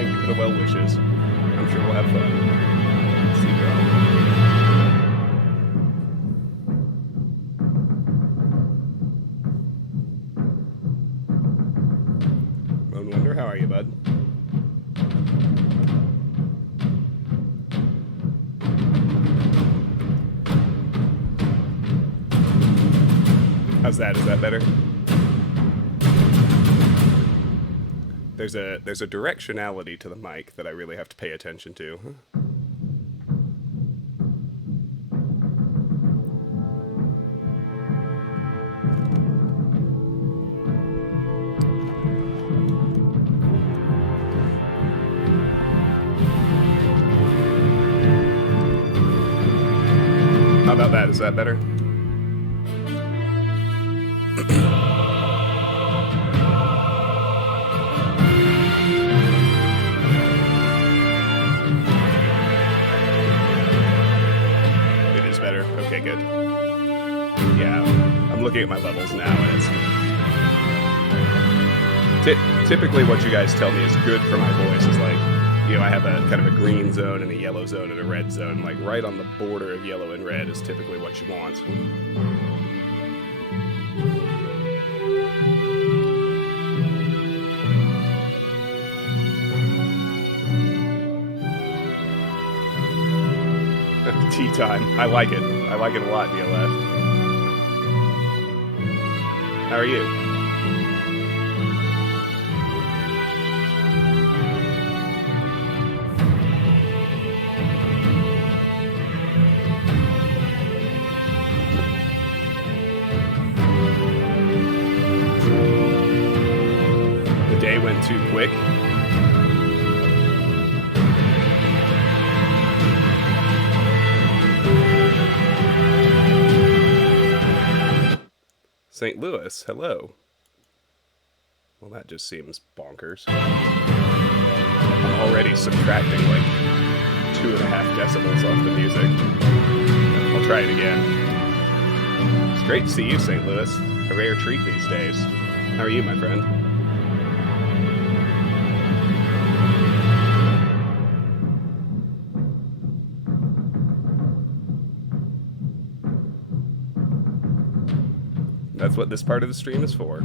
Thank you for the well wishes. I'm sure we'll have fun. See you all. Lone Wonder, how are you, bud? How's that? Is that better? There's a directionality to the mic that I really have to pay attention to. How about that? Is that better? Okay, good. Yeah, I'm looking at my levels now, and it's... typically what you guys tell me is good for my voice is like, you know, I have a kind of a green zone and a yellow zone and a red zone. Like, right on the border of yellow and red is typically what you want. Tea time. I like it. I like it a lot, DLF. How are you? The day went too quick. St. Louis, hello. Well, that just seems bonkers. I'm already subtracting like 2.5 decibels off the music. I'll try it again. It's great to see you, St. Louis. A rare treat these days. How are you, my friend? That's what this part of the stream is for.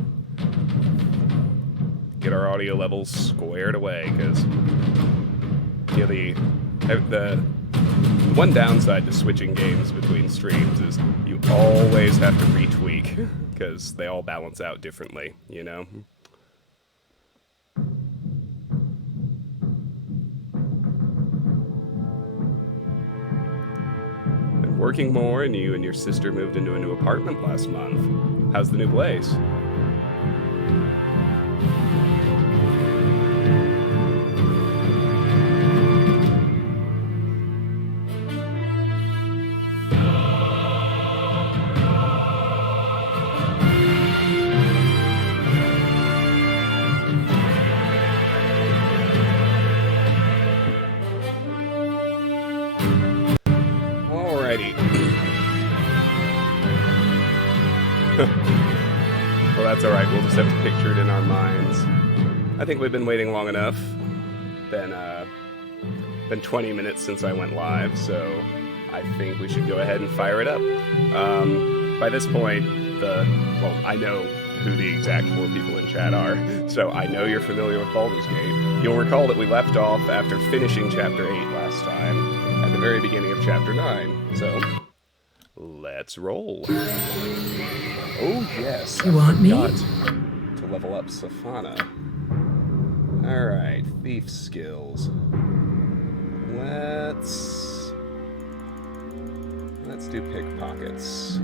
Get our audio levels squared away, because you know, the one downside to switching games between streams is you always have to retweak, because they all balance out differently, you know? Been working more, and you and your sister moved into a new apartment last month. How's the new place? Well, that's alright. We'll just have to picture it in our minds. I think we've been waiting long enough. Been 20 minutes since I went live, so I think we should go ahead and fire it up. By this point, I know who the exact 4 people in chat are, so I know you're familiar with Baldur's Gate. You'll recall that we left off after finishing Chapter 8 last time, at the very beginning of Chapter 9, so... let's roll. Oh, yes. You want me? To level up Safana. Alright, thief skills. Let's do pickpockets.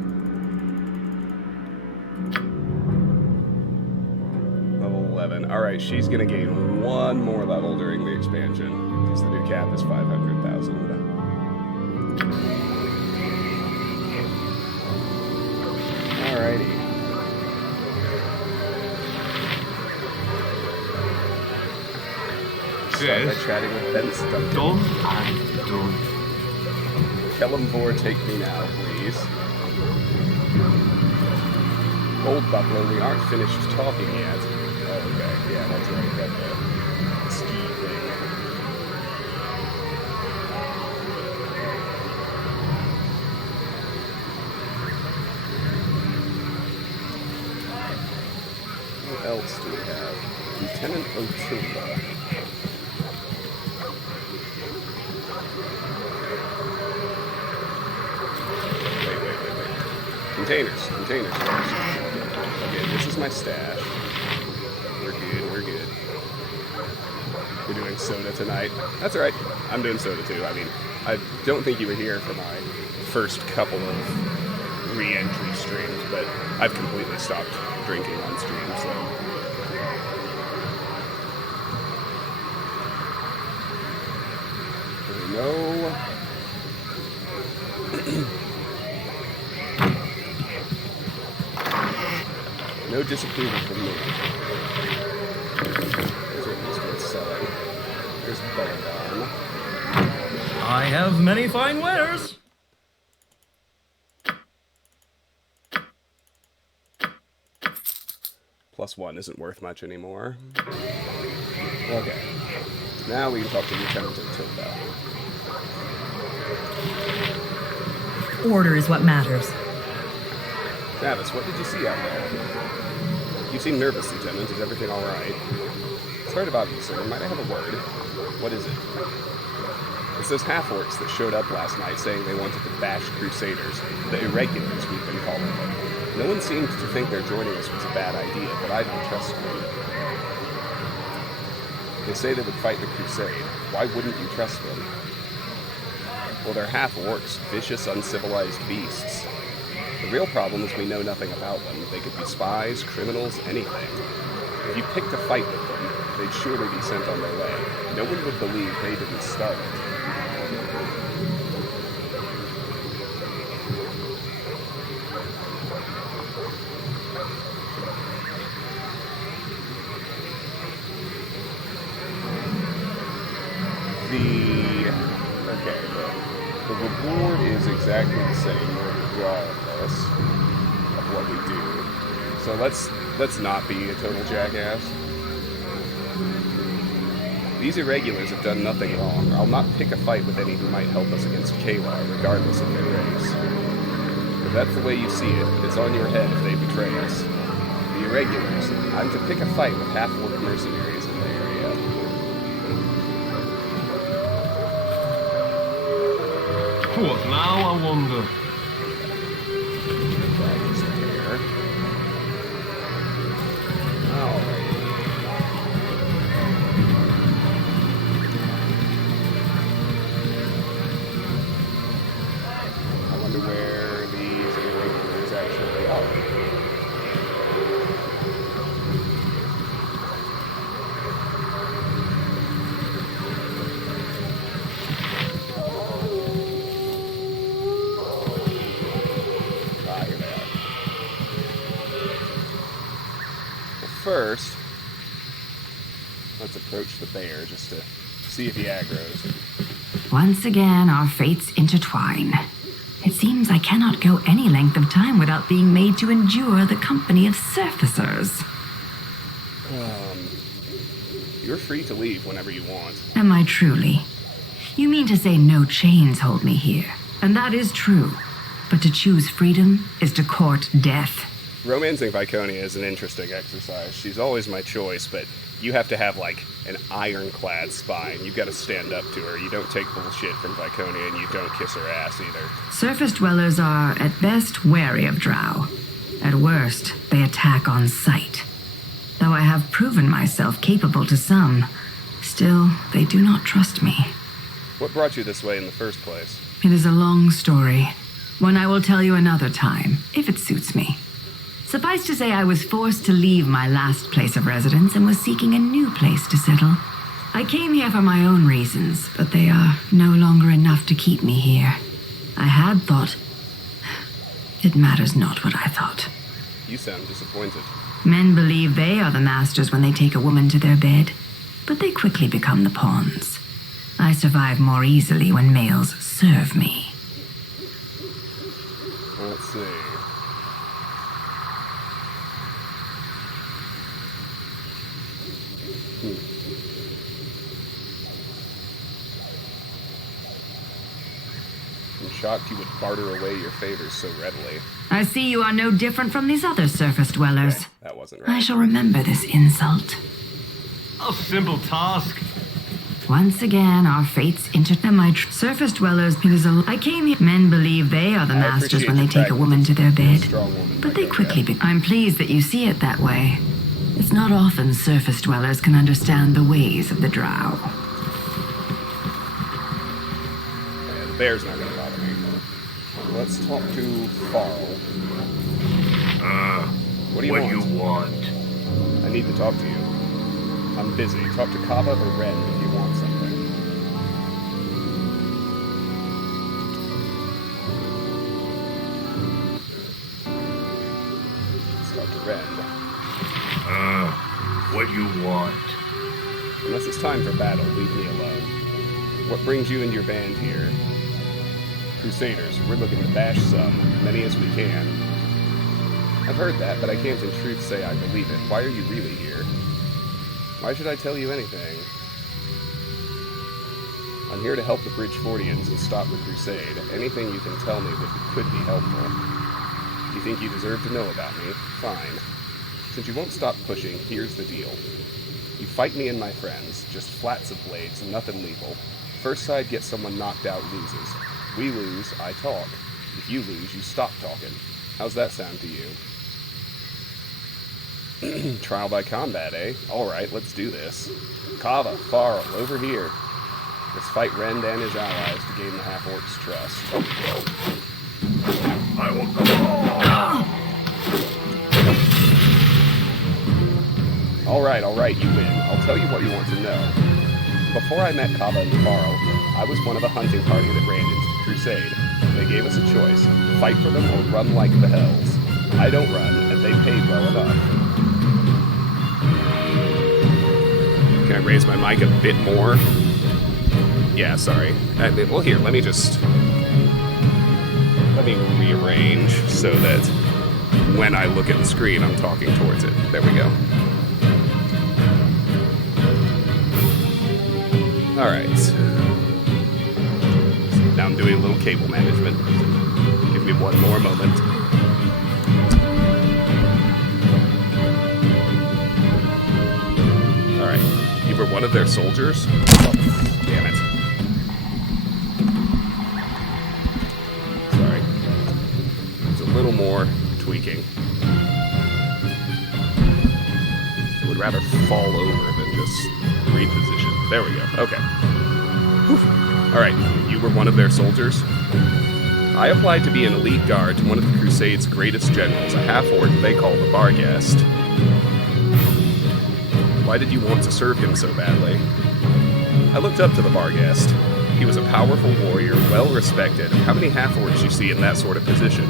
Level 11. Alright, she's gonna gain 1 more level during the expansion, because the new cap is 500,000. Alrighty. Start by chatting with Ben Stump. Don't and don't. Kellamvor, take me now, please. Gold Buckler, we aren't finished talking yet. Oh, okay. Yeah, that's right. Got the ski thing. Lieutenant O'Tilda. Wait. Containers first. Okay, this is my stash. We're good. We're doing soda tonight. That's alright. I'm doing soda too. I mean, I don't think you were here for my first couple of re-entry streams, but I've completely stopped drinking on stream, so... No. No disapproval from me. There's what he's been selling. There's Baldur. I have many fine wares. +1 isn't worth much anymore. Okay. Now we can talk to Lieutenant O'Tilda. Order is what matters. Travis, what did you see out there? You seem nervous, Lieutenant. Is everything all right? Sorry to bother you, sir. Might I have a word? What is it? It's those half-orcs that showed up last night saying they wanted to bash Crusaders, the irregulars we've been calling them. No one seemed to think their joining us was a bad idea, but I don't trust them. They say they would fight the Crusade. Why wouldn't you trust them? Well, they're half-orcs, vicious, uncivilized beasts. The real problem is we know nothing about them. They could be spies, criminals, anything. If you picked a fight with them, they'd surely be sent on their way. No one would believe they didn't start it. The reward is exactly the same regardless of what we do. So let's not be a total jackass. These irregulars have done nothing wrong. I'll not pick a fight with any who might help us against Kalar, regardless of their race. If that's the way you see it, it's on your head if they betray us. The irregulars, I'm to pick a fight with half-orc mercenaries in the area. What now, I wonder? Dragonspear. Alright. I wonder where these irregulars actually are. First, let's approach the bear just to see if he aggroes. Once again, our fates intertwine. It seems I cannot go any length of time without being made to endure the company of surfacers. You're free to leave whenever you want. Am I truly? You mean to say no chains hold me here? And that is true. But to choose freedom is to court death. Romancing Viconia is an interesting exercise. She's always my choice, but you have to have, like, an ironclad spine. You've got to stand up to her. You don't take bullshit from Viconia, and you don't kiss her ass, either. Surface dwellers are, at best, wary of drow. At worst, they attack on sight. Though I have proven myself capable to some, still, they do not trust me. What brought you this way in the first place? It is a long story. One I will tell you another time, if it suits me. Suffice to say, I was forced to leave my last place of residence and was seeking a new place to settle. I came here for my own reasons, but they are no longer enough to keep me here. I had thought... It matters not what I thought. You sound disappointed. Men believe they are the masters when they take a woman to their bed, but they quickly become the pawns. I survive more easily when males serve me. Let's see. I'm shocked you would barter away your favors so readily. I see you are no different from these other surface dwellers. Okay, that wasn't right. I shall remember this insult. not a simple task. Once again, our fates surface dwellers. I came here. Men believe they are the masters when they take a woman to their bed. But they quickly I'm pleased that you see it that way. It's not often surface dwellers can understand the ways of the drow. Yeah, the bear's not gonna bother me. Let's talk to Farl. What do you want? I need to talk to you. I'm busy. Talk to Kava or Ren if you want something. Let's talk to Ren. What you want? Unless it's time for battle, leave me alone. What brings you and your band here? Crusaders, we're looking to bash some, many as we can. I've heard that, but I can't in truth say I believe it. Why are you really here? Why should I tell you anything? I'm here to help the Bridgefordians and stop the crusade. Anything you can tell me could be helpful. You think you deserve to know about me? Fine. Since you won't stop pushing, here's the deal. You fight me and my friends, just flats of blades, nothing lethal. First side gets someone knocked out loses. We lose, I talk. If you lose, you stop talking. How's that sound to you? Trial by combat, eh? Alright, let's do this. Kava, Farl, over here. Let's fight Rend and his allies to gain the half-orcs' trust. I will go. Alright, you win. I'll tell you what you want to know. Before I met Kava and Farl, I was one of a hunting party that ran into the crusade. They gave us a choice, fight for them or run like the hells. I don't run, and they paid well enough. Can I raise my mic a bit more? Yeah, sorry. Well, here, let me rearrange so that when I look at the screen, I'm talking towards it. There we go. Alright. Now I'm doing a little cable management. Give me one more moment. Alright. You were one of their soldiers? Oh, damn it. Sorry. There's a little more tweaking. I would rather fall over than just reposition. There we go. Okay. Alright, you were one of their soldiers? I applied to be an elite guard to one of the Crusade's greatest generals, a half-orc they call the Barghast. Why did you want to serve him so badly? I looked up to the Barghast. He was a powerful warrior, well-respected. How many half-orcs you see in that sort of position?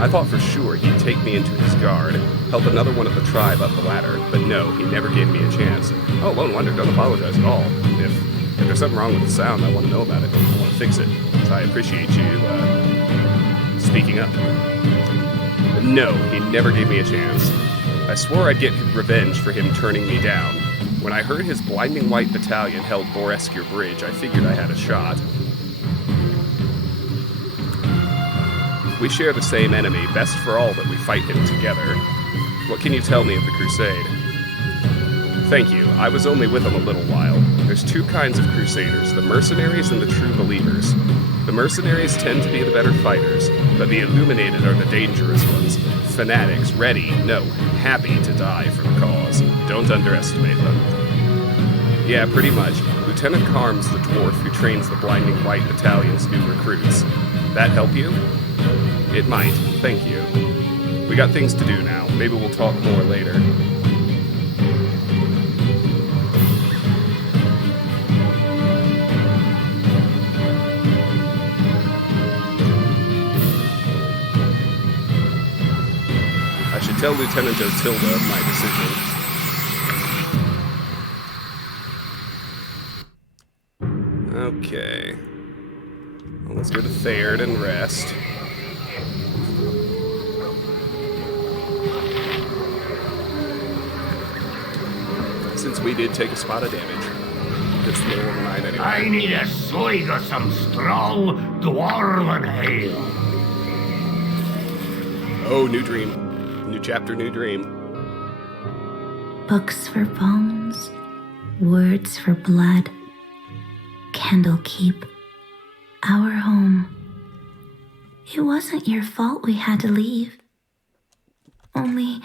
I thought for sure he'd take me into his guard, help another one of the tribe up the ladder, but no, he never gave me a chance. Oh, Lone Wonder, don't apologize at all. If there's something wrong with the sound, I want to know about it. I want to fix it. So I appreciate you, speaking up. But no, he never gave me a chance. I swore I'd get revenge for him turning me down. When I heard his blinding white battalion held Boreskir Bridge, I figured I had a shot. We share the same enemy, best for all that we fight him together. What can you tell me of the Crusade? Thank you, I was only with them a little while. There's two kinds of Crusaders, the mercenaries and the true believers. The mercenaries tend to be the better fighters, but the illuminated are the dangerous ones. Fanatics, ready, no, happy to die for the cause. Don't underestimate them. Yeah, pretty much. Lieutenant Karm's the dwarf who trains the Blinding White Battalion's new recruits. That help you? It might, thank you. We got things to do now. Maybe we'll talk more later. I should tell Lieutenant Otilda of my decision. Okay. Well, let's go to Thayard and rest. Since we did take a spot of damage. It's the middle of the night anyway. I need a swig of some strong dwarven ale. Oh, new dream. New chapter, new dream. Books for bones, Words for blood. Candlekeep. Our home. It wasn't your fault we had to leave. Only,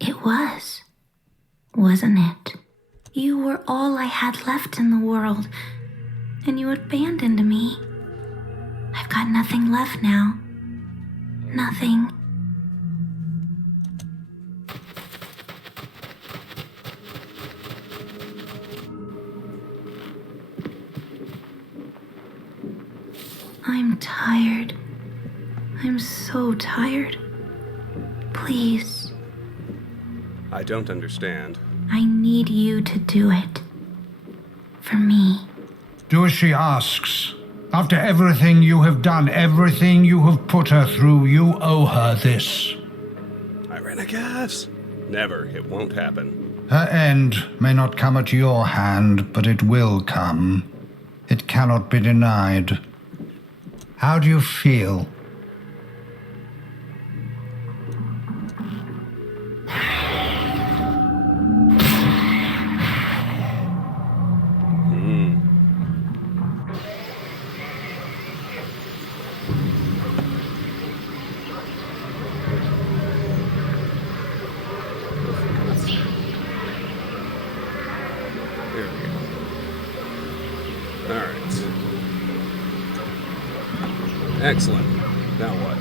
it was, wasn't it? You were all I had left in the world, and you abandoned me. I've got nothing left now. Nothing. I'm tired. I'm so tired. Please. I don't understand. I need you to do it. For me. Do as she asks. After everything you have done, everything you have put her through, you owe her this. Irenicus! Never. It won't happen. Her end may not come at your hand, but it will come. It cannot be denied. How do you feel? Excellent. Now what?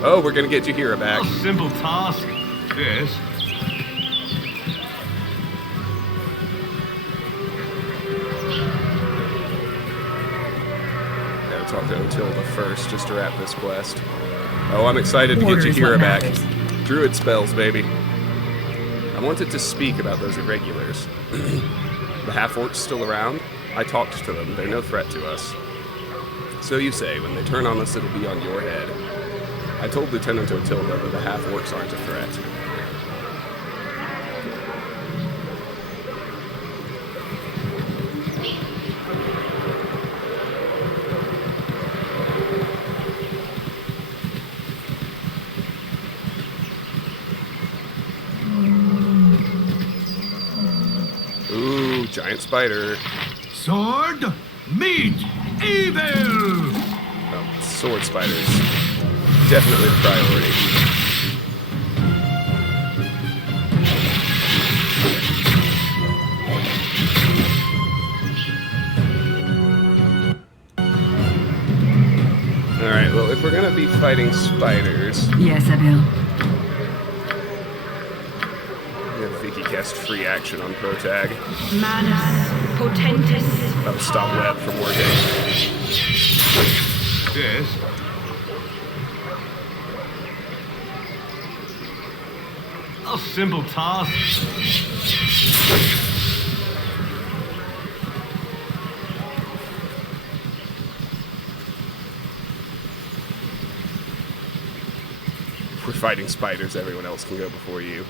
Oh, we're gonna get Jaheira back. A simple task, this. Gotta talk to Otilda first, just to wrap this quest. Oh, I'm excited to get Order is Jaheira what back. matters. Druid spells, baby. I wanted to speak about those irregulars. The half-orcs still around? I talked to them. They're no threat to us. So you say, when they turn on us, it'll be on your head. I told Lieutenant Otilda that the half-orcs aren't a threat. Ooh, giant spider. Sword, meet evil! Oh, sword spiders. Definitely the priority. Alright, well, if we're gonna be fighting spiders, Yes, Abil. yeah, Vicky cast free action on Protag. Manus potentis. That'll stop Web from working. This. A simple task. If we're fighting spiders, everyone else can go before you.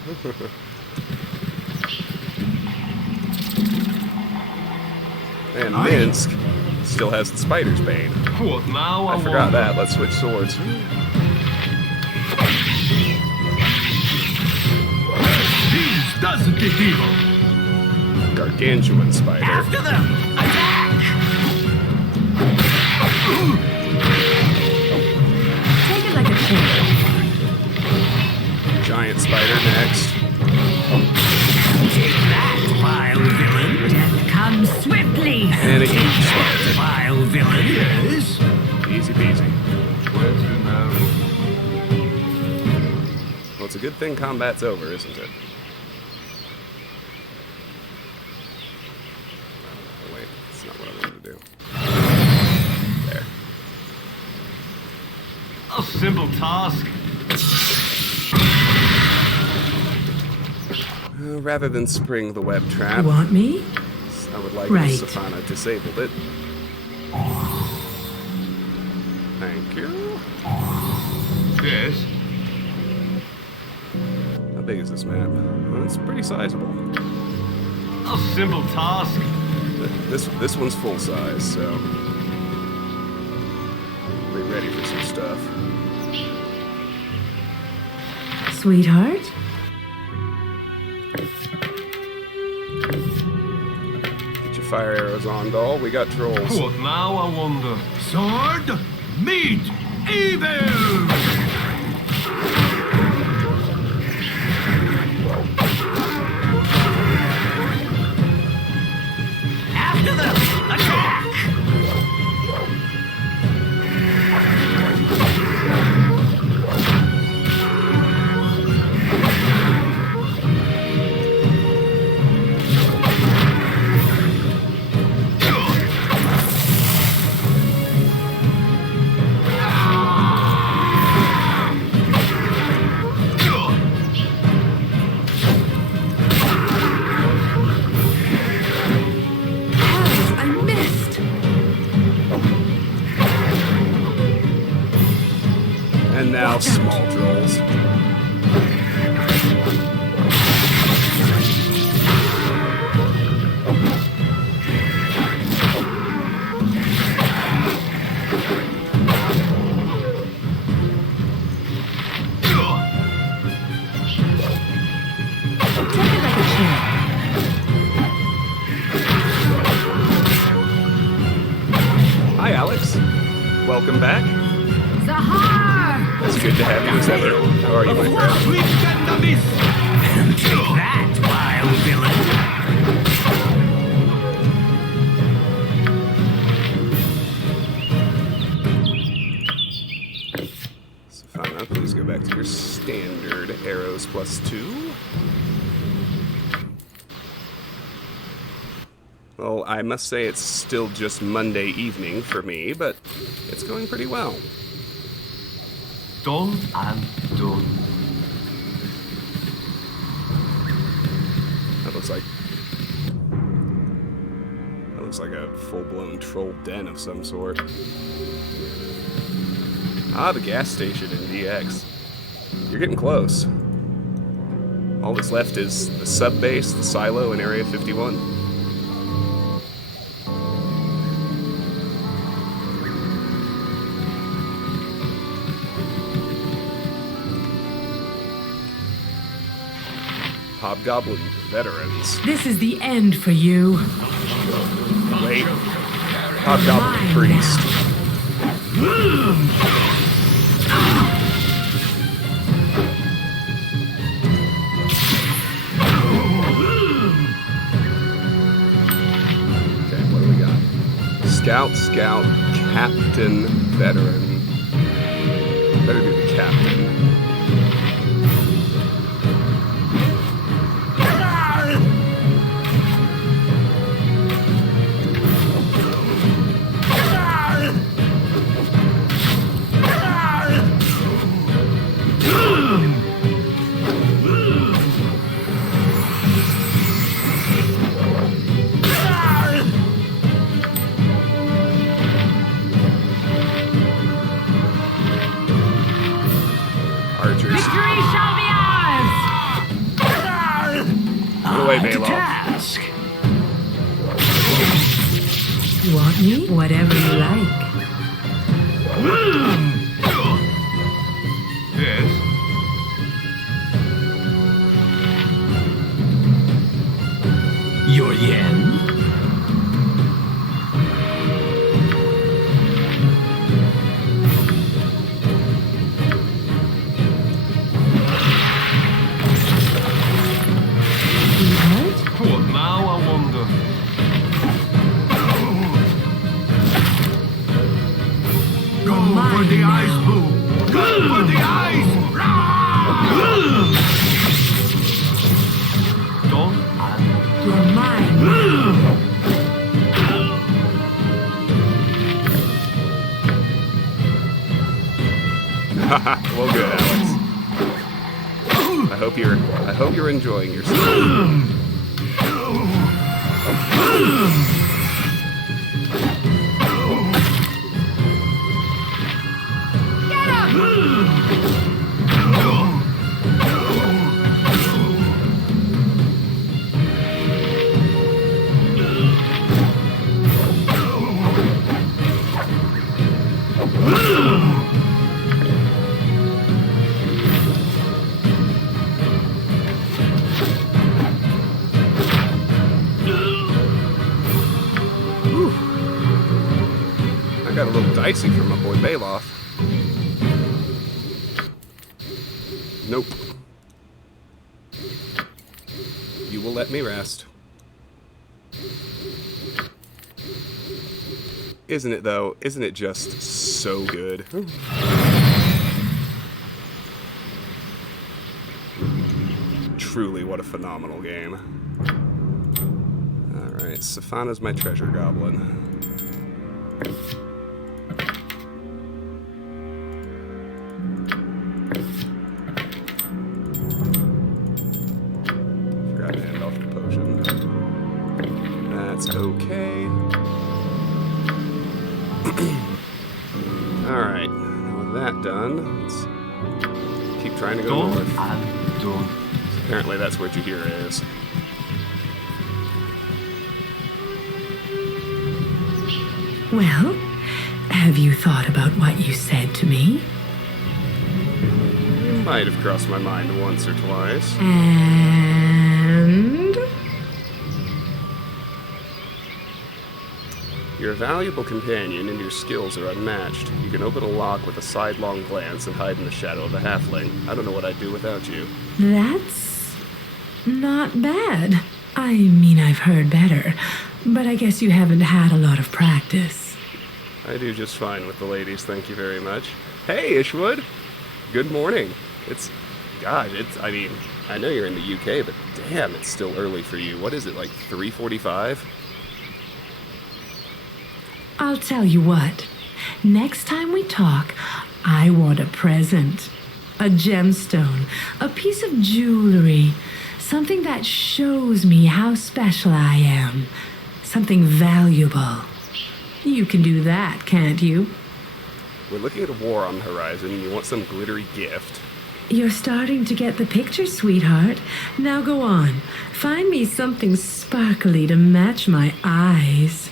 And Minsk still has the spider's bane. What now? I forgot that. Let's switch swords. This doesn't get evil. Gargantuan spider. After them! Attack! Take it like a champ. Giant spider next. Take that, vile villain! Death comes swiftly. And a huge spider. Vile villain! Yes? Easy peasy. Where to now? Well, it's a good thing combat's over, isn't it? Oh, wait, that's not what I wanted to do. There. A simple task. Rather than spring the web trap, You want me? I would like Right. if Safana disabled it. Thank you. This. How big is this map? Well, it's pretty sizable. A simple task. This one's full size, so stuff. Sweetheart? Get your fire arrows on, doll. We got trolls. What now, I wonder? Sword, meet evil! After them! Attack! I missed! And now small trolls. Take it like a champ. Hi, Alex. Welcome back. Zahar! It's good to have you as ever. How are you, my friend? We can the miss! Take that, vile villain! Savannah, please go back to your standard arrows +2. Well, I must say it's still just Monday evening for me, but it's going pretty well. Done and done. That looks like a full-blown troll den of some sort. Ah, the gas station in DX. You're getting close. All that's left is the sub-base, the silo, and Area 51. Hobgoblin veterans. This is the end for you. Wait. Hobgoblin Mine priest. Okay, what do we got? Scout, captain, veteran. Better do the captain. Archers. Victory shall be ours! Get away, To Balor. task! You want me? Whatever you like. Yes. Your yen? Sweetheart? What now, I wonder? Go for the ice, Boo! Go for the ice! Done and You're mine. Well, good, Alex. I hope you're enjoying yourself. spicy from my boy Baloth. Nope. You will let me rest. Isn't it, though? Isn't it just so good? Truly, what a phenomenal game. Alright, Safana's my treasure goblin. Forgot to hand off the potion. That's okay. Alright, with that done, let's keep trying to go Done north. and done. Apparently that's where Jahira is. Well, have you thought about what you said to me? Might have crossed my mind once or twice. And... You're a valuable companion and your skills are unmatched. You can open a lock with a sidelong glance and hide in the shadow of a halfling. I don't know what I'd do without you. That's not bad. I mean, I've heard better, but I guess you haven't had a lot of practice. I do just fine with the ladies, thank you very much. Hey, Ishwood! Good morning. I mean, I know you're in the UK, but damn, it's still early for you. What is it, like 3:45? I'll tell you what. Next time we talk, I want a present. A gemstone, a piece of jewelry, something that shows me how special I am. Something valuable. You can do that, can't you? We're looking at a war on the horizon, and you want some glittery gift. You're starting to get the picture, sweetheart. Now go on. Find me something sparkly to match my eyes.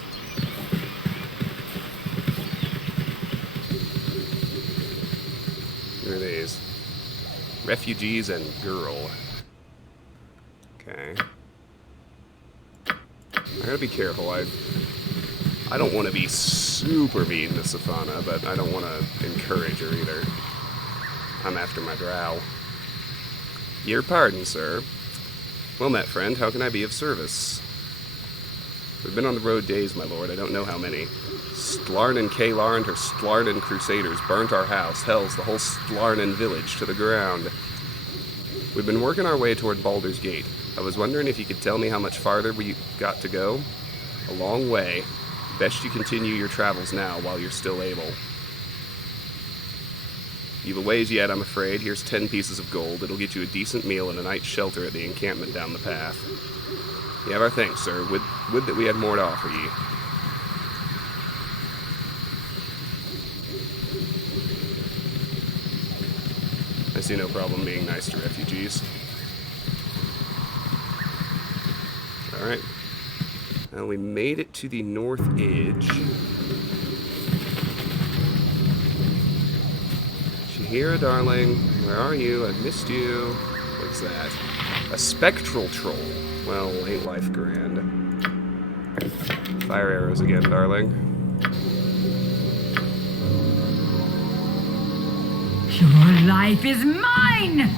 Who are these? Refugees and girl. Okay. I gotta be careful. I don't want to be super mean to Safana, but I don't want to encourage her either. I'm after my drow. Your pardon, sir. Well met, friend. How can I be of service? We've been on the road days, my lord. I don't know how many. Stlarnan Kalar and her Stlarnan Crusaders burnt our house, hells, the whole Stlarnan village to the ground. We've been working our way toward Baldur's Gate. I was wondering if you could tell me how much farther we got to go? A long way. Best you continue your travels now while you're still able. You've a ways yet, I'm afraid. Here's 10 pieces of gold. It'll get you a decent meal and a night's shelter at the encampment down the path. You have our thanks, sir. Would that we had more to offer ye. I see no problem being nice to refugees. Alright. Well, we made it to the north edge. Shahira, darling, where are you? I've missed you. What's that? A spectral troll. Well, ain't life grand. Fire arrows again, darling. Your life is mine!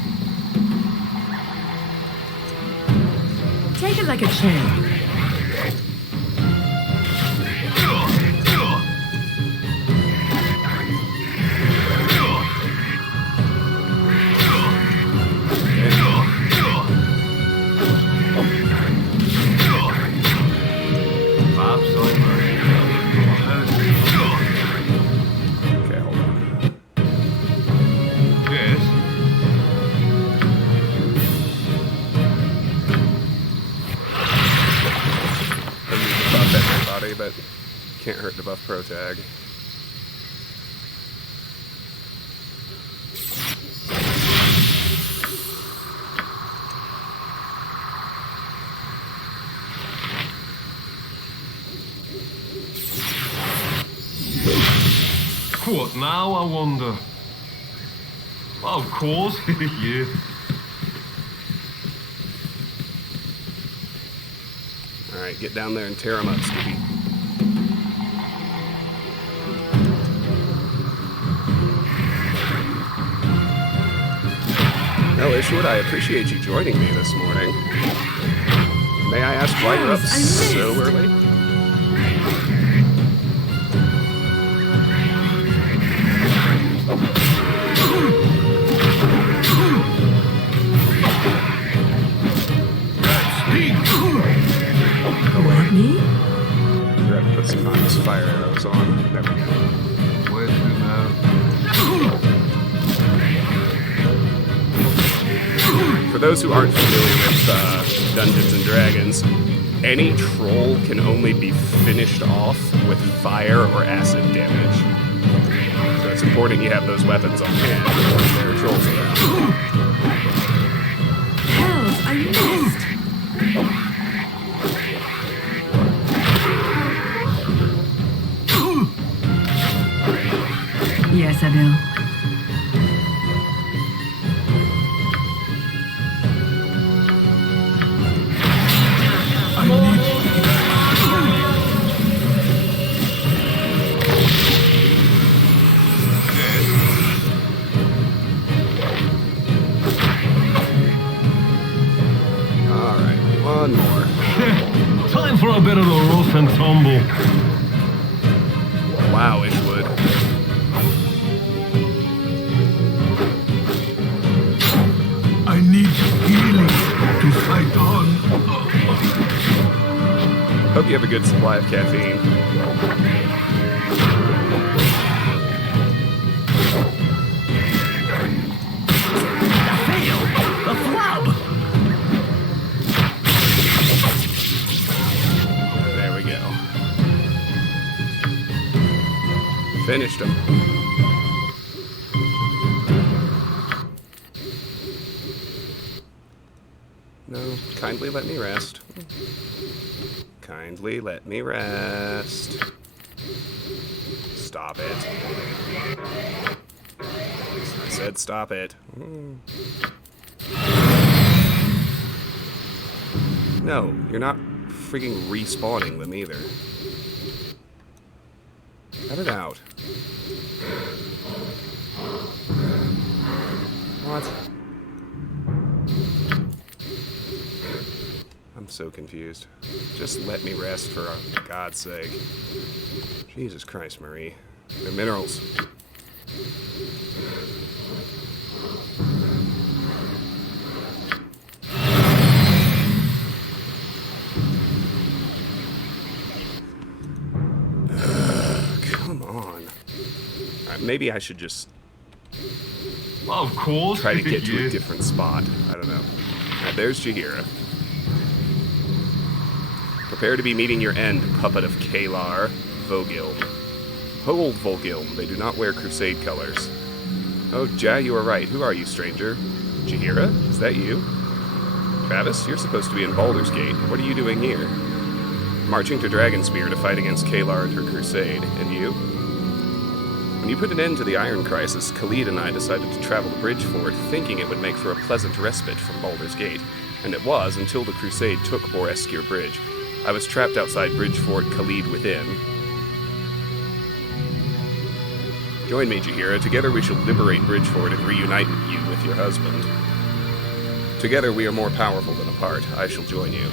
Take it like a champ. Okay, hold on. Yes. I need to buff everybody, but can't hurt to buff pro tag. What now, I wonder? Of course, yeah. Alright, get down there and tear them up, Scooby. Well, Ishwood, I appreciate you joining me this morning. May I ask why you're up so early? What, me? We're gonna put some nice fire arrows on. There we go. Where to now? For those who aren't familiar with Dungeons and Dragons, any troll can only be finished off with fire or acid damage. So it's important you have those weapons on hand when there are trolls around. Hells, I missed! Yes, I do. Alright, one more. Time for a bit of the rough and tumble. Wow, Ishwood. I need healing to fight on. Hope you have a good supply of caffeine. The flub! There we go. Finished him. No, kindly let me rest. Kindly let me rest. Stop it. I said stop it. No, you're not freaking respawning them either. Cut it out. What? I'm so confused. Just let me rest for God's sake. Jesus Christ, Marie. They're minerals. Come on. Alright, maybe I should just Of course. try to get to a Yeah. different spot. I don't know. Alright, there's Jaheira. Prepare to be meeting your end, puppet of Kalar, Vogilm. Hold, Vogilm, they do not wear crusade colors. Oh, Ja, you are right. Who are you, stranger? Jaheira? Is that you? Travis, you're supposed to be in Baldur's Gate. What are you doing here? Marching to Dragonspear to fight against Kalar and her crusade. And you? When you put an end to the Iron Crisis, Khalid and I decided to travel to Bridgeford, thinking it would make for a pleasant respite from Baldur's Gate. And it was, until the crusade took Boreskir Bridge. I was trapped outside Bridgeford, Khalid within. Join me, Jaheira. Together we shall liberate Bridgeford and reunite you with your husband. Together we are more powerful than apart. I shall join you.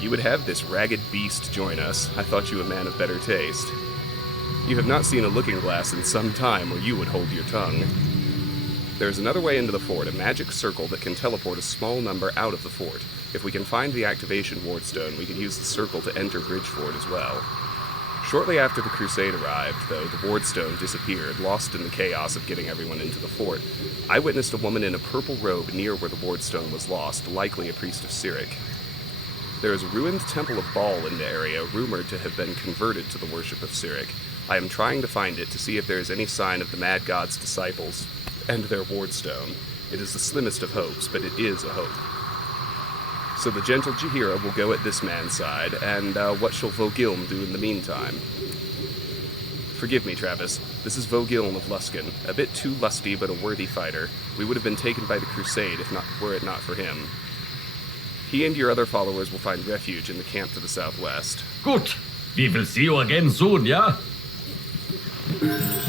You would have this ragged beast join us. I thought you a man of better taste. You have not seen a looking glass in some time, or you would hold your tongue. There is another way into the fort, a magic circle that can teleport a small number out of the fort. If we can find the activation wardstone, we can use the circle to enter Bridgeford as well. Shortly after the crusade arrived, though, the wardstone disappeared, lost in the chaos of getting everyone into the fort. I witnessed a woman in a purple robe near where the wardstone was lost, likely a priest of Cyric. There is a ruined Temple of Baal in the area, rumored to have been converted to the worship of Cyric. I am trying to find it to see if there is any sign of the Mad God's disciples and their wardstone. It is the slimmest of hopes, but it is a hope. So the gentle Jaheira will go at this man's side, and what shall Vogilm do in the meantime? Forgive me, Travis. This is Vogilm of Luskan, a bit too lusty but a worthy fighter. We would have been taken by the crusade were it not for him. He and your other followers will find refuge in the camp to the southwest. Good. We will see you again soon, yeah?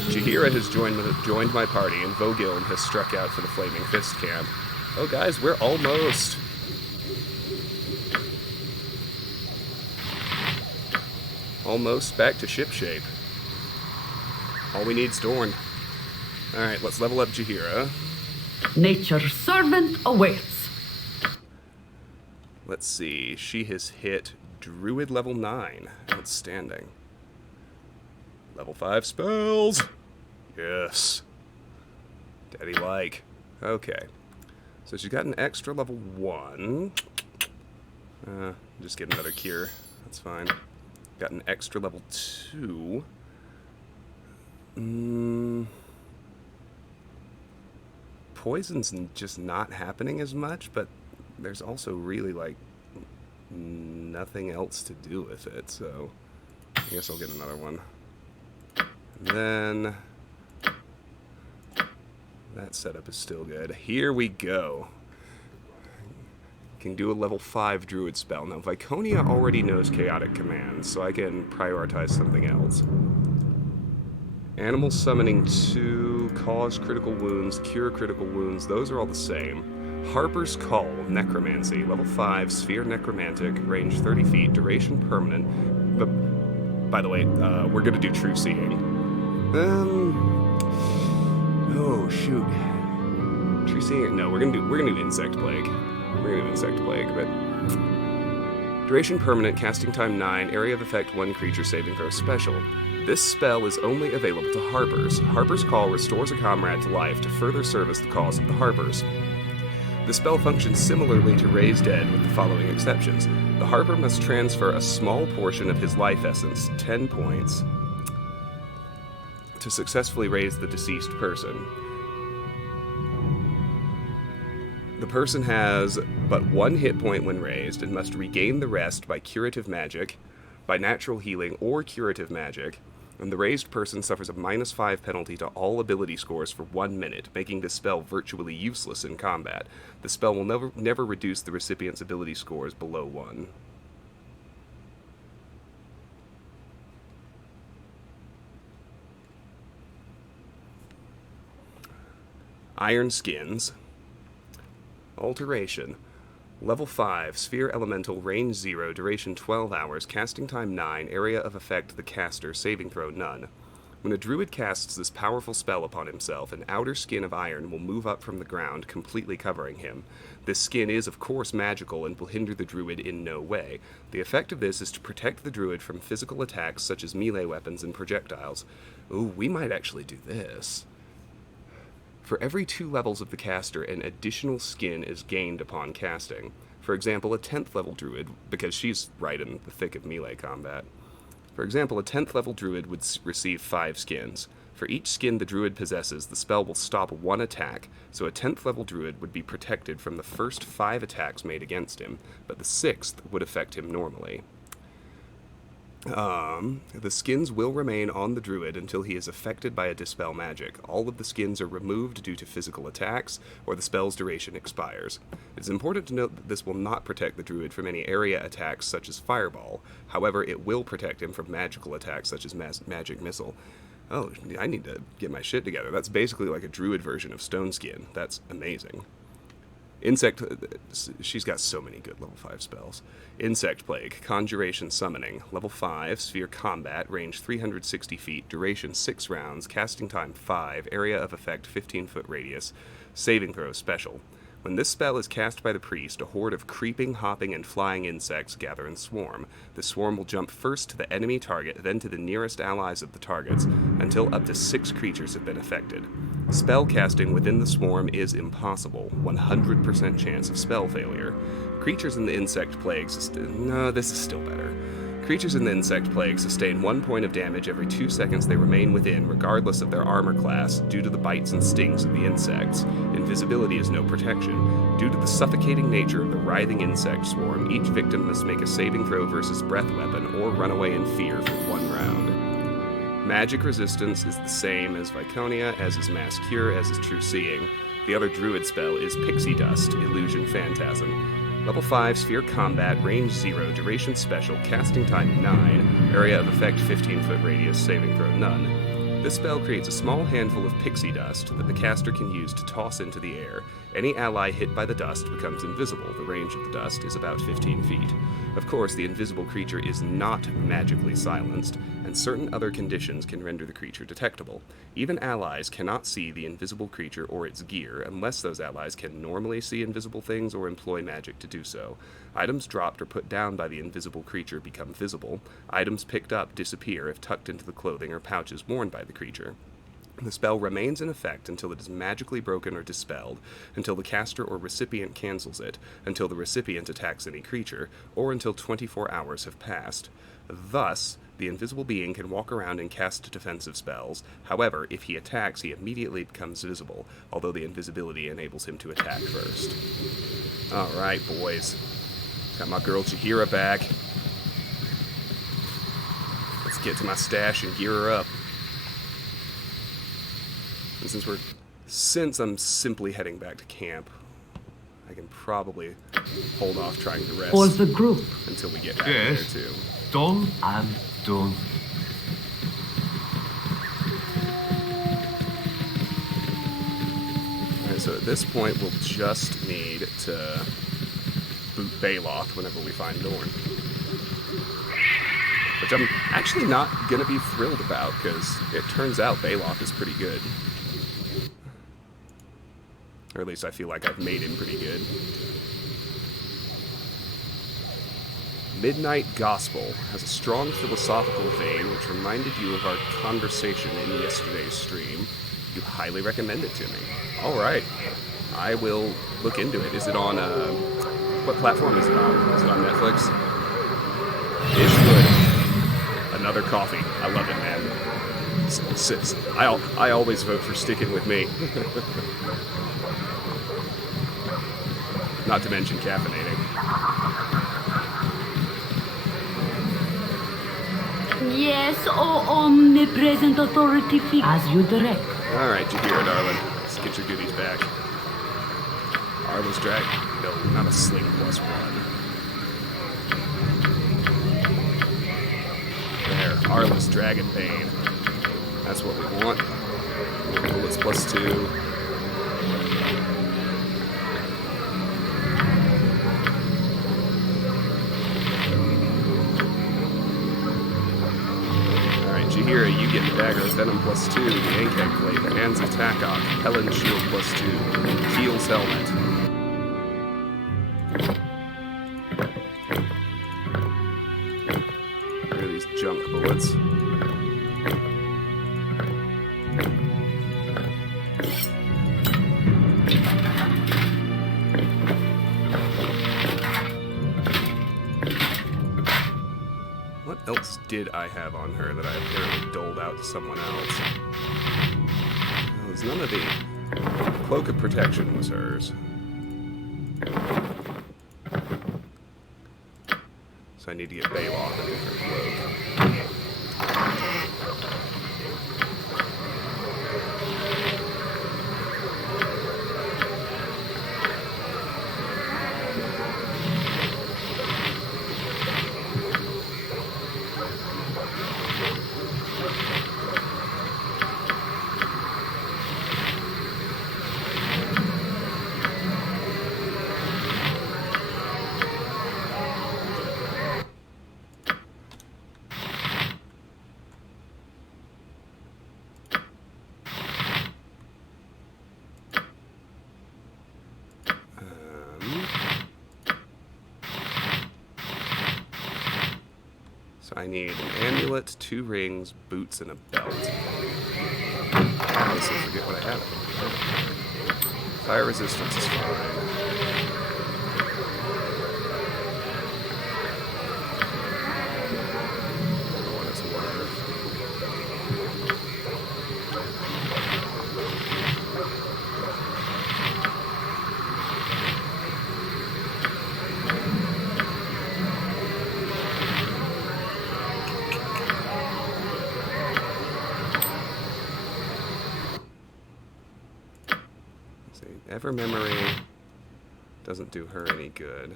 Jaheira has joined my party, and Vogilm has struck out for the Flaming Fist camp. Oh, guys, we're almost. Almost back to ship shape. All we need's Dorn. Alright, let's level up Jaheira. Nature's servant awaits. Let's see. She has hit Druid level 9. Outstanding. Level 5 spells. Yes. Daddy like. Okay. So she's got an extra level 1. Just get another cure. That's fine. Got an extra level 2. Poison's just not happening as much, but there's also really, like, nothing else to do with it, so I guess I'll get another one. And then that setup is still good. Here we go. Can do a level 5 druid spell. Now, Viconia already knows chaotic commands, so I can prioritize something else. Animal summoning 2, cause critical wounds, cure critical wounds, those are all the same. Harper's Call, necromancy, level 5, sphere necromantic, range 30 feet, duration permanent. But, by the way, we're gonna do true seeing. Oh shoot. True seeing? No, we're gonna do insect plague. We're gonna do insect plague, but duration permanent, casting time 9, area of effect 1 creature saving throw special. This spell is only available to Harpers. Harper's Call restores a comrade to life to further service the cause of the Harpers. The spell functions similarly to Raise Dead with the following exceptions. The Harper must transfer a small portion of his life essence, 10 points, to successfully raise the deceased person. The person has but 1 hit point when raised and must regain the rest by curative magic, by natural healing or curative magic, and the raised person suffers a -5 penalty to all ability scores for 1 minute, making this spell virtually useless in combat. The spell will never reduce the recipient's ability scores below 1. Iron Skins. Alteration. Level 5, Sphere Elemental, range 0, duration 12 hours, casting time 9, area of effect the caster, saving throw none. When a druid casts this powerful spell upon himself, an outer skin of iron will move up from the ground, completely covering him. This skin is, of course, magical and will hinder the druid in no way. The effect of this is to protect the druid from physical attacks such as melee weapons and projectiles. Ooh, we might actually do this. For every 2 levels of the caster, an additional skin is gained upon casting. For example, a 10th level druid, because she's right in the thick of melee combat. For example, a 10th level druid would receive 5 skins. For each skin the druid possesses, the spell will stop 1 attack, so a 10th level druid would be protected from the first 5 attacks made against him, but the 6th would affect him normally. The skins will remain on the druid until he is affected by a dispel magic. All of the skins are removed due to physical attacks, or the spell's duration expires. It's important to note that this will not protect the druid from any area attacks such as Fireball. However, it will protect him from magical attacks such as Magic Missile. Oh, I need to get my shit together. That's basically like a druid version of Stone Skin. That's amazing. Insect, she's got so many good level 5 spells. Insect Plague, Conjuration Summoning, level 5, Sphere Combat, range 360 feet, duration 6 rounds, casting time 5, area of effect 15-foot radius, saving throw special. When this spell is cast by the priest, a horde of creeping, hopping, and flying insects gather and swarm. The swarm will jump first to the enemy target, then to the nearest allies of the targets, until up to 6 creatures have been affected. Spell casting within the swarm is impossible, 100% chance of spell failure. Creatures in the insect plague no, this is still better. Creatures in the insect plague sustain 1 point of damage every 2 seconds they remain within, regardless of their armor class, due to the bites and stings of the insects. Invisibility is no protection. Due to the suffocating nature of the writhing insect swarm, each victim must make a saving throw versus breath weapon, or run away in fear for 1 round. Magic resistance is the same as Viconia, as is Mass Cure, as is True Seeing. The other druid spell is Pixie Dust, Illusion Phantasm. Level 5, Sphere Combat, range 0, duration special, casting time 9, area of effect 15-foot radius, saving throw none. This spell creates a small handful of pixie dust that the caster can use to toss into the air. Any ally hit by the dust becomes invisible. The range of the dust is about 15 feet. Of course, the invisible creature is not magically silenced, and certain other conditions can render the creature detectable. Even allies cannot see the invisible creature or its gear unless those allies can normally see invisible things or employ magic to do so. Items dropped or put down by the invisible creature become visible. Items picked up disappear if tucked into the clothing or pouches worn by the creature. The spell remains in effect until it is magically broken or dispelled, until the caster or recipient cancels it, until the recipient attacks any creature, or until 24 hours have passed. Thus, the invisible being can walk around and cast defensive spells. However, if he attacks, he immediately becomes visible, although the invisibility enables him to attack first. Alright, boys. Got my girl Chihira back. Let's get to my stash and gear her up. And since I'm simply heading back to camp, I can probably hold off trying to rest For the group. until we get back Yes. there too. Done and done. Alright, so at this point we'll just need to boot Baloth whenever we find Norn. Which I'm actually not gonna be thrilled about, because it turns out Baloth is pretty good. Or at least I feel like I've made him pretty good. Midnight Gospel has a strong philosophical vein which reminded you of our conversation in yesterday's stream. You highly recommend it to me. Alright, I will look into it. Is it on, what platform is it on? Is it on Netflix? It's good. Another coffee. I love it, man. I always vote for sticking with me. Not to mention caffeinating. Yes, oh omnipresent authority figure. As you direct. Alright, you hear it, darling. Let's get your goodies back. Arlo's Drag? No, not a sling +1. There, Arlo's Dragon Bane. That's what we want. Bullets +2. Jahira, you get the dagger, Venom +2, the Ankeg Blade, the Hands of Takok, Helen Shield +2, Keel's Helmet. Where are these junk bullets? What else did I have on her that I apparently doled out to someone else? Well, there's none of the... Cloak of Protection was hers. So I need to get Baloth a different cloak. I need an amulet, 2 rings, boots, and a belt. I honestly forget what I have. Fire resistance is fine. What it's worth. Ever Memory doesn't do her any good.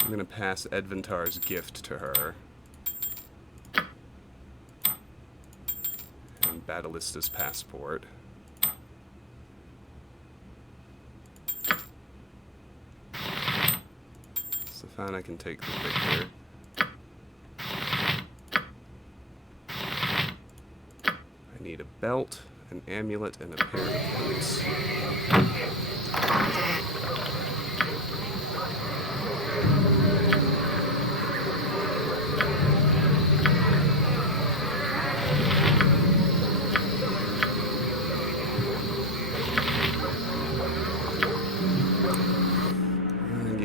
I'm gonna pass Edventar's gift to her. And Batalista's passport. Stefana can take the victor. I need a belt, an amulet, and a pair of boots.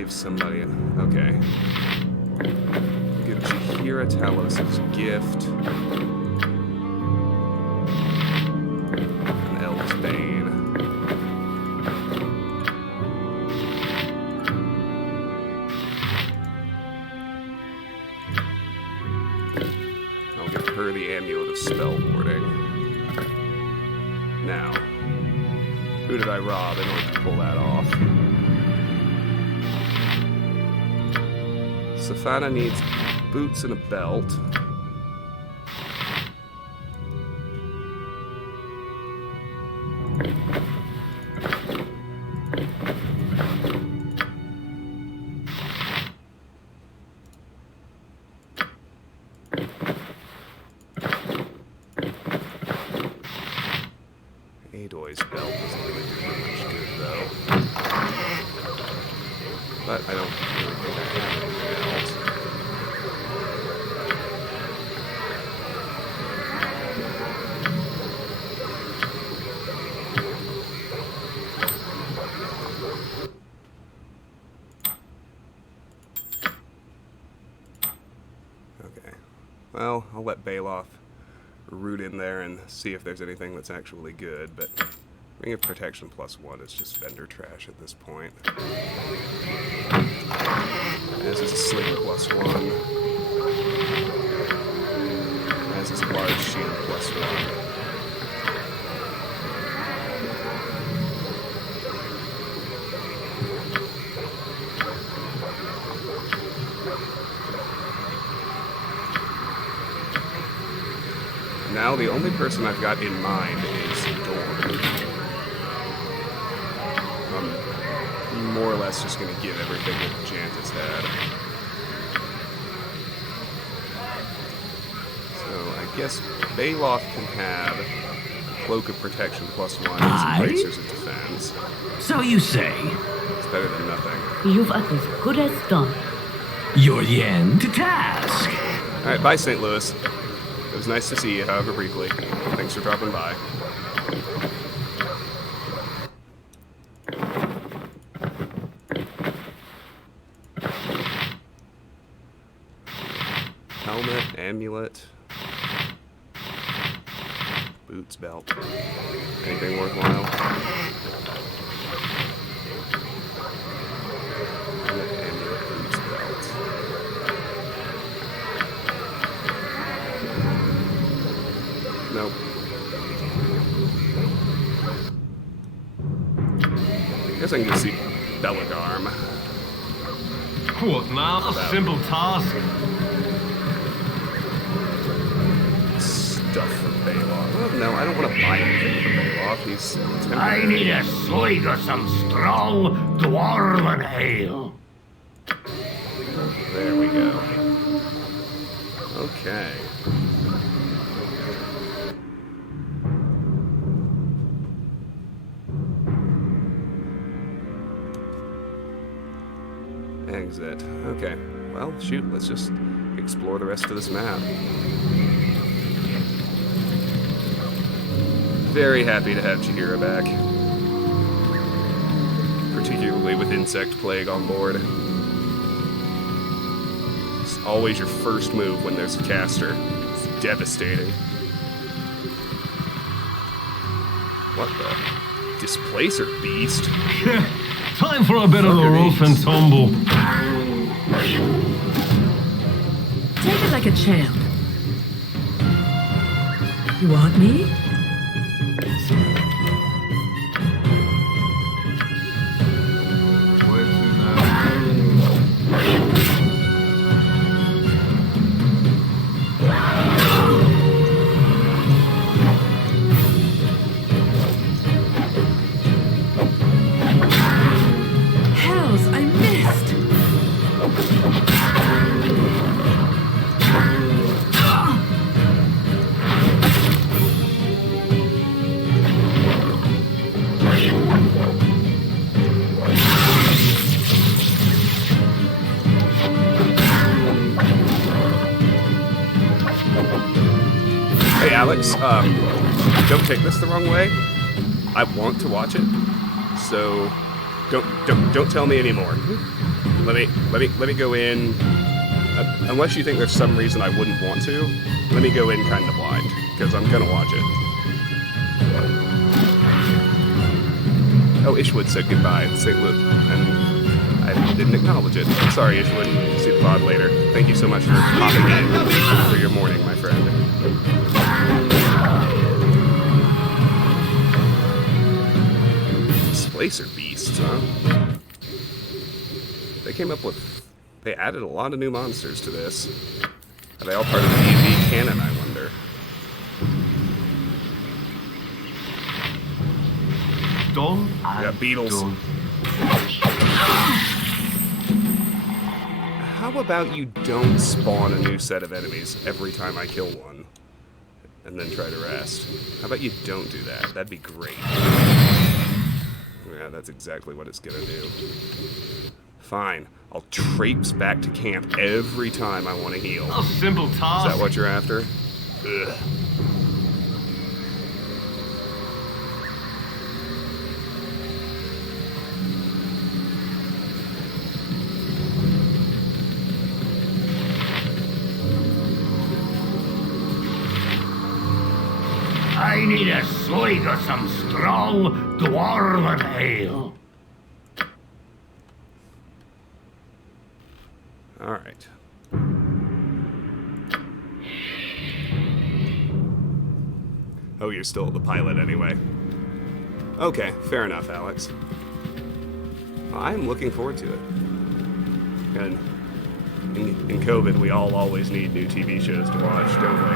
Somebody, okay. Give Chihira Talos as a gift. An Elf's Bane. I'll give her the Amulet of Spell Warding. Now, who did I rob in order to pull that off? Stefana needs boots and a belt. Adoy's belt doesn't really do much good, though. But I don't really think I have anything else. Okay. Well, I'll let Baloth root in there and see if there's anything that's actually good, but Ring of Protection +1 is just vendor trash at this point. As is a Slinger +1. As is a Large Shield +1. Now the only person I've got in mind is Dorn. I'm more or less just going to give everything that Jantis had. So I guess Baloth can have Cloak of Protection +1 and some Bracers of Defense. So you say? It's better than nothing. You've as good as done. You're the end to task. Alright, bye St. Louis. It was nice to see you, however briefly. Thanks for dropping by. Helmet, amulet, boots, belt. Anything worthwhile? Helmet, amulet, boots, belt. Nope. I guess I can just see Belagarm. What now? A simple task. Stuff for Baloth. Well, no, I don't want to buy anything for Baloth. He's temporary. I need a swig of some strong dwarven ale. There we go. Okay. Exit. Okay. Well, shoot, let's just explore the rest of this map. Very happy to have Chihira back. Particularly with Insect Plague on board. It's always your first move when there's a caster. It's devastating. What the? Displacer Beast? Time for a bit of a rough and tumble. Take it like a champ. You want me? Alex, don't take this the wrong way. I want to watch it, so don't tell me anymore. Let me go in. Unless you think there's some reason I wouldn't want to, let me go in kind of blind, because I'm gonna watch it. Oh, Ishwood said goodbye, St. Luke, and I didn't acknowledge it. Sorry, Ishwood. See the pod later. Thank you so much for popping in for your morning, my friend. Displacer beasts, huh? They added a lot of new monsters to this. Are they all part of the D&D canon, I wonder? Done. Yeah, beetles. Done. How about you don't spawn a new set of enemies every time I kill one, and then try to rest? How about you don't do that? That'd be great. Yeah, that's exactly what it's gonna do. Fine. I'll traipse back to camp every time I want to heal. A simple task. Is that what you're after? Ugh. I need a swig of some strong dwarven ale. All right. Oh, you're still the pilot anyway. Okay, fair enough, Alex. I'm looking forward to it. And in COVID, we all always need new TV shows to watch, don't we?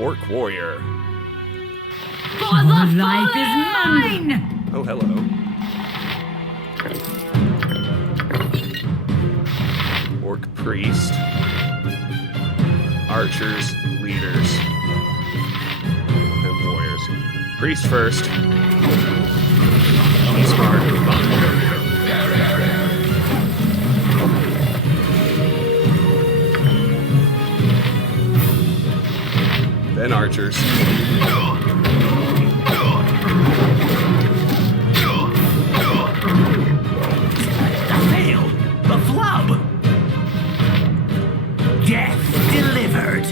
Orc Warrior. For the Life is mine! Oh, hello. Orc Priest. Archers, leaders, and warriors. Priest first. He's smart. Then archers. Failed. The flub. Death delivered.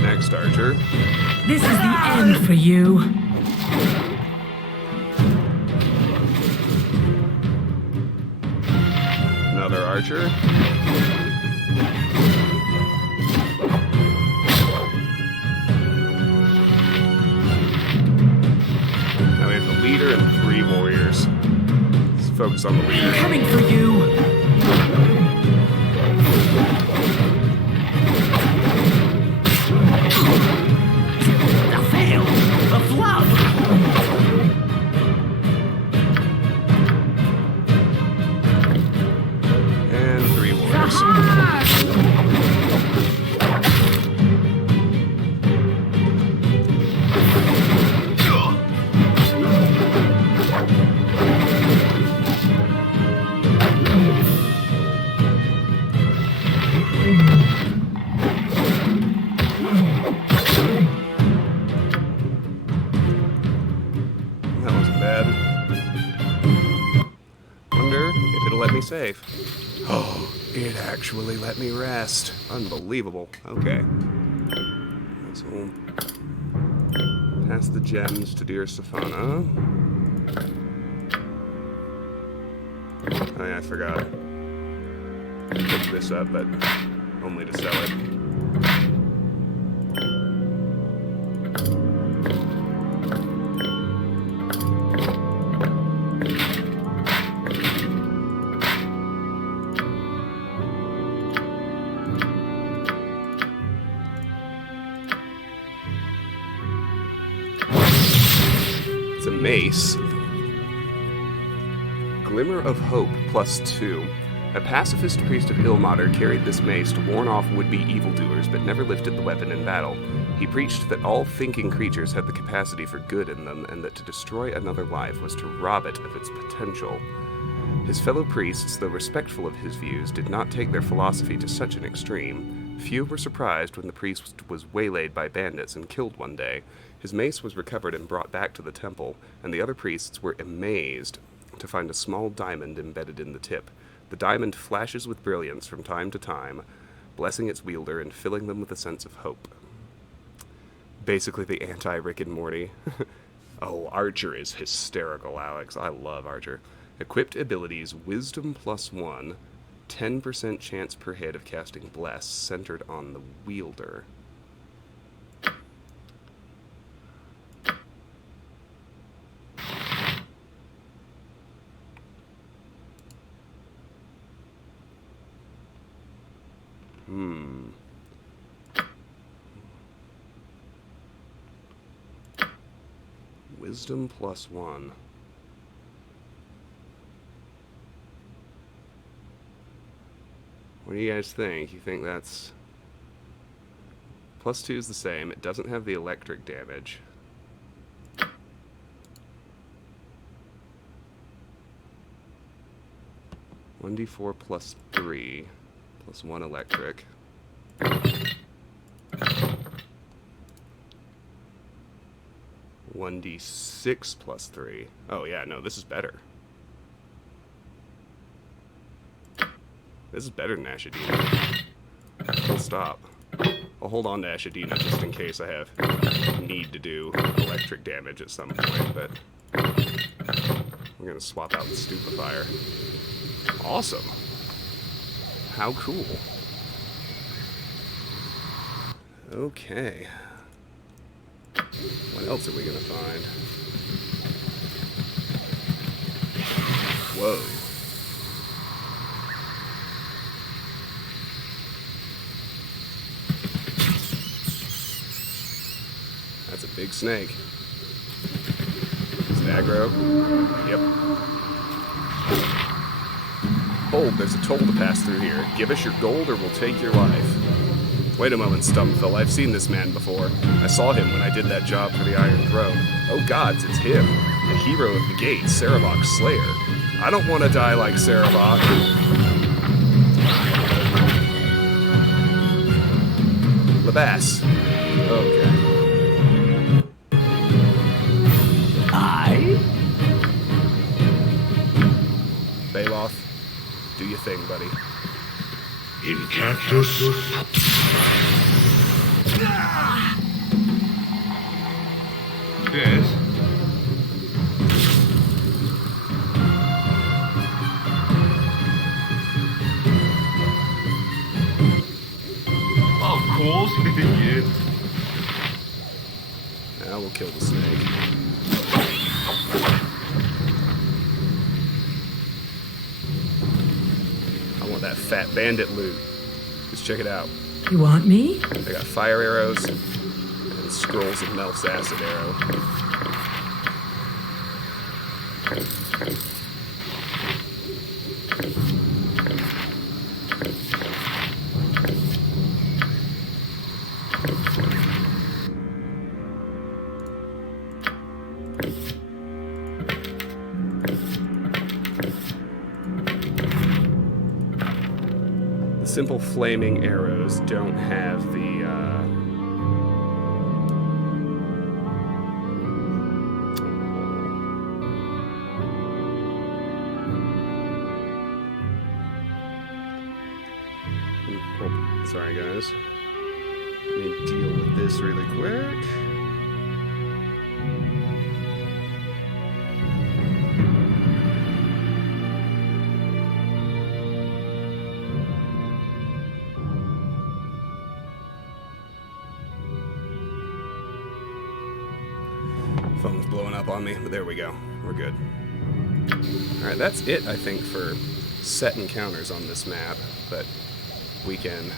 Next archer. This is the end for you. Another archer. Now we have the leader and 3 warriors. Let's focus on the leader. Coming for you. The flub. And 3 warriors. That wasn't bad. Wonder if it'll let me save. Oh, it actually let me rest. Unbelievable. Okay. So we'll pass the gems to dear Stefana. Oh yeah, I forgot. I picked this up, but only to sell it. mace. Glimmer of Hope, +2. A pacifist priest of Ilmater carried this mace to warn off would-be evildoers, but never lifted the weapon in battle. He preached that all thinking creatures had the capacity for good in them, and that to destroy another life was to rob it of its potential. His fellow priests, though respectful of his views, did not take their philosophy to such an extreme. Few were surprised when the priest was waylaid by bandits and killed one day. His mace was recovered and brought back to the temple, and the other priests were amazed to find a small diamond embedded in the tip. The diamond flashes with brilliance from time to time, blessing its wielder and filling them with a sense of hope. Basically the anti-Rick and Morty. Oh, Archer is hysterical, Alex. I love Archer. Equipped abilities, Wisdom +1, 10% chance per hit of casting Bless, centered on the wielder. Wisdom +1. What do you guys think? You think that's... +2 is the same. It doesn't have the electric damage. (1d4 +3 +1 electric). 1d6 +3. Oh yeah, no, this is better. This is better than Ashadina. Full stop. I'll hold on to Ashadina just in case I have need to do electric damage at some point, but we're gonna swap out the Stupefier. Awesome. How cool. Okay. What else are we gonna find? Whoa. That's a big snake. Is it aggro? Yep. Hold, there's a toll to pass through here. Give us your gold or we'll take your life. Wait a moment, Stumpville. I've seen this man before. I saw him when I did that job for the Iron Throne. Oh gods, it's him. The hero of the gate, Sarevok's Slayer. I don't want to die like Sarevok. Labass. Okay. Baloth, do your thing, buddy. In cactus. Yes. Of course, yes. Now we'll kill the snake. I want that fat bandit loot. Just check it out. You want me? I got fire arrows and scrolls of Melf's acid arrow. Simple flaming arrows don't have the, oh, sorry guys. Let me deal with this really quick. Phone's blowing up on me, but there we go. We're good. Alright, that's it, I think, for set encounters on this map, but we can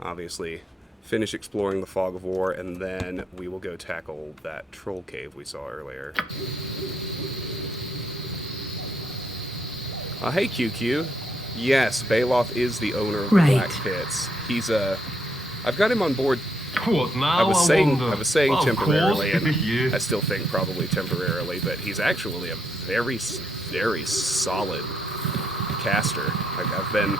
obviously finish exploring the Fog of War, and then we will go tackle that troll cave we saw earlier. Hey, QQ. Yes, Baloth is the owner of the Right. Black Pits. He's I've got him on board. What now? I was saying Of temporarily, course. and Yes. I still think probably temporarily, but he's actually a very, very solid caster. I've been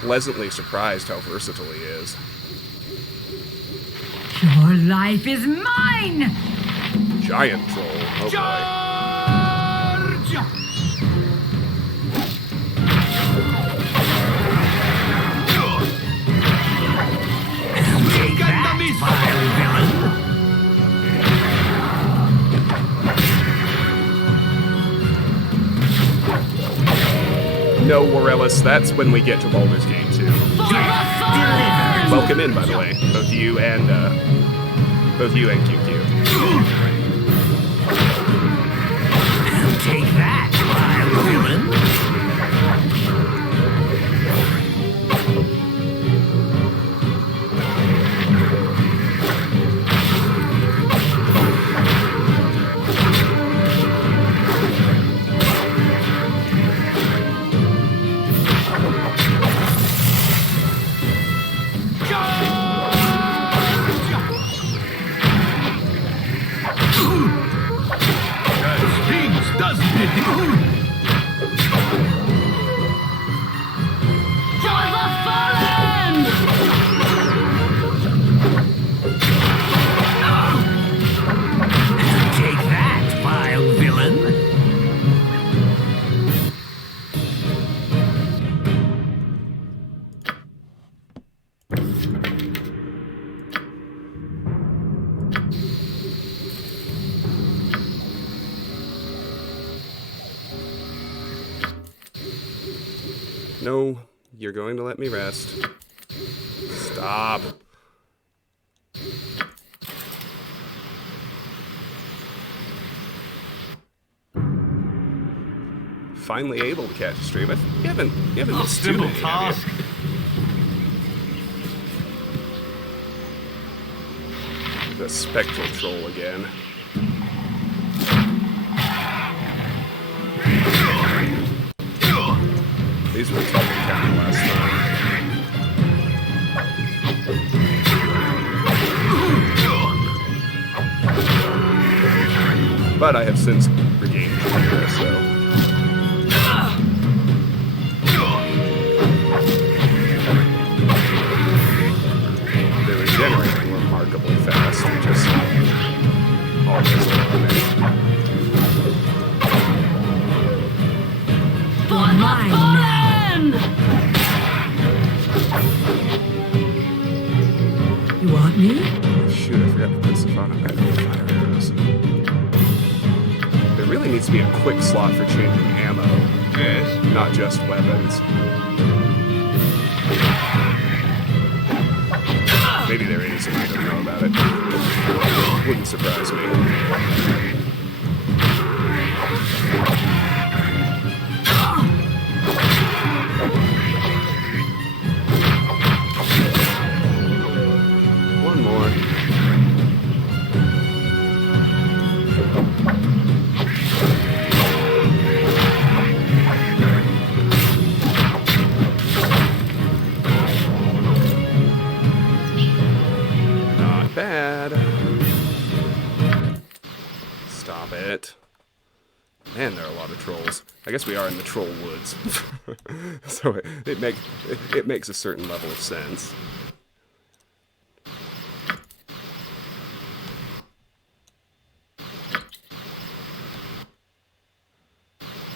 pleasantly surprised how versatile he is. Your life is mine! Giant troll. Oh boy. No, Warellis, that's when we get to Baldur's Gate 2. Welcome in, by the way, both you and QQ. Take that, vile villain. No, you're going to let me rest. Stop. Finally able to catch a stream. You haven't missed too Simple many, have task. you? The spectral troll again. These were tough to encounter last time. But I have since regained Glimmer, so... They're regenerating remarkably fast, which is almost eliminated. You want me? Shoot, I forgot to put some on fire arrows. There really needs to be a quick slot for changing ammo, Yes. not just weapons. Maybe there is, and I don't know about it. Wouldn't surprise me. One more. Not bad. Stop it. Man, there are a lot of trolls. I guess we are in the troll woods. So it makes a certain level of sense.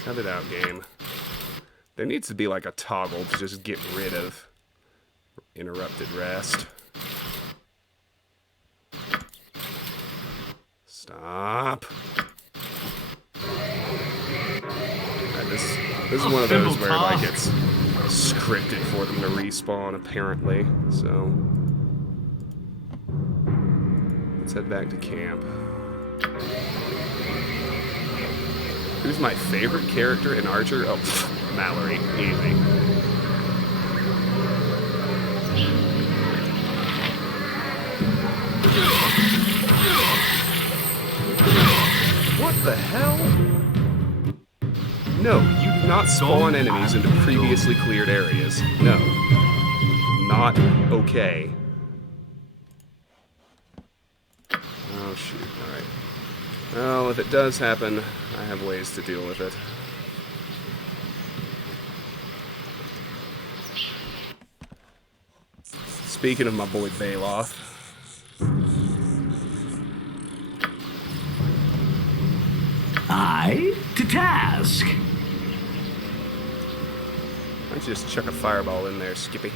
Cut it out, game. There needs to be like a toggle to just get rid of interrupted rest. Stop. This is one of those where like it's scripted for them to respawn apparently, so let's head back to camp. Who's my favorite character in Archer? Oh, Mallory. Easy. What the hell? No, you do not spawn enemies into previously cleared areas. No. Not okay. Oh, shoot. Alright. Well, if it does happen, I have ways to deal with it. Speaking of my boy Baloth. I to task. Why don't you just chuck a fireball in there, Skippy?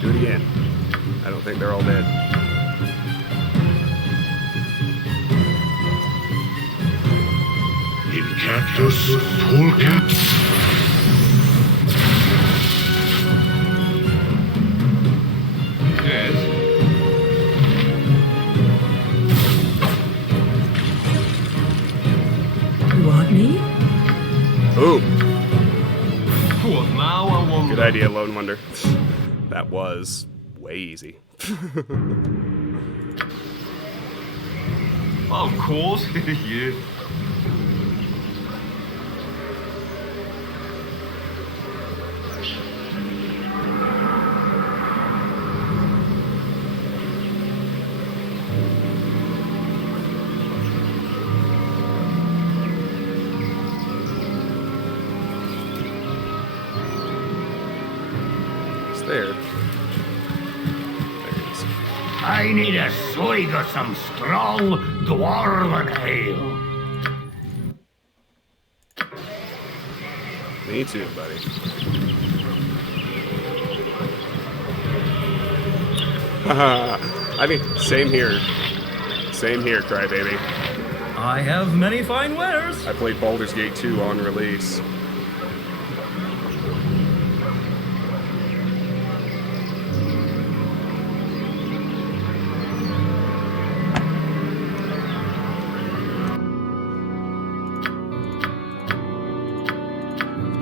Do it again. I don't think they're all dead. Cactus, polecat. Yes. You want me? Ooh. What now, I wonder? Good idea, Lone Wonder. That was way easy. Of course, yeah. There. There it is. I need a swig of some strong dwarven ale. Me too, buddy. I mean, same here. Same here, crybaby. I have many fine wares. I played Baldur's Gate 2 on release.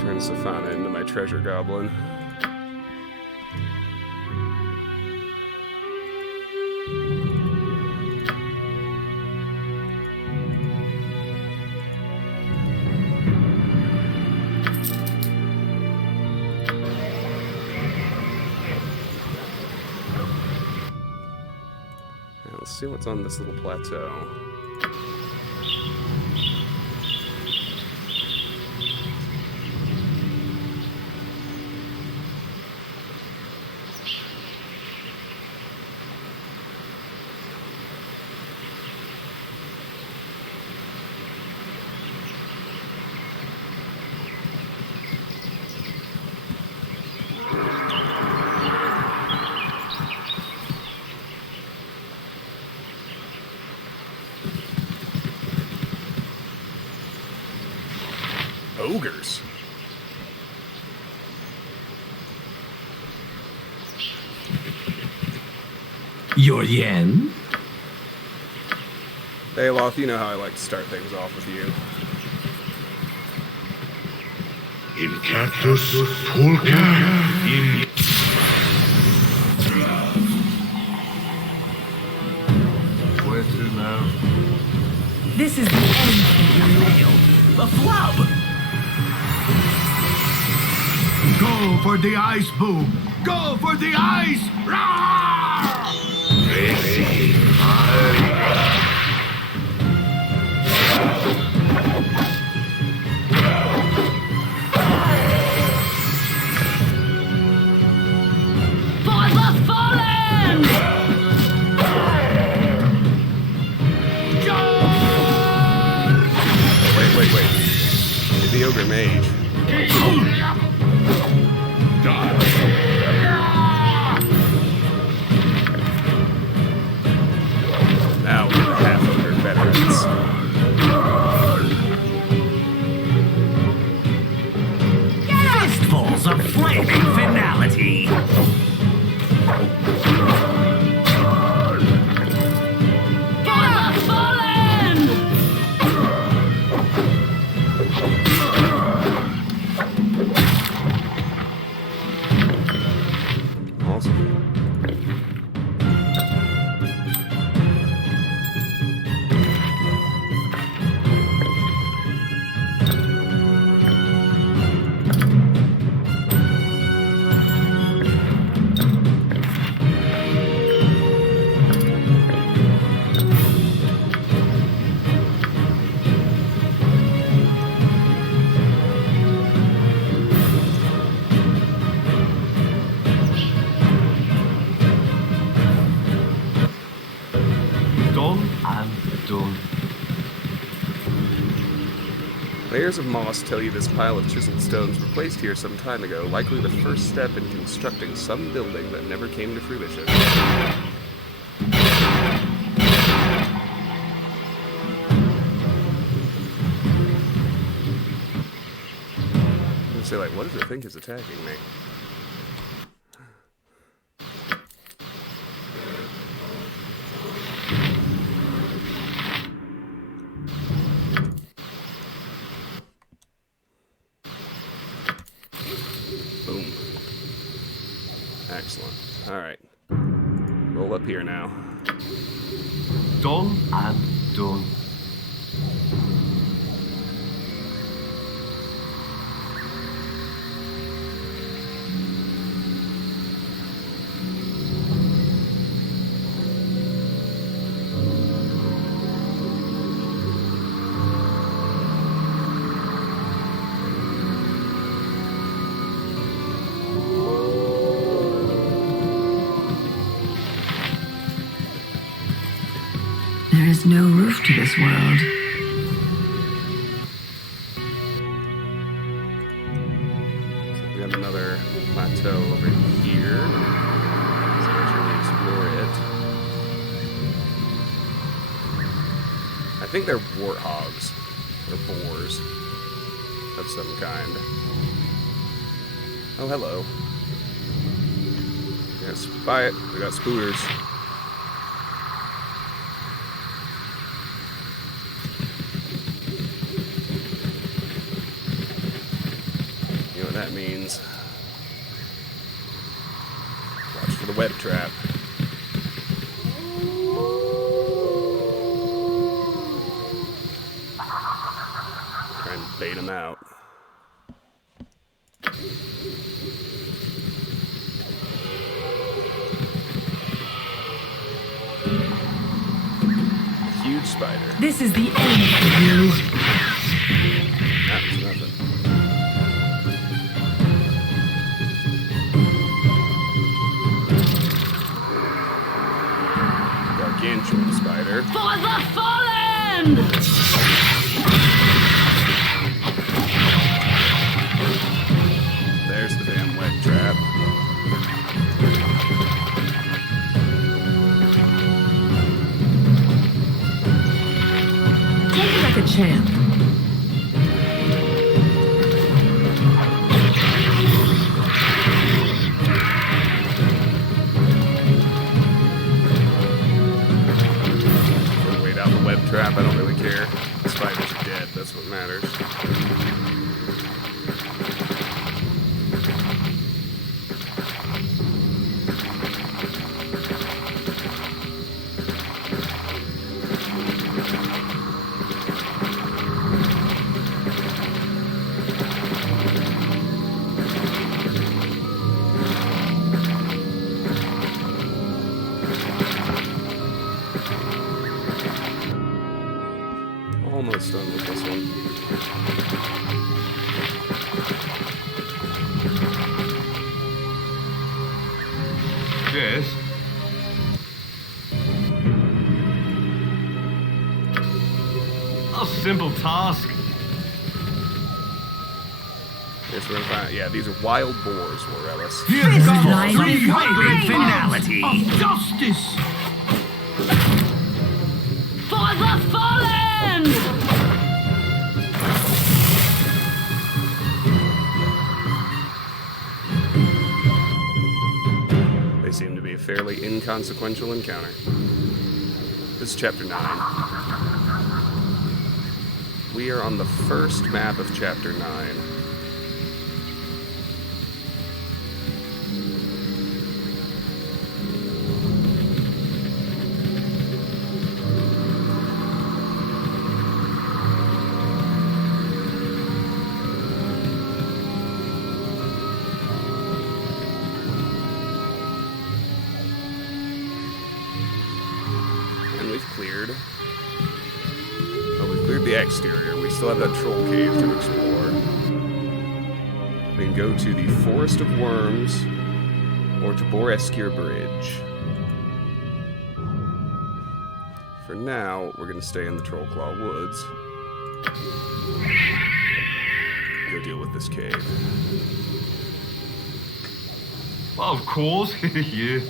Turn Safana into my treasure goblin. Let's see what's on this little plateau. Ogres. Your yen? Baloth, you know how I like to start things off with you. In cactus, polecat, in... Where to now? This is the end. The flub! Go for the ice, Boo! Go for the ice! Roar! Crazy fire! For the fallen! Wait. It's the ogre mage. Now we're half ogre veterans. Fistfuls of flaming finality! Layers of moss tell you this pile of chiseled stones were placed here some time ago, likely the first step in constructing some building that never came to fruition. I'm gonna say, like, what does it think is attacking me? Boom. Excellent. Alright. Roll up here now. Done and done. There is no roof to this world. We have another plateau over here. So make sure we explore it. I think they're warthogs. Or boars. Of some kind. Oh, hello. Yes, buy it. We got scooters. You know what that means. Watch for the web trap. Try and bait him out. Huge spider. This is the end for you. That's nothing. Gargantuan spider. For the fallen! There's the damn web trap. Take it like a champ. Wait out the web trap, I don't really care. The spiders are dead, that's what matters. Almost done with this one. Yes. A simple task. Yes, we're gonna find. Yeah, these are wild boars, Morellis. You've got lies a is free-flowing finality. of justice. For the fallen! They seem to be a fairly inconsequential encounter. This is chapter 9. We are on the first map of chapter 9. And we've cleared. Oh, we've cleared the exterior. We still have that troll cave to explore. We can go to the Forest of Worms or to Boreskir Bridge. For now, we're going to stay in the Trollclaw Woods. Go deal with this cave. Of course, yeah.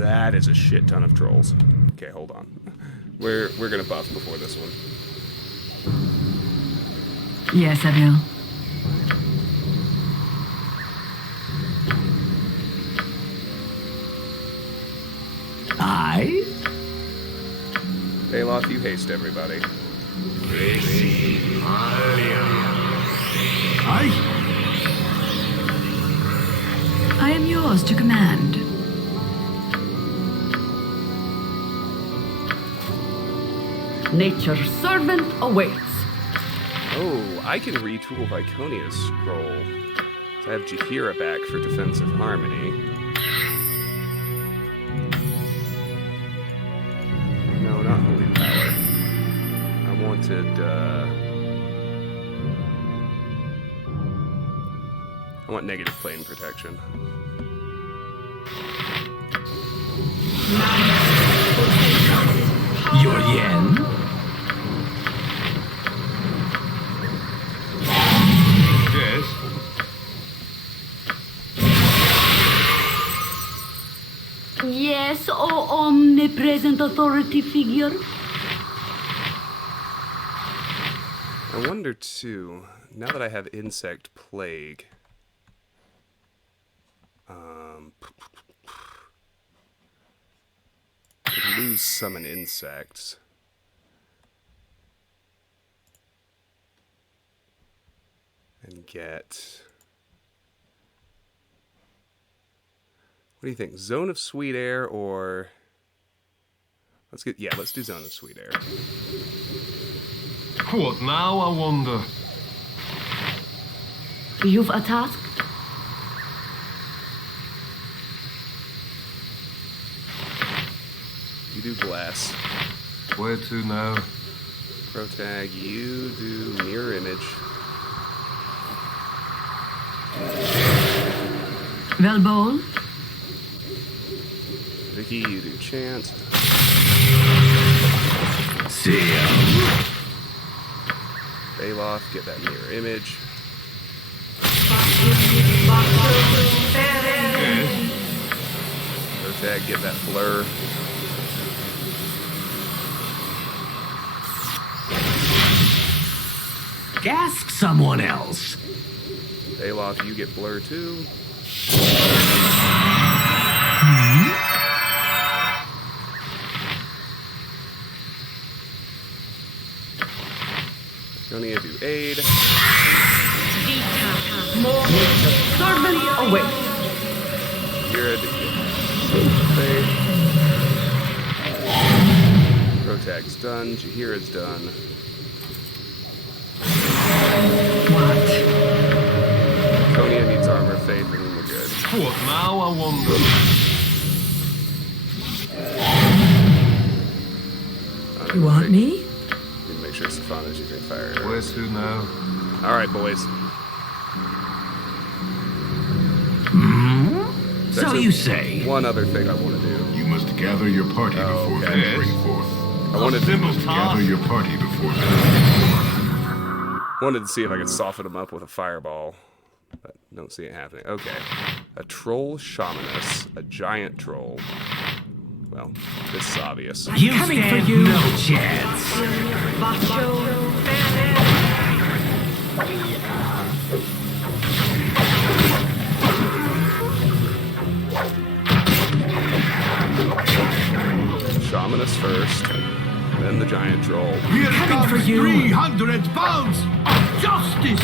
That is a shit ton of trolls. Okay, hold on. We're gonna buff before this one. Yes, I will. I? Baloth, you haste everybody. I am yours to command. Nature's servant awaits. Oh, I can retool Viconia's scroll. So I have Jaheira back for defensive harmony. No, not holy power. I want negative plane protection. Your yen? Yes. Yes, O omnipresent authority figure. I wonder too, now that I have Insect Plague, I could lose summon insects. And get... What do you think? Zone of Sweet Air or... let's do Zone of Sweet Air. What now, I wonder? You've a task? You do Bless. Where to now? Protag, you do Mirror Image. Velbol? Vicky, you do Chant. See ya. Baloth, get that Mirror Image. Protag, get that Blur. Ask someone else. Baloth, you get Blur too. Draconia do Aid. Servant awaits. Jaheira do Faith. Protag's done. Jaheira's done. What? Draconia needs Armor of Faith, and then we're good. What now, I wonder? You want me? Need to make sure Safana's using fire Where arrows. to now? Alright, boys. So That's you say. One other thing I want to do. You must gather your party before okay. venturing forth. I wanted Simple to, Gather your party before wanted to see if I could soften them up with a fireball, but don't see it happening. Okay. A troll shamaness, a giant troll. Well, this is obvious. You stand no chance. Shamaness first. Then the giant troll. Here Coming for comes you. 300 pounds of justice!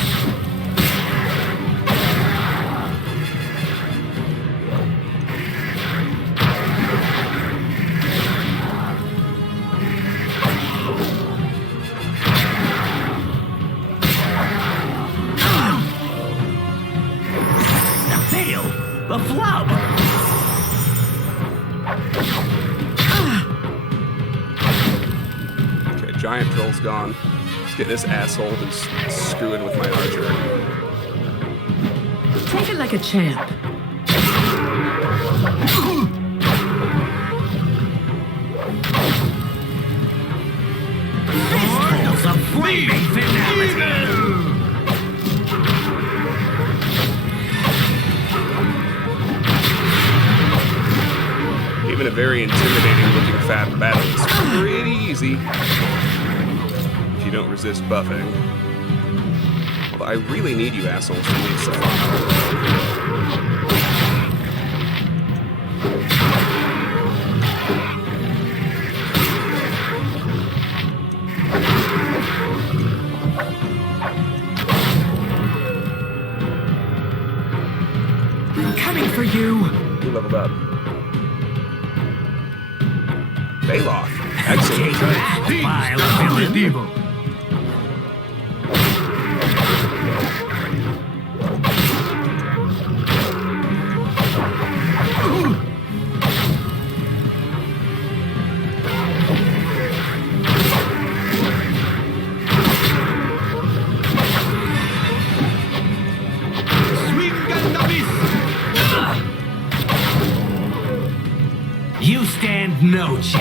The flub! Okay, giant troll's gone. Let's get this asshole who's screwing with my archer. Take it like a champ. Fistfuls of flaming finality! Even a very intimidating looking fat battle is pretty easy if you don't resist buffing. Although I really need you assholes to leave some. Coming for you! Who leveled up? Baloth. Excellent. Take that, vile villain! You stand no chance.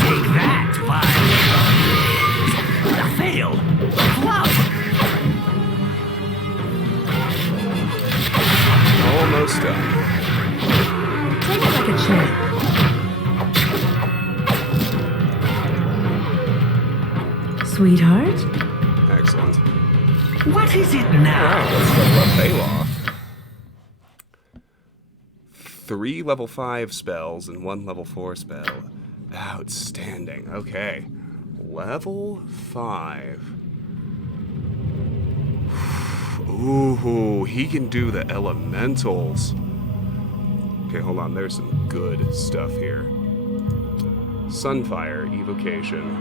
Take that, vile. The fail. Flop. Almost done. Take it like a champ. Sweetheart? Excellent. What is it now? Alright, let's level up Baloth. 3 level 5 spells and 1 level 4 spell. Outstanding. Okay. Level 5. Ooh, he can do the elementals. Okay, hold on. There's some good stuff here. Sunfire, Evocation.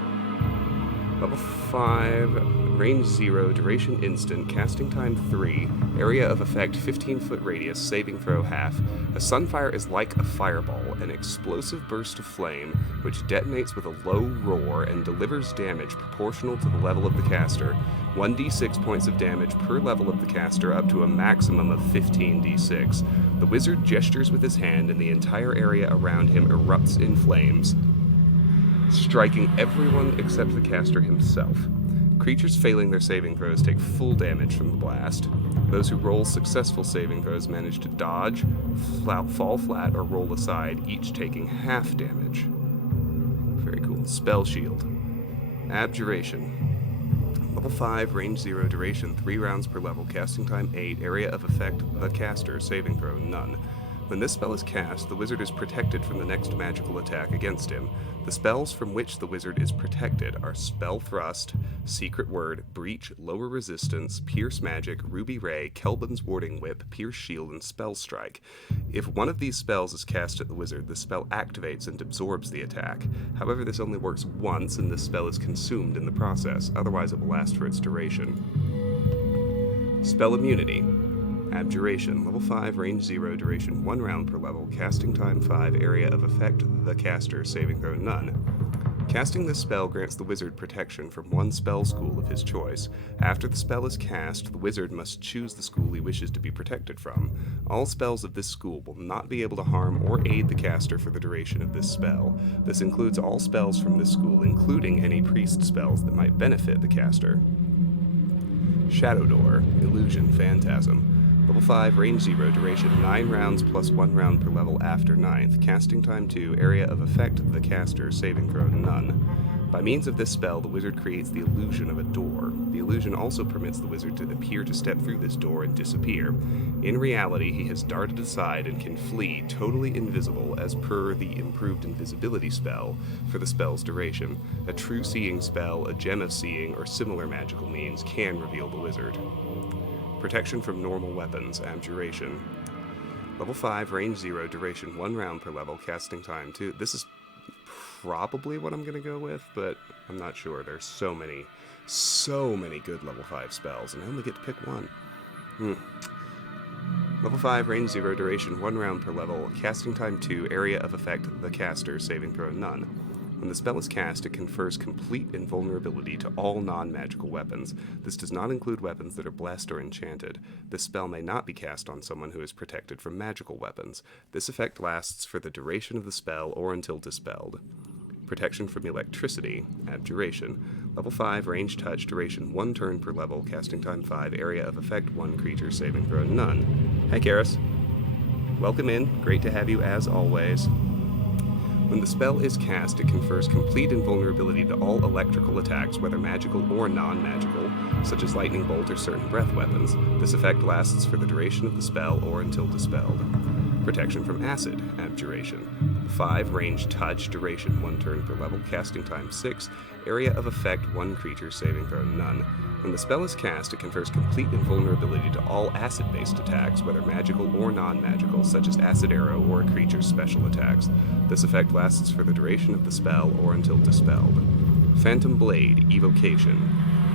Level 5, range 0, duration instant, casting time 3, area of effect 15-foot radius, saving throw half. A Sunfire is like a fireball, an explosive burst of flame, which detonates with a low roar and delivers damage proportional to the level of the caster. 1d6 points of damage per level of the caster, up to a maximum of 15d6. The wizard gestures with his hand and the entire area around him erupts in flames, striking everyone except the caster himself. Creatures failing their saving throws take full damage from the blast. Those who roll successful saving throws manage to dodge, fall flat, or roll aside, each taking half damage. Very cool. Spell Shield. Abjuration. Level 5, range 0, duration 3 rounds per level, casting time 8, area of effect the caster, saving throw none. When this spell is cast, the wizard is protected from the next magical attack against him. The spells from which the wizard is protected are Spell Thrust, Secret Word, Breach, Lower Resistance, Pierce Magic, Ruby Ray, Kelbin's Warding Whip, Pierce Shield, and Spell Strike. If one of these spells is cast at the wizard, the spell activates and absorbs the attack. However, this only works once, and this spell is consumed in the process, otherwise it will last for its duration. Spell Immunity. Abjuration, level 5, range 0, duration 1 round per level, casting time 5, area of effect the caster, saving throw none. Casting this spell grants the wizard protection from one spell school of his choice. After the spell is cast, the wizard must choose the school he wishes to be protected from. All spells of this school will not be able to harm or aid the caster for the duration of this spell. This includes all spells from this school, including any priest spells that might benefit the caster. Shadow Door, Illusion, Phantasm. Level 5, range 0, duration 9 rounds plus 1 round per level after 9th, casting time 2, area of effect the caster, saving throw none. By means of this spell, the wizard creates the illusion of a door. The illusion also permits the wizard to appear to step through this door and disappear. In reality, he has darted aside and can flee totally invisible as per the improved invisibility spell for the spell's duration. A true seeing spell, a gem of seeing, or similar magical means can reveal the wizard. Protection from normal weapons, Abjuration. Level 5, range 0, duration 1 round per level, casting time 2. This is probably what I'm going to go with, but I'm not sure. There's so many good level 5 spells, and I only get to pick one. Level 5, range 0, duration 1 round per level, casting time 2, area of effect the caster, saving throw none. When the spell is cast, it confers complete invulnerability to all non-magical weapons. This does not include weapons that are blessed or enchanted. This spell may not be cast on someone who is protected from magical weapons. This effect lasts for the duration of the spell or until dispelled. Protection from electricity, Abjuration. Level 5, range touch, duration 1 turn per level, casting time 5, area of effect 1 creature, saving throw none. Hi Karis. Welcome in, great to have you as always. When the spell is cast, it confers complete invulnerability to all electrical attacks, whether magical or non-magical, such as lightning bolt or certain breath weapons. This effect lasts for the duration of the spell or until dispelled. Protection from acid, Abjuration. 5, range touch, duration 1 turn per level, casting time 6, area of effect 1 creature, saving throw none. When the spell is cast, it confers complete invulnerability to all acid-based attacks, whether magical or non-magical, such as acid arrow or a creature's special attacks. This effect lasts for the duration of the spell or until dispelled. Phantom Blade, Evocation.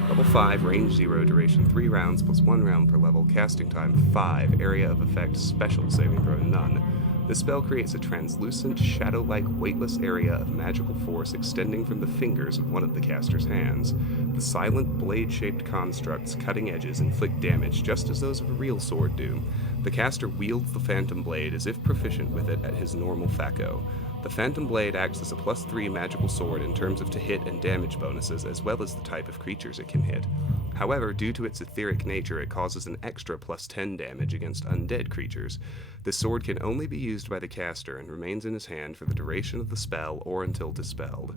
Level 5, range 0, duration 3 rounds plus 1 round per level, casting time 5, area of effect special, saving throw none. This spell creates a translucent, shadow-like, weightless area of magical force extending from the fingers of one of the caster's hands. The silent, blade-shaped construct's cutting edges inflict damage just as those of a real sword do. The caster wields the Phantom Blade as if proficient with it at his normal FACO. The Phantom Blade acts as a +3 magical sword in terms of to hit and damage bonuses, as well as the type of creatures it can hit. However, due to its etheric nature, it causes an extra +10 damage against undead creatures. This sword can only be used by the caster and remains in his hand for the duration of the spell or until dispelled.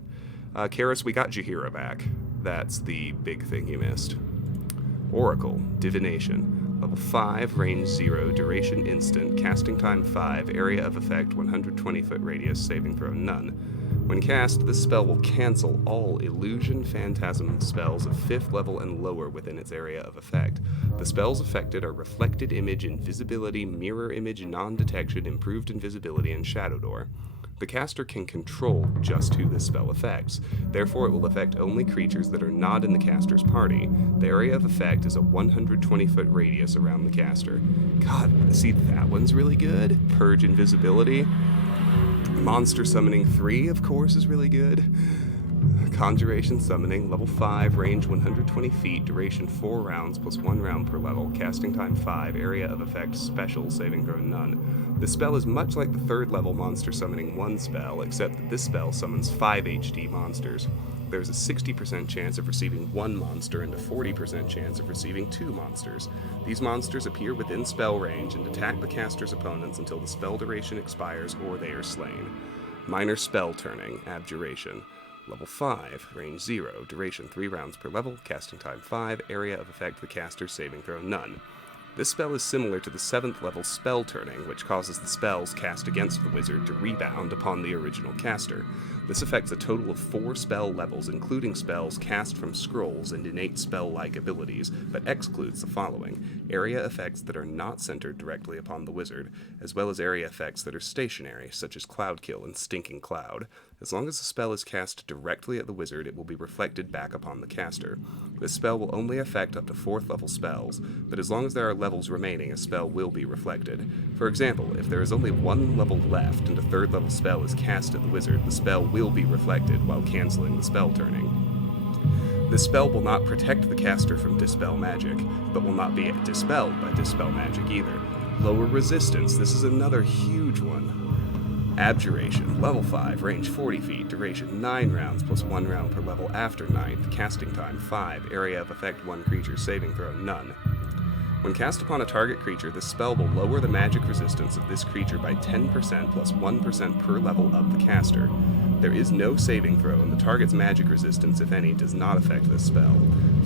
Karis, we got Jaheira back. That's the big thing you missed. Oracle, Divination. Level 5, range 0, duration instant, casting time 5, area of effect 120-foot radius, saving throw none. When cast, this spell will cancel all illusion, phantasm spells of 5th level and lower within its area of effect. The spells affected are reflected image, invisibility, mirror image, non-detection, improved invisibility, and shadow door. The caster can control just who this spell affects, therefore it will affect only creatures that are not in the caster's party. The area of effect is a 120-foot radius around the caster. God, see, that one's really good. Purge invisibility. Monster Summoning 3, of course, is really good. Conjuration Summoning, level 5, range 120 feet, duration 4 rounds plus 1 round per level, casting time 5, area of effect special, saving throw none. This spell is much like the 3rd level Monster Summoning 1 spell, except that this spell summons 5 HD monsters. There's a 60% chance of receiving 1 monster and a 40% chance of receiving 2 monsters. These monsters appear within spell range and attack the caster's opponents until the spell duration expires or they are slain. Minor Spell Turning, Abjuration. Level 5, range 0, duration 3 rounds per level, casting time 5, area of effect the caster, saving throw none. This spell is similar to the 7th level Spell Turning, which causes the spells cast against the wizard to rebound upon the original caster. This affects a total of 4 spell levels, including spells cast from scrolls and innate spell-like abilities, but excludes the following: area effects that are not centered directly upon the wizard, as well as area effects that are stationary, such as Cloud Kill and Stinking Cloud. As long as the spell is cast directly at the wizard, it will be reflected back upon the caster. This spell will only affect up to 4th level spells, but as long as there are levels remaining, a spell will be reflected. For example, if there is only 1 level left and a 3rd level spell is cast at the wizard, the spell will be reflected while canceling the spell turning. This spell will not protect the caster from Dispel Magic, but will not be dispelled by Dispel Magic either. Lower Resistance, this is another huge one. Abjuration, level 5, range 40 feet, duration 9 rounds plus 1 round per level after 9th, casting time 5, area of effect 1 creature, saving throw none. When cast upon a target creature, this spell will lower the magic resistance of this creature by 10% plus 1% per level of the caster. There is no saving throw, and the target's magic resistance, if any, does not affect this spell.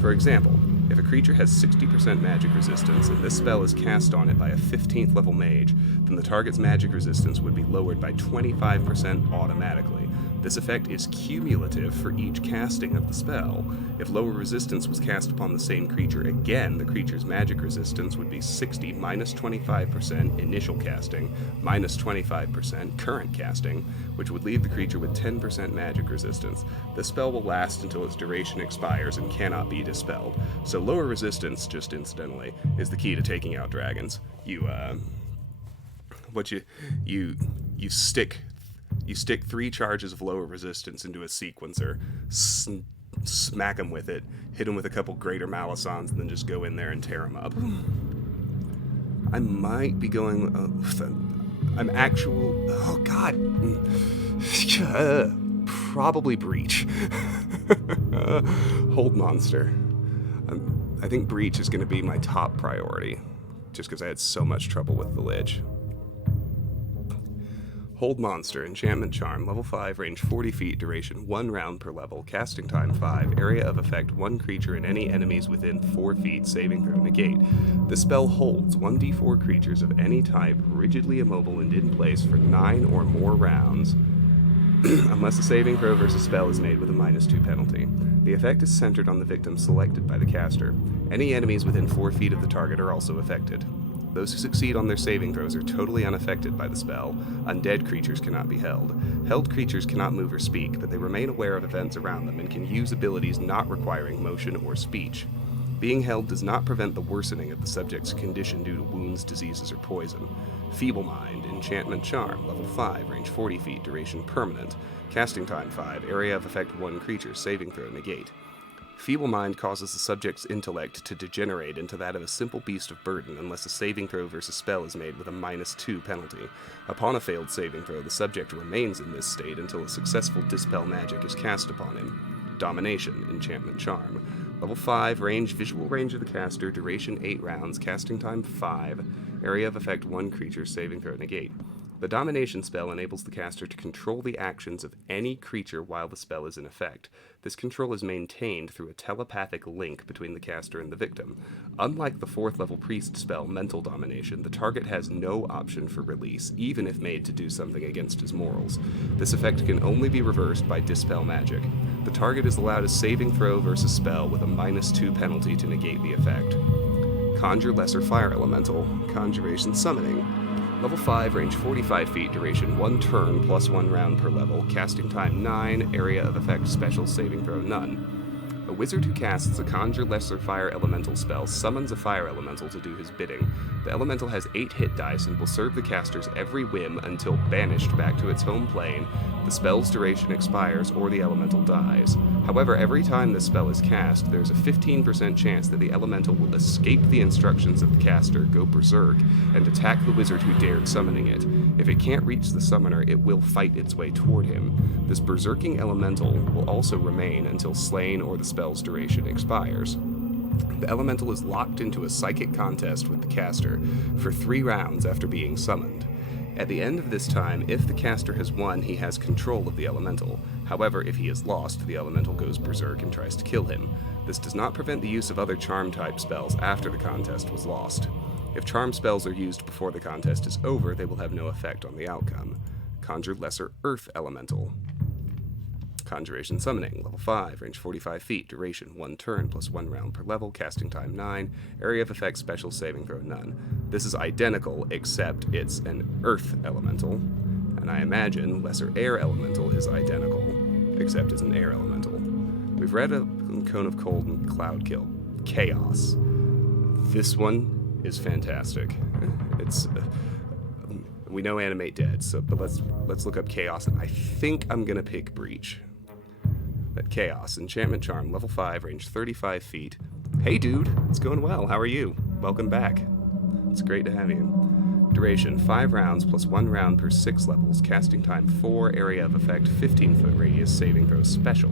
For example, if a creature has 60% magic resistance and this spell is cast on it by a 15th level mage, then the target's magic resistance would be lowered by 25% automatically. This effect is cumulative for each casting of the spell. If lower resistance was cast upon the same creature again, the creature's magic resistance would be 60 minus 25% initial casting, minus 25% current casting, which would leave the creature with 10% magic resistance. The spell will last until its duration expires and cannot be dispelled. So lower resistance, just incidentally, is the key to taking out dragons. You stick 3 charges of lower resistance into a sequencer, smack them with it, hit them with a couple greater Malisons, and then just go in there and tear them up. I might be going... oh god. Probably Breach. Hold Monster. I think Breach is going to be my top priority, just because I had so much trouble with the Lich. Hold Monster, Enchantment Charm, level 5, range 40 feet, duration 1 round per level, casting time 5, area of effect 1 creature and any enemies within 4 feet, saving throw negate. The spell holds 1d4 creatures of any type rigidly immobile and in place for 9 or more rounds, unless a saving throw versus spell is made with a -2 penalty. The effect is centered on the victim selected by the caster. Any enemies within 4 feet of the target are also affected. Those who succeed on their saving throws are totally unaffected by the spell. Undead creatures cannot be held. Held creatures cannot move or speak, but they remain aware of events around them and can use abilities not requiring motion or speech. Being held does not prevent the worsening of the subject's condition due to wounds, diseases, or poison. Feeble Mind, Enchantment Charm, level 5, range 40 feet, duration permanent, casting time 5, area of effect 1 creature, saving throw negate. Feeble Mind causes the subject's intellect to degenerate into that of a simple beast of burden unless a saving throw versus spell is made with a -2 penalty. Upon a failed saving throw, the subject remains in this state until a successful Dispel magic is cast upon him. Domination, Enchantment Charm. Level 5, range, visual range of the caster, duration 8 rounds, casting time 5, area of effect 1 creature, saving throw negate. The Domination spell enables the caster to control the actions of any creature while the spell is in effect. This control is maintained through a telepathic link between the caster and the victim. Unlike the 4th level priest spell, Mental Domination, the target has no option for release, even if made to do something against his morals. This effect can only be reversed by Dispel magic. The target is allowed a saving throw versus spell with a -2 penalty to negate the effect. Conjure Lesser Fire Elemental, Conjuration Summoning. Level 5, range 45 feet, duration 1 turn plus 1 round per level, casting time 9, area of effect special, saving throw none. A wizard who casts a Conjure Lesser Fire Elemental spell summons a fire elemental to do his bidding. The elemental has 8 hit dice and will serve the caster's every whim until banished back to its home plane, the spell's duration expires, or the elemental dies. However, every time this spell is cast, there's a 15% chance that the elemental will escape the instructions of the caster, go berserk, and attack the wizard who dared summoning it. If it can't reach the summoner, it will fight its way toward him. This berserking elemental will also remain until slain or the spell's duration expires. The elemental is locked into a psychic contest with the caster for 3 rounds after being summoned. At the end of this time, if the caster has won, he has control of the elemental. However, if he has lost, the elemental goes berserk and tries to kill him. This does not prevent the use of other charm-type spells after the contest was lost. If charm spells are used before the contest is over, they will have no effect on the outcome. Conjure Lesser Earth Elemental. Conjuration Summoning, level 5, range 45 feet, duration 1 turn plus 1 round per level, casting time 9, area of effect special, saving throw none. This is identical, except it's an Earth Elemental, and I imagine Lesser Air Elemental is identical, except it's an Air Elemental. We've read a Cone of Cold and Cloud Kill. Chaos. This one is fantastic. It's... we know Animate Dead, but let's look up Chaos, and I think I'm gonna pick Breach. But Chaos, Enchantment Charm, level 5, range 35 feet. Hey dude, it's going well, how are you? Welcome back. It's great to have you. Duration, 5 rounds plus 1 round per 6 levels, casting time 4, area of effect 15-foot radius, saving throw special.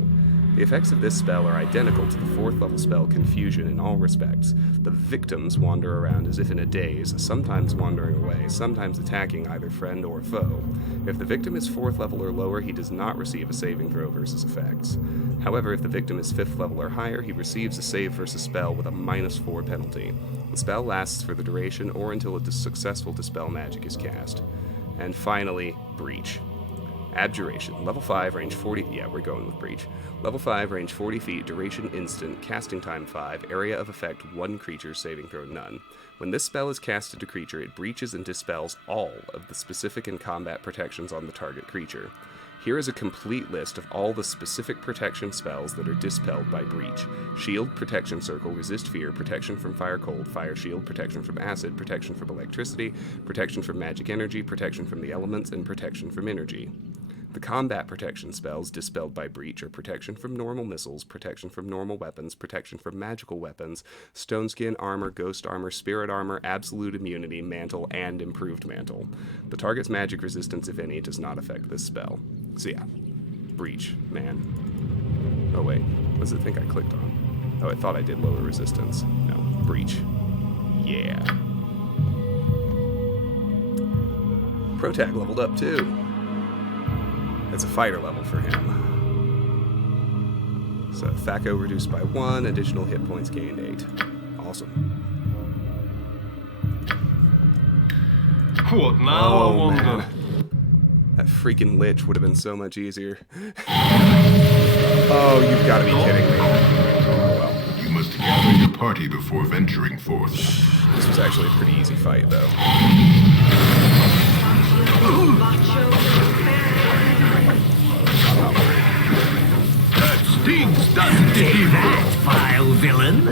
The effects of this spell are identical to the 4th level spell Confusion in all respects. The victims wander around as if in a daze, sometimes wandering away, sometimes attacking either friend or foe. If the victim is 4th level or lower, he does not receive a saving throw versus effects. However, if the victim is 5th level or higher, he receives a save versus spell with a -4 penalty. The spell lasts for the duration or until a successful Dispel magic is cast. And finally, Breach. Abjuration. Level 5, range 40... Yeah, we're going with Breach. Level 5, range 40 feet, duration instant, casting time 5, area of effect 1 creature, saving throw none. When this spell is casted to creature, it breaches and dispels all of the specific and combat protections on the target creature. Here is a complete list of all the specific protection spells that are dispelled by Breach. Shield, Protection Circle, Resist Fear, Protection from Fire Cold, Fire Shield, Protection from Acid, Protection from Electricity, Protection from Magic Energy, Protection from the Elements, and Protection from Energy. The combat protection spells dispelled by Breach are Protection from Normal Missiles, Protection from Normal Weapons, Protection from Magical Weapons, Stone Skin Armor, Ghost Armor, Spirit Armor, Absolute Immunity, Mantle, and Improved Mantle. The target's magic resistance, if any, does not affect this spell. So yeah, Breach, man. Oh wait, what does it think I clicked on? Oh, I thought I did lower resistance. No, Breach. Yeah. Protag leveled up too. It's a fighter level for him. So Thaco reduced by 1, additional hit points gained 8. Awesome. What now, I wonder? Man. That freaking Lich would have been so much easier. Oh, you've got to be kidding me. Oh, well. You must gather your party before venturing forth. This was actually a pretty easy fight, though. That stings, doesn't it, Take that, vile villain!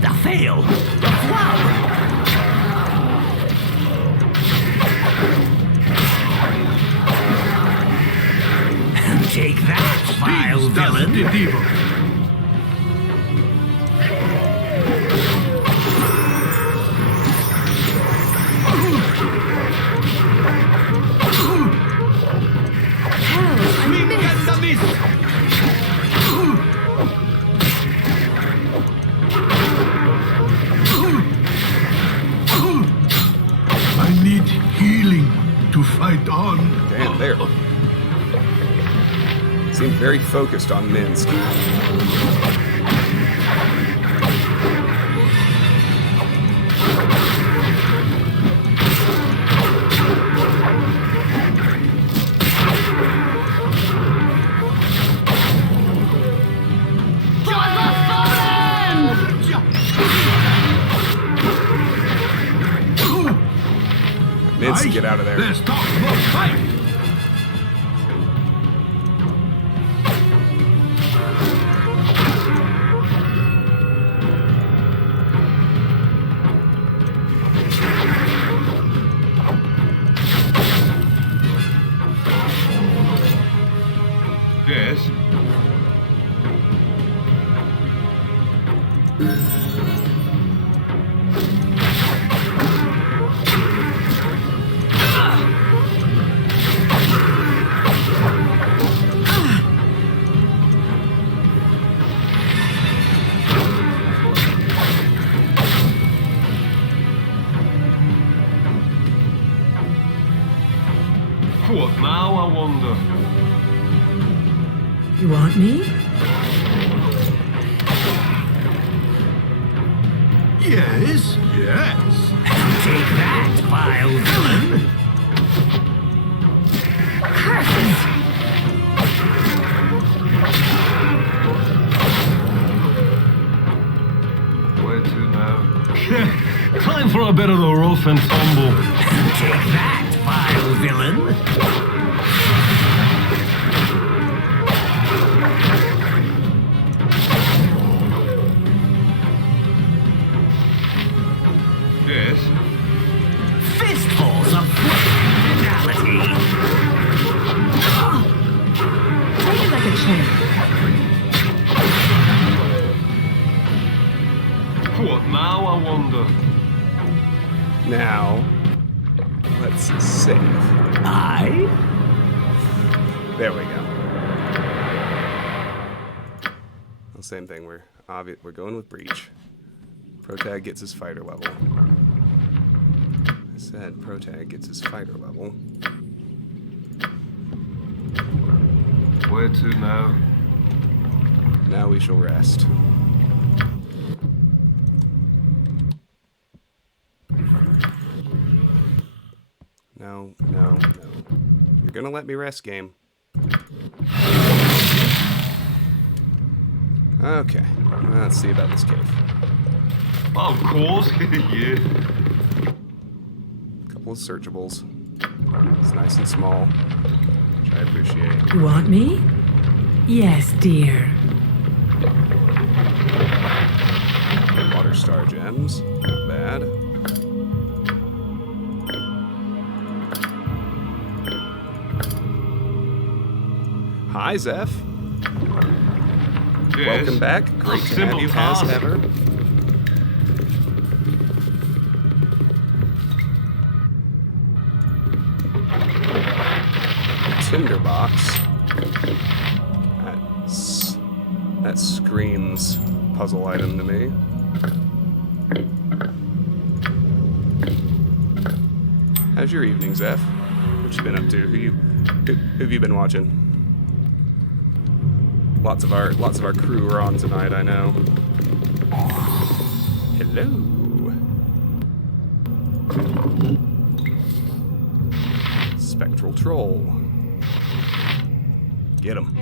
The fail! The flower! Take that, vile villain! The evil. I need healing to fight on. Damn, there. Seemed very focused on Minsk. Minsk, get out of there. Let's talk about fight! Yes. What now, I wonder? You want me? Yes, yes. Take that, vile villain! Curses! Where to now? Time for a bit of the rough and tumble. Take that, vile villain! Yes. Fistfuls of fatality! Take it like a champ. What now, I wonder? Now, let's save. There we go. Well, same thing. We're going with Breach. Protag gets his fighter level. I said Protag gets his fighter level. Where to now? Now we shall rest. No. You're gonna let me rest, game. Okay, let's see about this cave. Of course, yeah. Couple of searchables. It's nice and small, which I appreciate. You want me? Yes, dear. Water star gems, not bad. Hi, Zeph. Yes. Welcome back. Great to have you as ever. Tinderbox. That screams puzzle item to me. How's your evening, Zeph? What you been up to? Who have you been watching? Lots of our crew are on tonight, I know. Hello. Spectral Troll. Get him.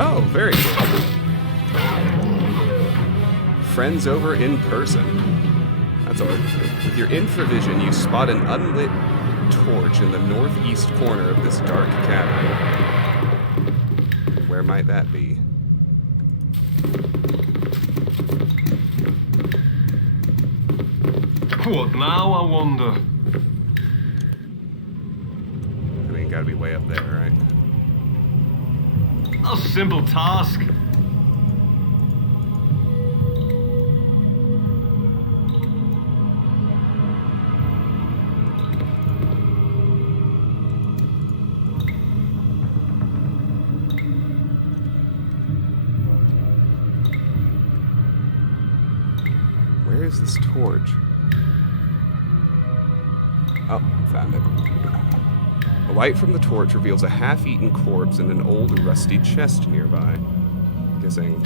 Oh, very good. Friends over in person. That's all. With your infravision, you spot an unlit torch in the northeast corner of this dark cavern. Where might that be? What now, I wonder? I mean, gotta be way up there, right? A simple task. Where is this torch? Oh, found it. The light from the torch reveals a half-eaten corpse and an old, rusty chest nearby. Guessing.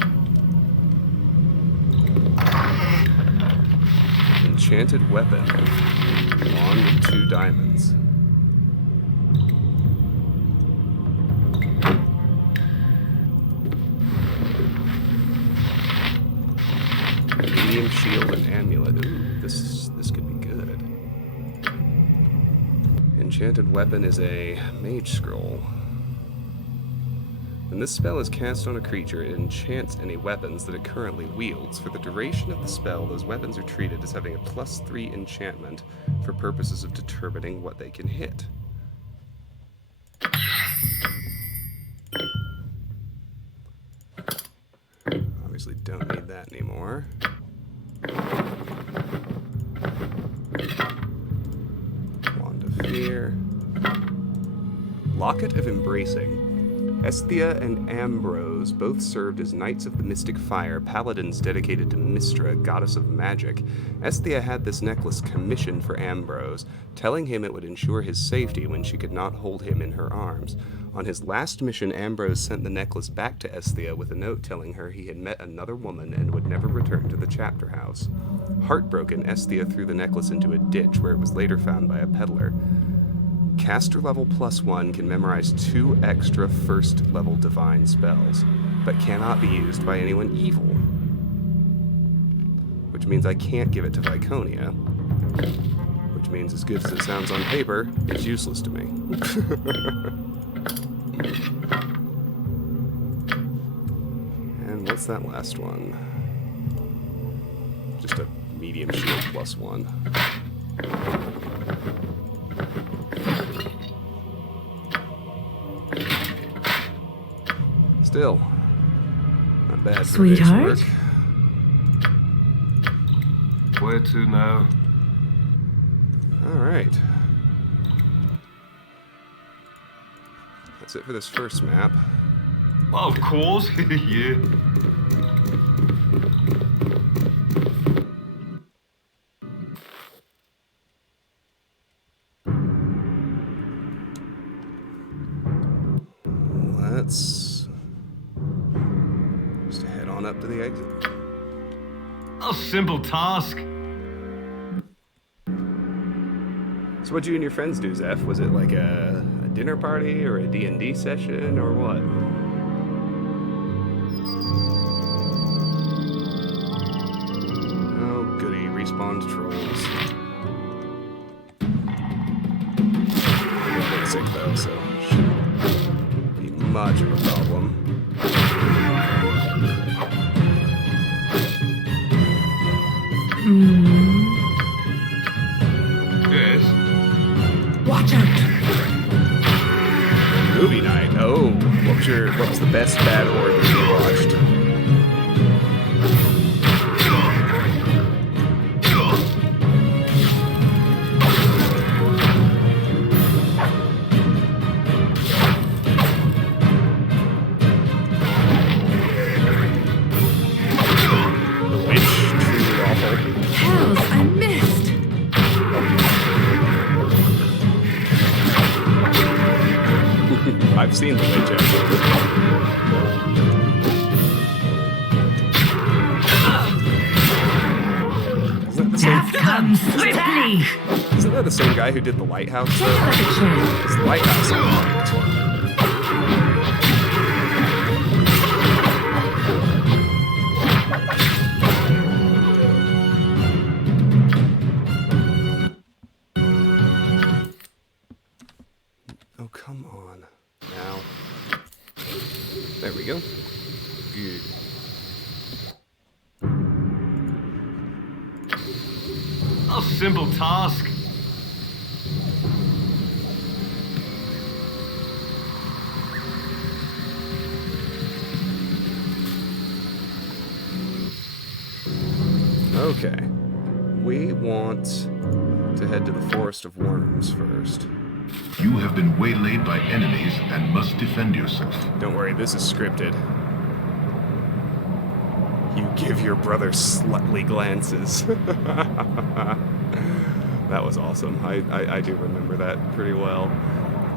Enchanted weapon. Wand with 2 diamonds. Medium shield and amulet. Ooh, this could be good. Enchanted weapon is a mage scroll. When this spell is cast on a creature, it enchants any weapons that it currently wields. For the duration of the spell, those weapons are treated as having a +3 enchantment for purposes of determining what they can hit. Obviously don't need that anymore. Wand of Fear. Locket of Embracing. Esthia and Ambrose both served as Knights of the Mystic Fire, paladins dedicated to Mystra, goddess of magic. Esthia had this necklace commissioned for Ambrose, telling him it would ensure his safety when she could not hold him in her arms. On his last mission, Ambrose sent the necklace back to Esthia with a note telling her he had met another woman and would never return to the chapter house. Heartbroken, Esthia threw the necklace into a ditch where it was later found by a peddler. Caster level +1 can memorize 2 extra first level divine spells, but cannot be used by anyone evil. Which means I can't give it to Viconia. Which means, as good as it sounds on paper, it's useless to me. And what's that last one? Just a medium shield +1. Still, not bad for a day's Sweetheart? work. Where to now? Alright. That's it for this first map. Of course, yeah. Let's just head on up to the exit. A simple task. So what'd you and your friends do, Zeph? Was it like a dinner party or a D&D session or what? Oh, goody. Respawned trolls. I'm sick though, so shouldn't be much of a problem. Yes. Watch out! Movie night. Oh, what was the best bad horror movie you watched? The Witch, truly awful. Hells, I missed! I've seen The Witch, actually. Isn't that the same? Death comes swiftly! Isn't that the same guy who did The Lighthouse? Take another chance. It's The Lighthouse I liked. Oh, come on. Now. There we go. Good. A simple task. Okay. We want to head to the Forest of Worms first. You have been waylaid by enemies and must defend yourself. Don't worry, this is scripted. You give your brother slutly glances. That was awesome. I do remember that pretty well.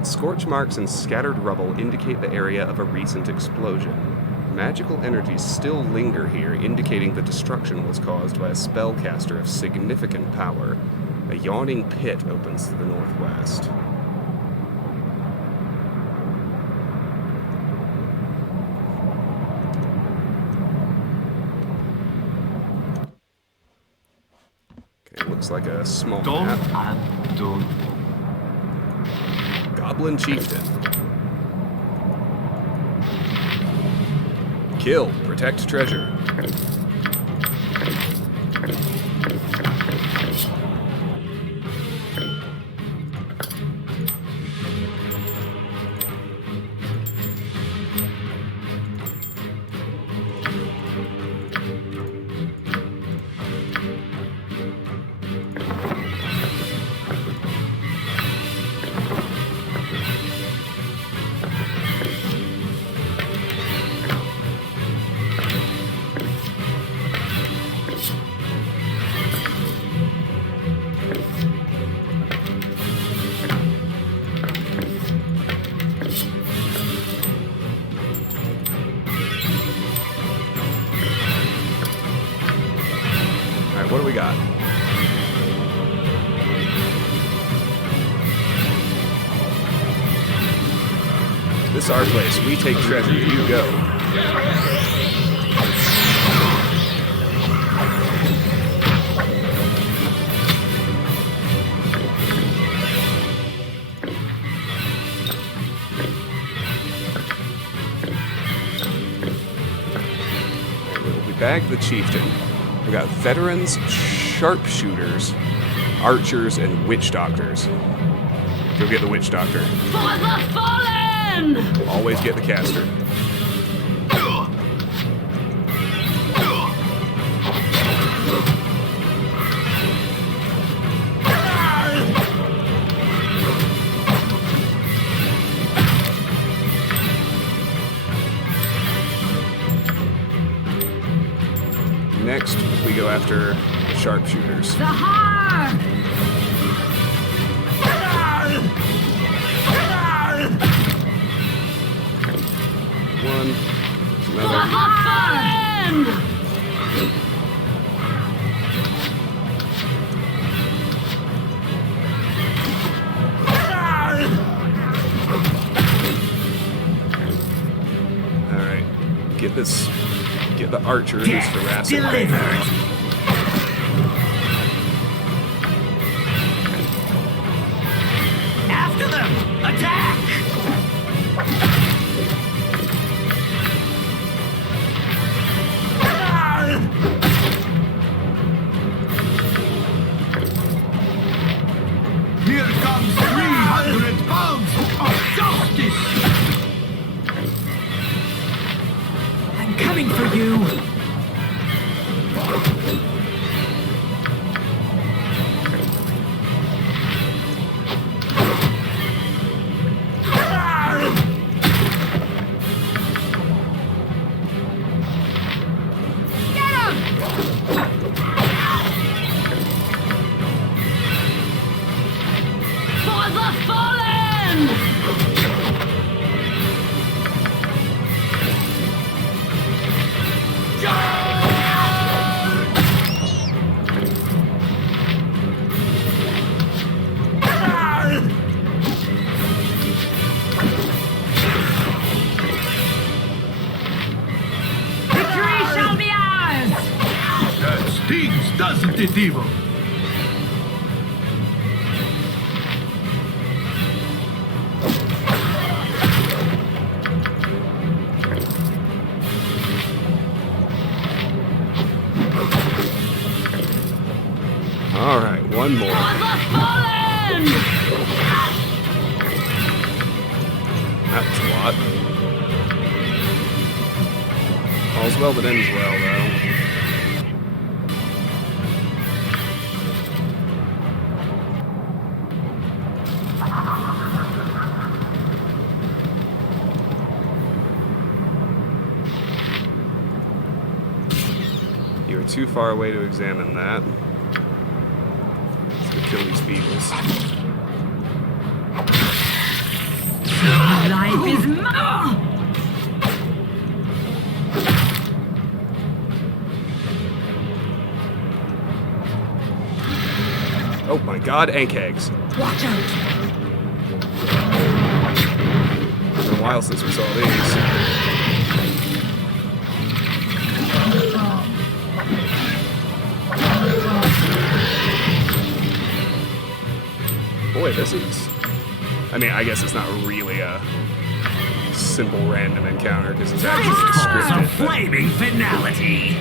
Scorch marks and scattered rubble indicate the area of a recent explosion. Magical energies still linger here, indicating the destruction was caused by a spellcaster of significant power. A yawning pit opens to the northwest. Okay, looks like a small Done map. and done. Goblin Chieftain. Kill. Protect treasure. Alright, what do we got? This is our place. We take treasure. You go. We bagged the chieftain. We got veterans, sharpshooters, archers, and witch doctors. Go get the witch doctor. For the fallen! Always get the caster. Next, we go after sharpshooters. Sahar! One, For another. the fallen! All right, get the archer who's harassing. After them! Attack! Here comes 300 pounds of justice! I'm coming for you! For the fallen! Victory shall be ours! That stings, doesn't it, Evil? All right, one more. For the fallen! That was a lot. All's well that ends well, though. You are too far away to examine that. Let's go kill these beetles. Life is more! Oh my god, ank eggs. Watch out! It's been a while since we saw these. Boy, this is... I mean, I guess it's not really a simple random encounter because it's actually scripted. but- Flaming finality!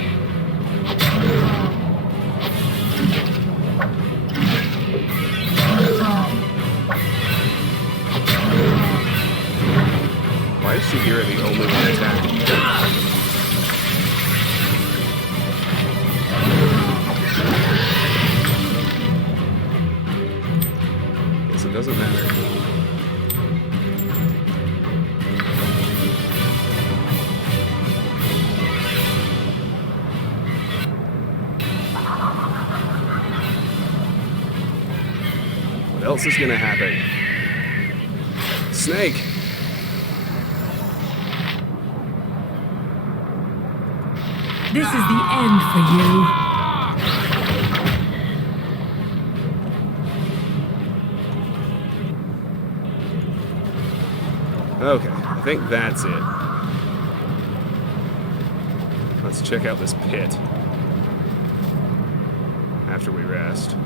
Why is Shahira the only one attacking? Guess it doesn't matter. What else is gonna happen? Snake! This is the end for you. Okay, I think that's it. Let's check out this pit after we rest.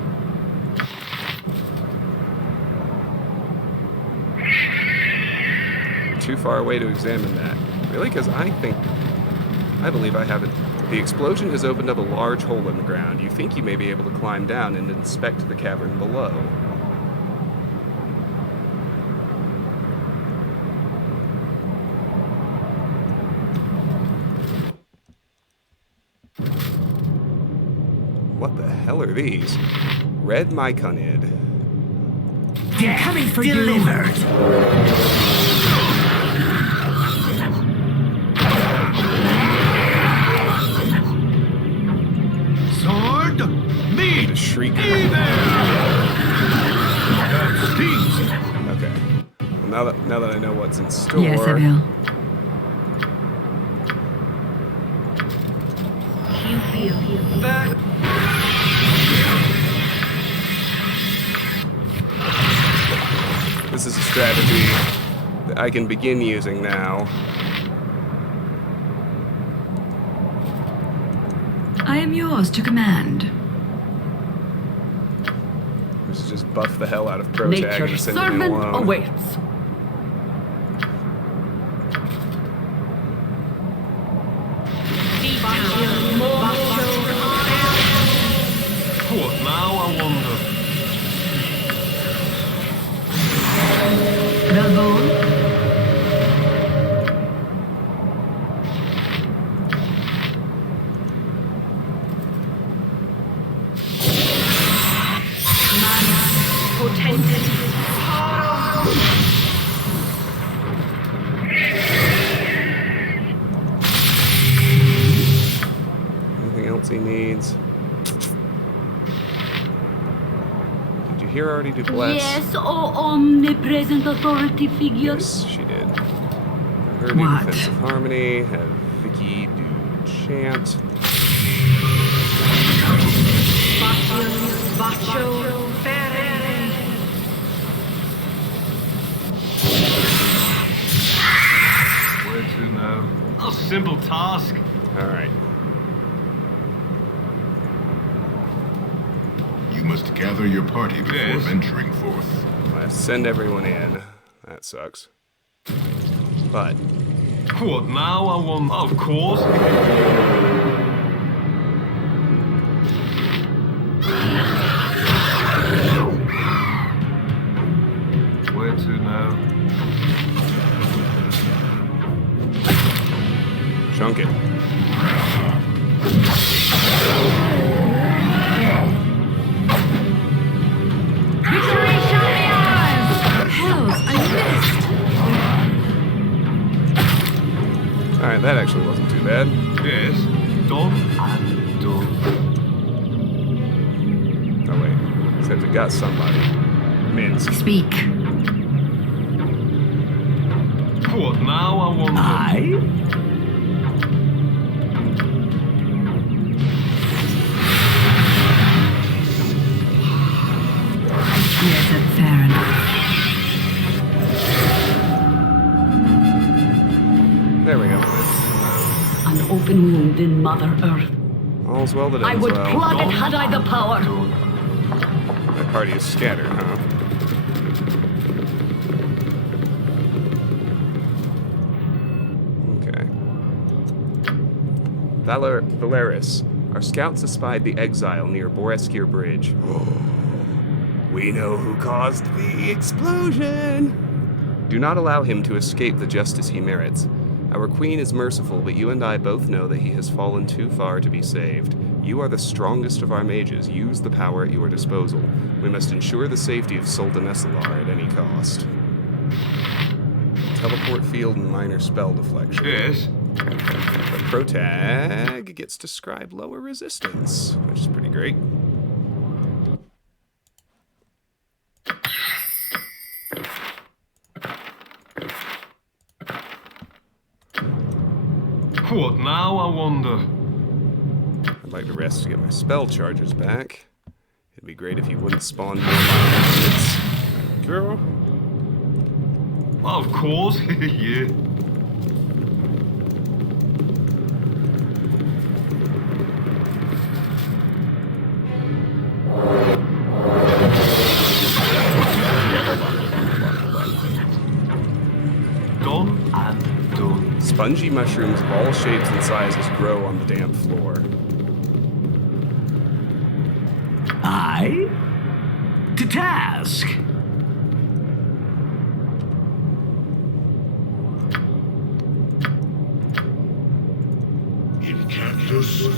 We're too far away to examine that. Really? Because I believe I have it The explosion has opened up a large hole in the ground. You think you may be able to climb down and inspect the cavern below. What the hell are these? Red Myconid. They're coming for Delivered. Sword, meat, Shriek. evil. That stings. Okay. Well, now that I know what's in store. Yes, I will. This is a strategy that I can begin using now. I am yours to command. This is just buff the hell out of Protag Nature's and send him servant alone. awaits. What now, I wonder? Baldur, Anything else he needs? Did you hear her already do bless? Yes, oh omnipresent authority figure. Yes, she did. Her do What? defensive harmony. Have Vicky do chant. Where to now? A simple task. All right. You must gather your party before Yes. venturing forth. I send everyone in. That sucks. But What now, I wonder? Of course. Where to now? chunk it. Alright, that actually wasn't too bad. Yes, done and done. Oh wait, except it got somebody. Minsk. Speak. What now, I wonder? Yes, that's fair enough. There we go. An open wound in Mother Earth. All's well that I ends would well. plug it had I the power. That party is scattered, huh? Okay. Valeris, our scouts espied the exile near Boreskir Bridge. We know who caused the explosion! Do not allow him to escape the justice he merits. Our queen is merciful, but you and I both know that he has fallen too far to be saved. You are the strongest of our mages. Use the power at your disposal. We must ensure the safety of Sultan Esselar at any cost. Teleport field and minor spell deflection. Yes. The protag gets to scribe lower resistance, which is pretty great. What now, I wonder? I'd like to rest to get my spell charges back. It'd be great if you wouldn't spawn more units. Girl. Of course, yeah. Done and done. Fungi mushrooms of all shapes and sizes grow on the damp floor. Aye? To task! Incandus.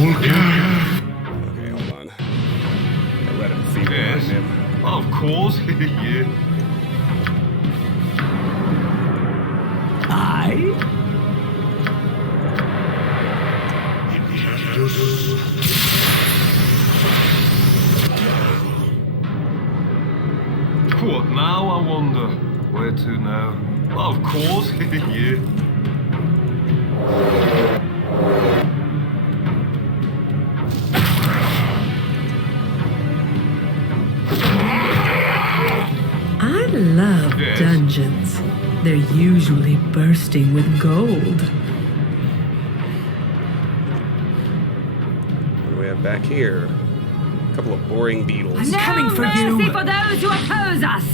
Okay, hold on. I let him feed him. Of course, yeah. Aye? What now, I wonder? Where to now? Of course, yeah. I love Yes. dungeons. They're usually bursting with gold. What do we have back here? A couple of boring beetles. No coming for mercy you. for those who oppose us!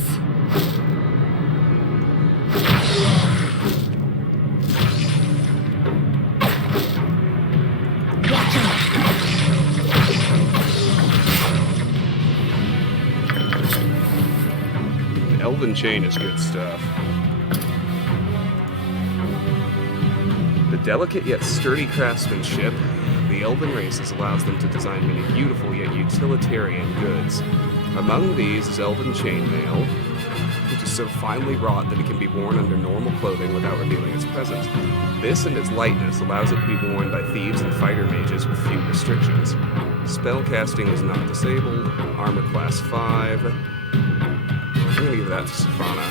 Elven Chain is good stuff. The delicate yet sturdy craftsmanship of the Elven races allows them to design many beautiful yet utilitarian goods. Among these is Elven Chainmail, which is so finely wrought that it can be worn under normal clothing without revealing its presence. This and its lightness allows it to be worn by thieves and fighter mages with few restrictions. Spellcasting is not disabled, armor class 5. I'm gonna give that to Safana.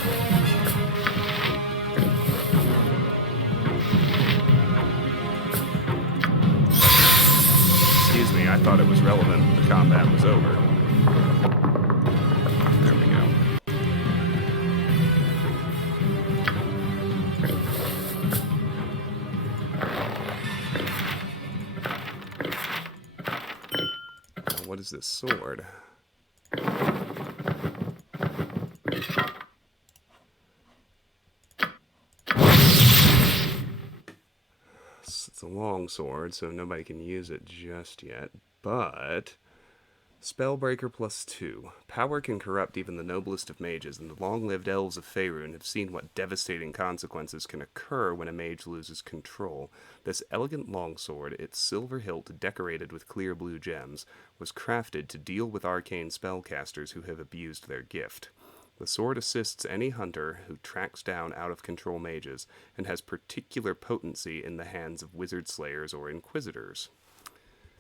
Excuse me, I thought it was relevant. The combat was over. There we go. Now, what is this sword? It's a long sword, so nobody can use it just yet, but Spellbreaker +2. Power can corrupt even the noblest of mages, and the long-lived elves of Faerun have seen what devastating consequences can occur when a mage loses control. This elegant longsword, its silver hilt decorated with clear blue gems, was crafted to deal with arcane spellcasters who have abused their gift. The sword assists any hunter who tracks down out-of-control mages, and has particular potency in the hands of wizard slayers or inquisitors.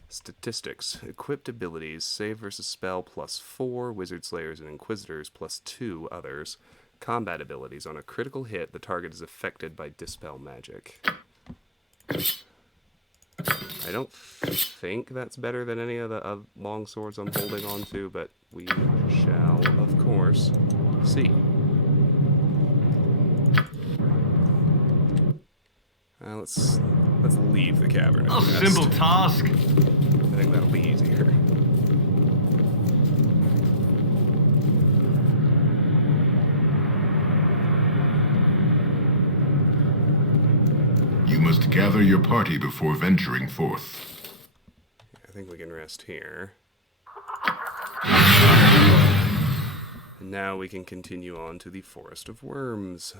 Statistics. Equipped abilities. Save versus spell +4, wizard slayers and inquisitors +2 others. Combat abilities. On a critical hit, the target is affected by dispel magic. I don't think that's better than any of the long swords I'm holding on to, but we shall, of course, see. Let's leave the cavern. A simple task. I think that'll be easier. You must gather your party before venturing forth. I think we can rest here. And now we can continue on to the Forest of Worms.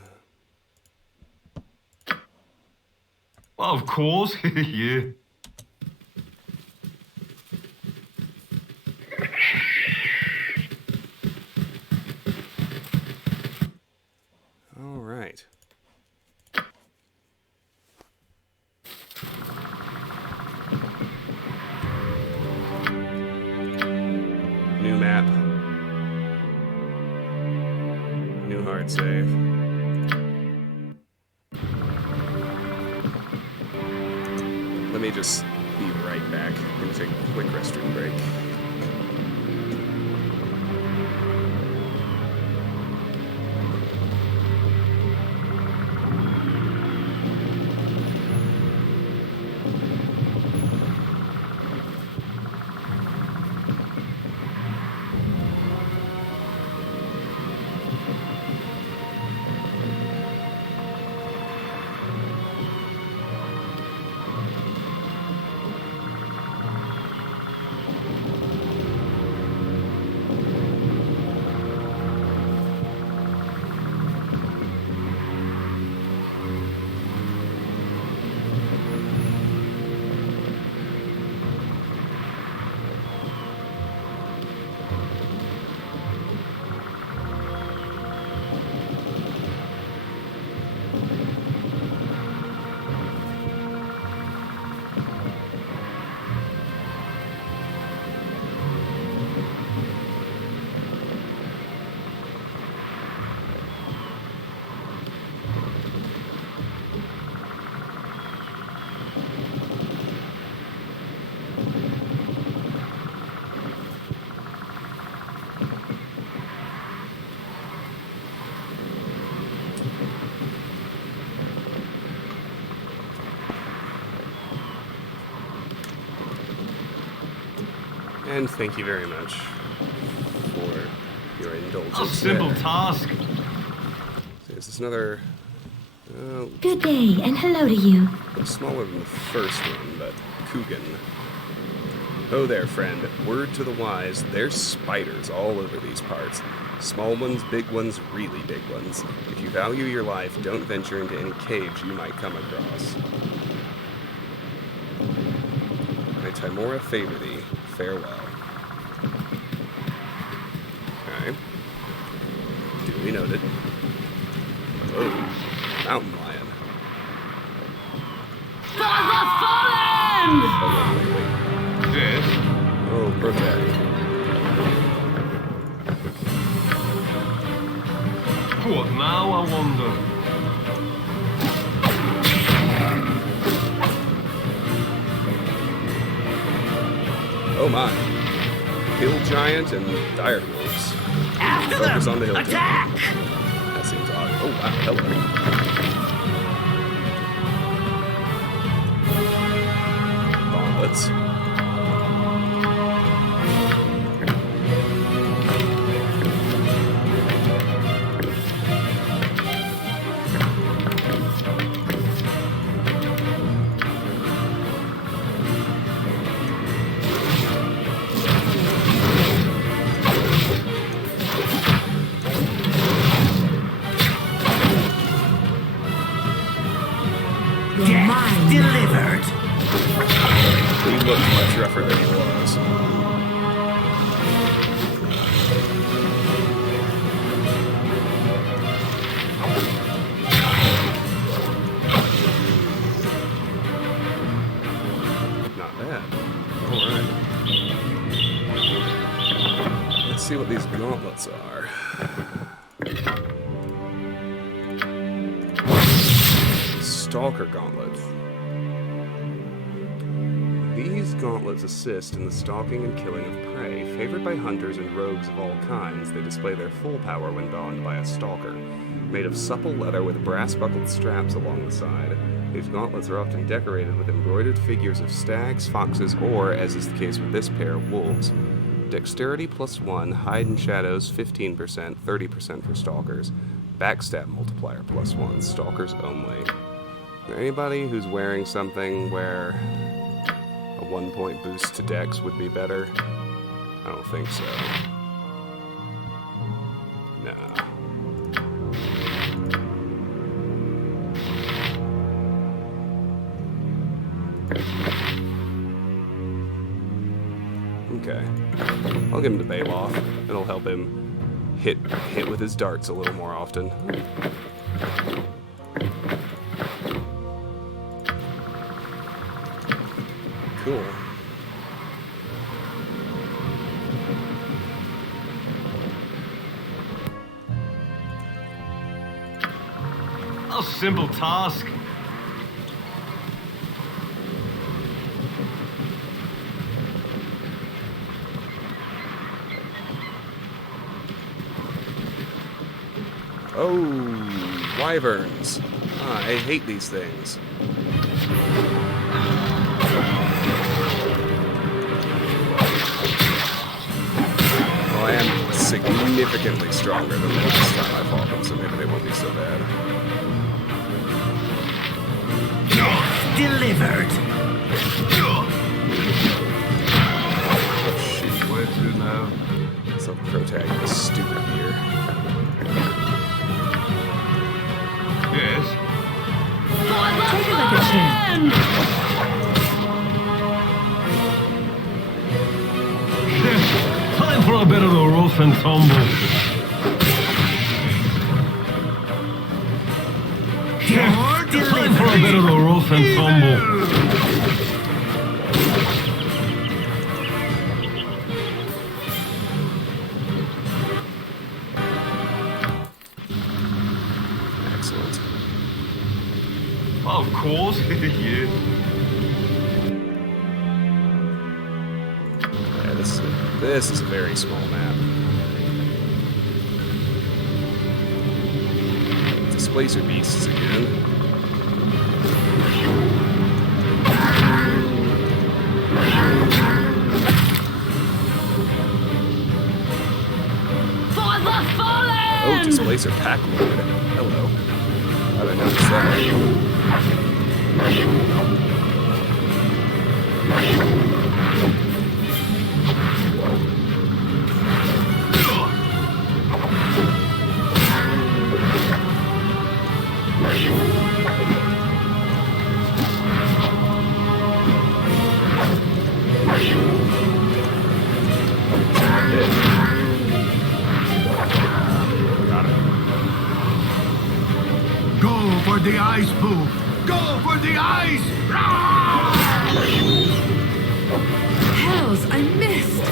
Of course, yeah. All right. New map. New hard save. Let me just be right back. I'm gonna take a quick restroom break. And thank you very much for your indulgence. A simple there. task. So is this another... Good day, and hello to you. it's smaller than the first one, but Coogan. Oh there, friend. Word to the wise, there's spiders all over these parts. Small ones, big ones, really big ones. If you value your life, don't venture into any caves you might come across. May Timora favor thee. Farewell. Okay. Duly noted. Whoa. Mountain lion. For the fallen! Oh, wait. Yes. Oh, protect. What now, I wonder? Oh my. Hill Giant and Dire Wolves. After Focus them! on the hill. Attack! That seems odd. Oh wow, hello. Gauntlets. Delivered! He looked much rougher than he was. Not bad. Alright. Let's see what these gauntlets are. Stalker Gauntlets. These gauntlets assist in the stalking and killing of prey. Favored by hunters and rogues of all kinds, they display their full power when donned by a stalker. Made of supple leather with brass-buckled straps along the side, these gauntlets are often decorated with embroidered figures of stags, foxes, or, as is the case with this pair, wolves. Dexterity +1, hide and shadows 15%, 30% for stalkers. Backstab multiplier +1, stalkers only. Is there anybody who's wearing something where a 1-point boost to Dex would be better? I don't think so. Nah. Okay. I'll give him to Baloth. It'll help him hit with his darts a little more often. Cool. A simple task. Oh, wyverns. I hate these things. Well, I am significantly stronger than the last time I fought them, so maybe they won't be so bad. Delivered! Oh, shoot. Where to now? So protag this stupid gear. Yes. Take it like a champ. Time for a bit of the rough and tumble. Time for a bit of the rough and tumble. Excellent. Of course, yeah. Yeah, this is a very small map. Displacer beasts again. Oh, Displacer Pack Lord. Hello. How'd I notice that? Go for the ice, Pooh! Go for the ice! Hells, I missed!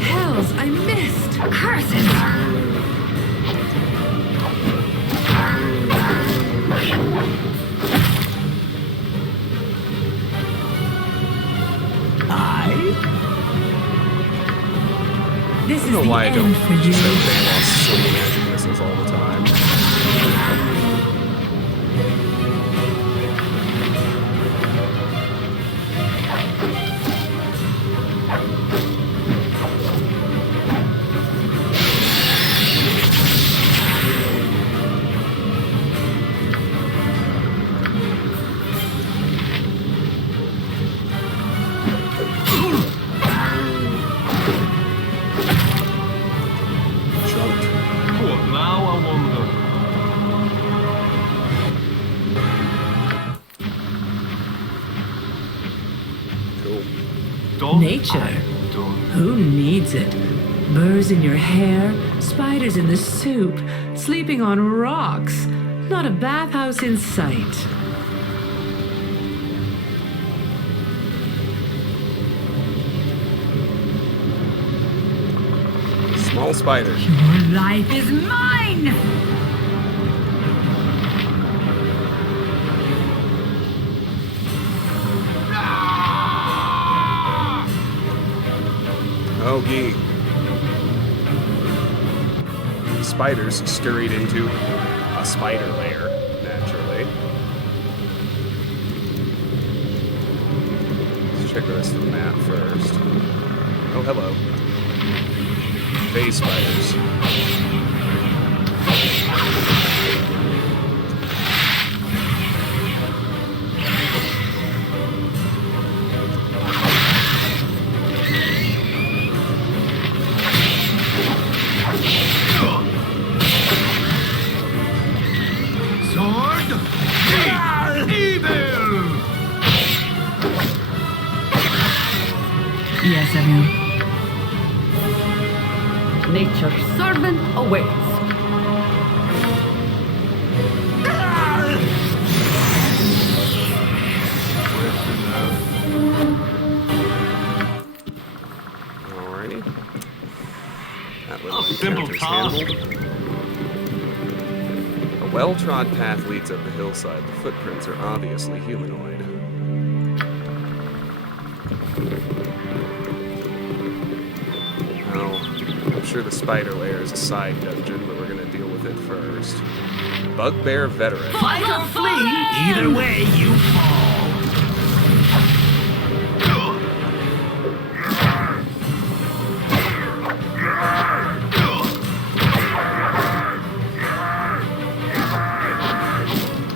Hells, I missed! Curses! This I is don't know the why I end don't for just you. have lost so many magic missiles all the time. What now, I wonder? Cool. Done? Nature. Done. Who needs it? Burrs in your hair, spiders in the soup, sleeping on rocks. Not a bathhouse in sight. Small spider. Your life is mine! Oh, gee. Spiders scurried into a spider lair, naturally. Let's check the rest of the map first. Oh, hello. Phase spiders. Sword! Evil! Yes, everyone. Nature's servant awaits. Alrighty. That little A simple encounter's task. handled. A well-trod path leads up the hillside. The footprints are obviously humanoid. Well, I'm sure the spider lair is a side dungeon, but we're gonna deal with it first. Bugbear Veteran. Fight or flee! Either way, you fall.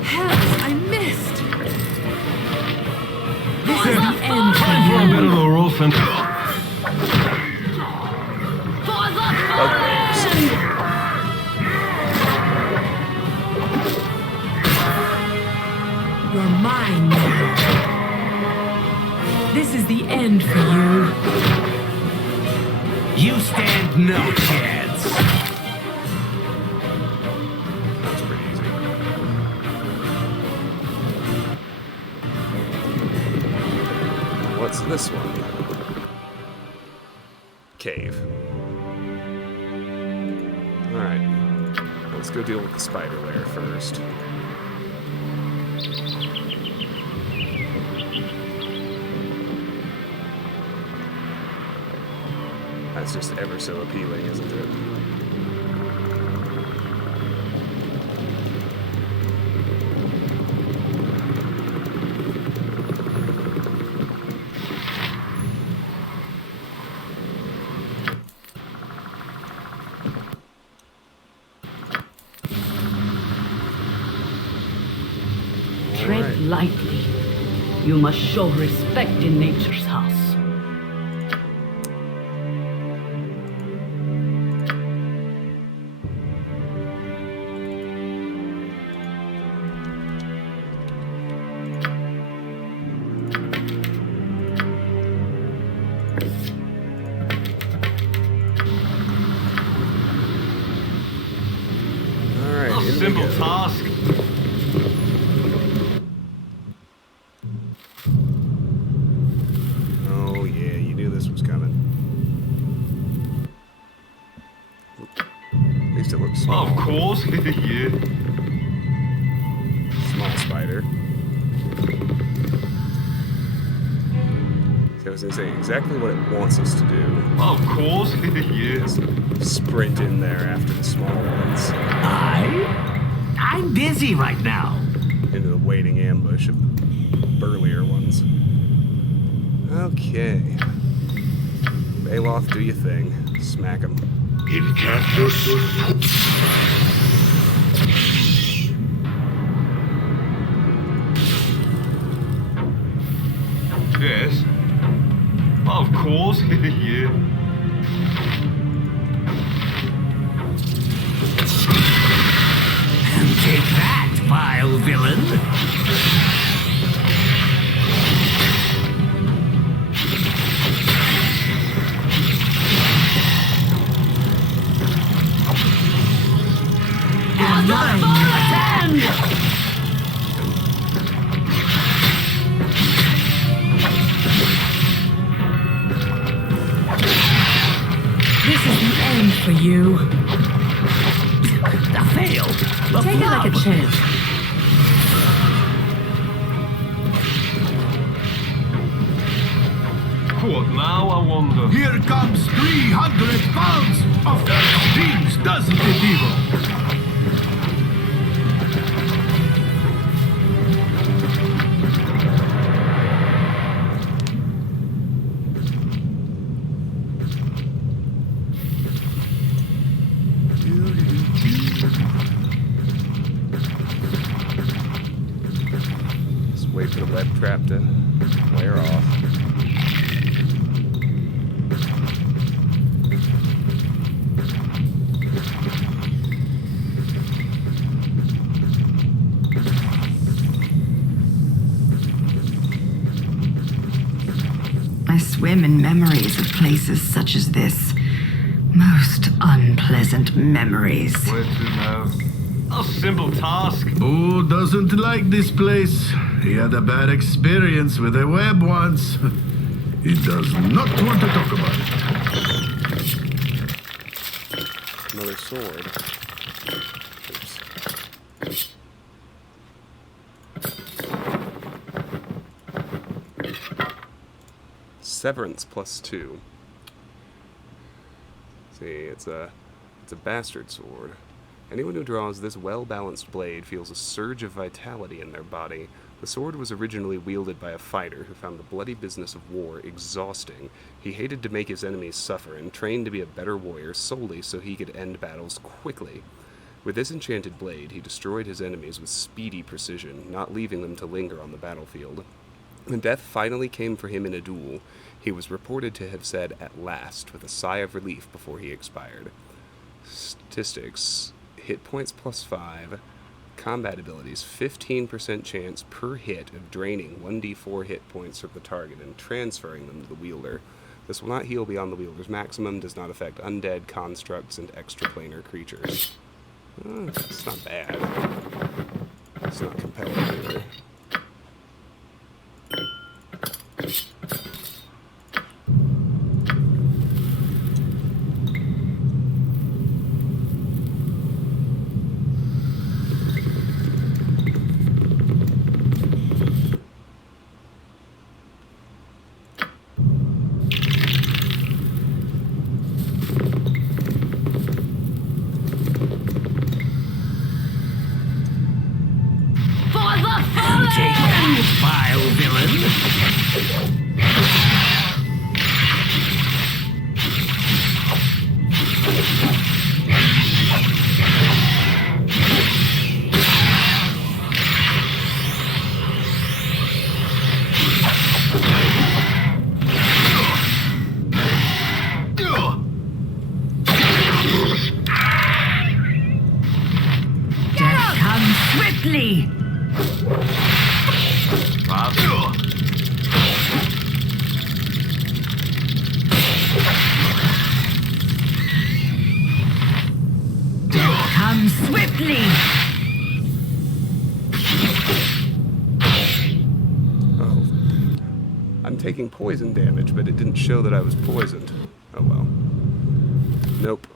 Hells, I missed! This is the end for Time for a you. bit of the roughing. For the Bugbears. You're mine now. This is the end for you. You stand no chance. That's pretty easy. What's this one? Cave. Alright. Let's go deal with the spider lair first. That's just ever so appealing, isn't it? Tread lightly. You must show respect in nature's house. A simple task. Oh yeah, you knew this was coming. At least it looks small. Of course, yeah. Small spider. So I was gonna say exactly what it wants us to do. Of course, yeah. Just sprint in there after the small ones. I'm busy right now. Into the waiting ambush of the burlier ones. Okay. Baloth, do your thing. Smack him. Yes. Of course, yeah. Take that, vile villain. This is the end for you. I failed. Take it like a chance. What now, I wonder? Here comes 300 pounds of things, doesn't it, Evil? Just wait for the web trap to wear off. I swim in memories of places such as this. Most unpleasant memories. Where to now? A simple task. Who doesn't like this place? He had a bad experience with a web once. He does not want to talk about it. Another sword. Oops. Severance +2. See, it's a bastard sword. Anyone who draws this well-balanced blade feels a surge of vitality in their body. The sword was originally wielded by a fighter who found the bloody business of war exhausting. He hated to make his enemies suffer and trained to be a better warrior solely so he could end battles quickly. With this enchanted blade, he destroyed his enemies with speedy precision, not leaving them to linger on the battlefield. When death finally came for him in a duel, he was reported to have said "at last" with a sigh of relief before he expired. Statistics: hit points +5, combat abilities 15% chance per hit of draining 1d4 hit points from the target and transferring them to the wielder. This will not heal beyond the wielder's maximum, does not affect undead, constructs, and extraplanar creatures. It's not bad. It's not compelling either. you vile villain! Death comes swiftly. Death comes swiftly. Oh. I'm taking poison damage, but it didn't show that I was poisoned. Oh well. Nope.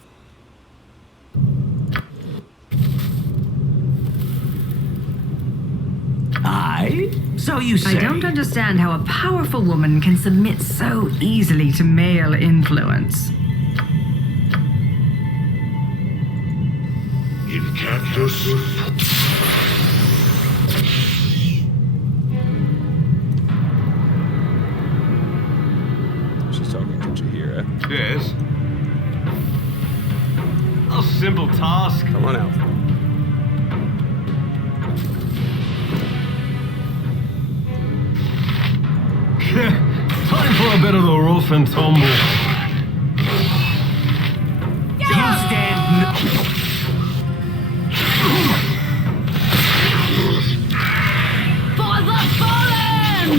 Aye? So you say? I don't understand how a powerful woman can submit so easily to male influence. In cactus. She's talking to Chihira. Yes. A simple task. Come on out. Time for a bit of the rough and tumble. You stand no... For the fallen!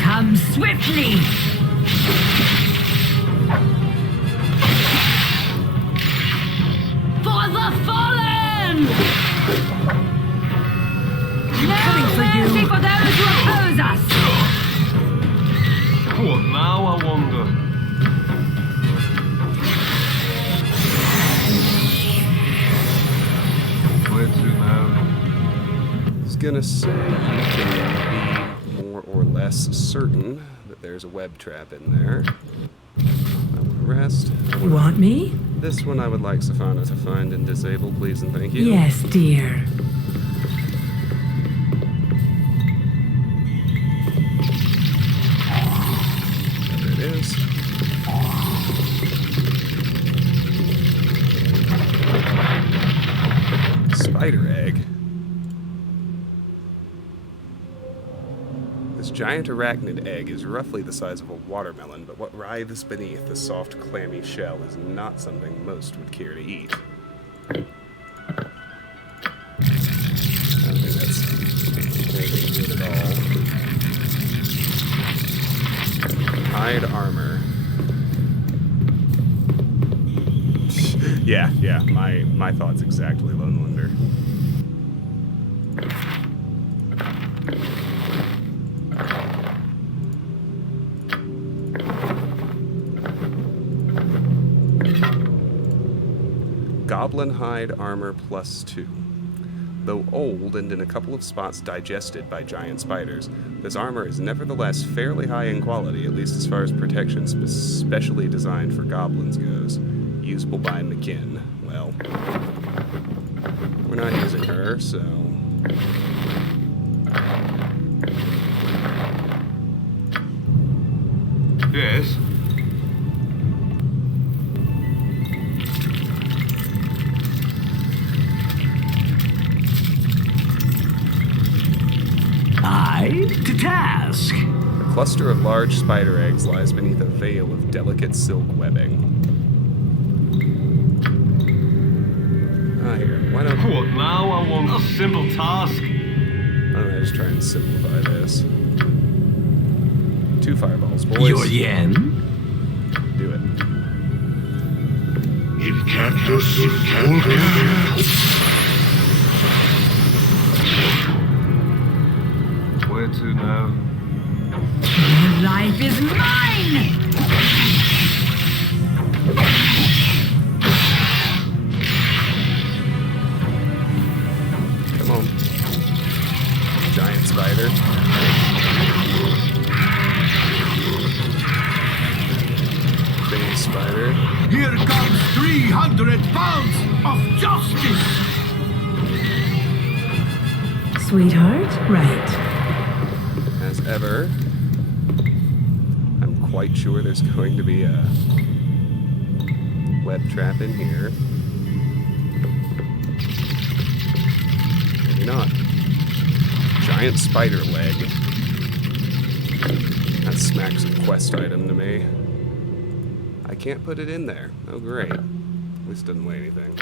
Come swiftly. For the fallen! No mercy for those who oppose us. What now, I wonder? Where to now? I was gonna say you can be more or less certain that there's a web trap in there. I would rest. You want me? This one I would like Safana to find and disable, please and thank you. Yes, dear. There it is. Spider egg. This giant arachnid egg is roughly the size of a watermelon, but what writhes beneath the soft, clammy shell is not something most would care to eat. I don't think that's anything good at all. Hide armor. Yeah, my thoughts exactly, Lone Wonder. Goblin hide armor +2. Though old and in a couple of spots digested by giant spiders, this armor is nevertheless fairly high in quality, at least as far as protection specially designed for goblins goes. Usable by McKinn. Well, we're not using her, so... Yes. Aye, to task. A cluster of large spider eggs lies beneath a veil of delicate silk webbing. Ah, here. Why don't What now? I want a simple task. why don't I just try and simplify this? 2 fireballs, boys. Your yen? Do it. In cactus. In cactus. Where to now? Your life is mine! Come on. Giant spider. spider. Here comes 300 pounds of justice! Sweetheart, right. As ever, I'm quite sure there's going to be a web trap in here. Maybe not. Giant spider leg. That smacks a quest item to me. I can't put it in there. Oh, great. This doesn't weigh anything.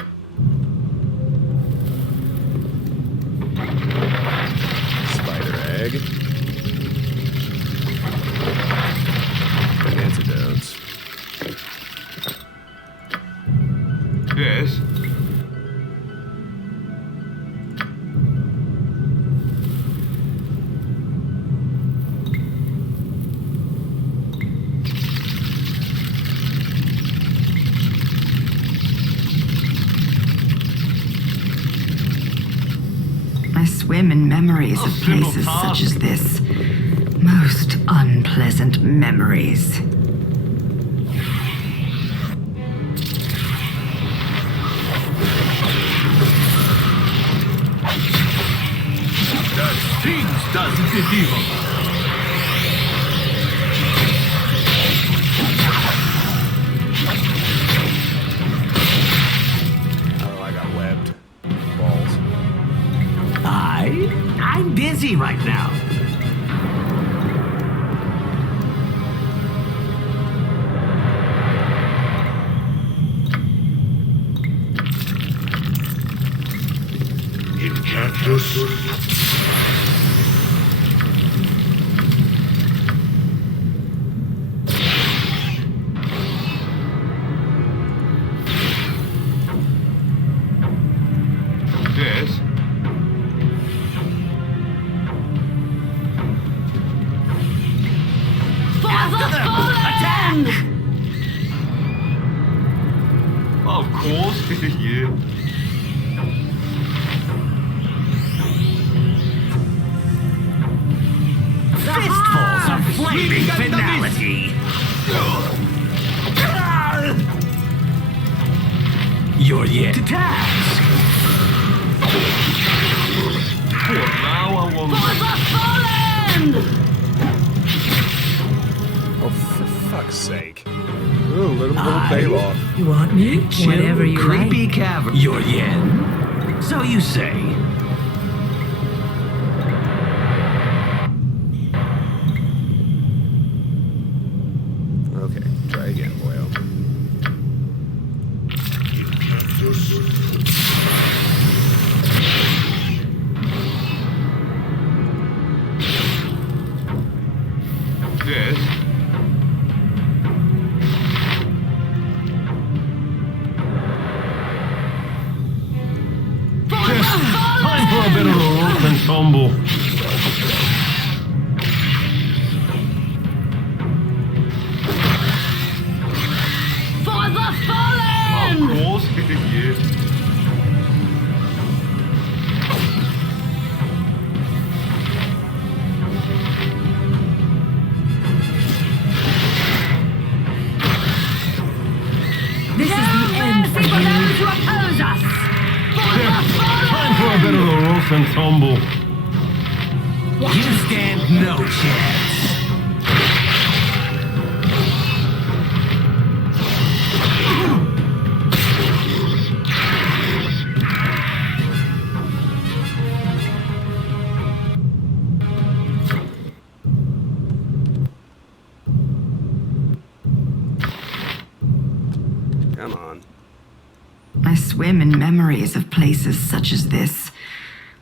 Spider egg. And antidotes. Yes. I swim in memories of simple places task. such as this. Most unpleasant memories. That stings, doesn't it, evil? Oh, I got webbed. Balls. I'm busy right now. Yes. Of course. Yeah. Fistfuls of flaming finality. You're yet to task. What now? I want Oh, for fuck's sake. Oh, let him bail off. You want me? Whatever you creepy like. cavern. You're yen. So you say. Okay, try again, boyo. Yes. Time for a bit of a rough and tumble. Of course. Yeah. This is the end for you. Time for a bit of a rough and tumble. You stand no chance. Come on. I swim in memories of places such as this.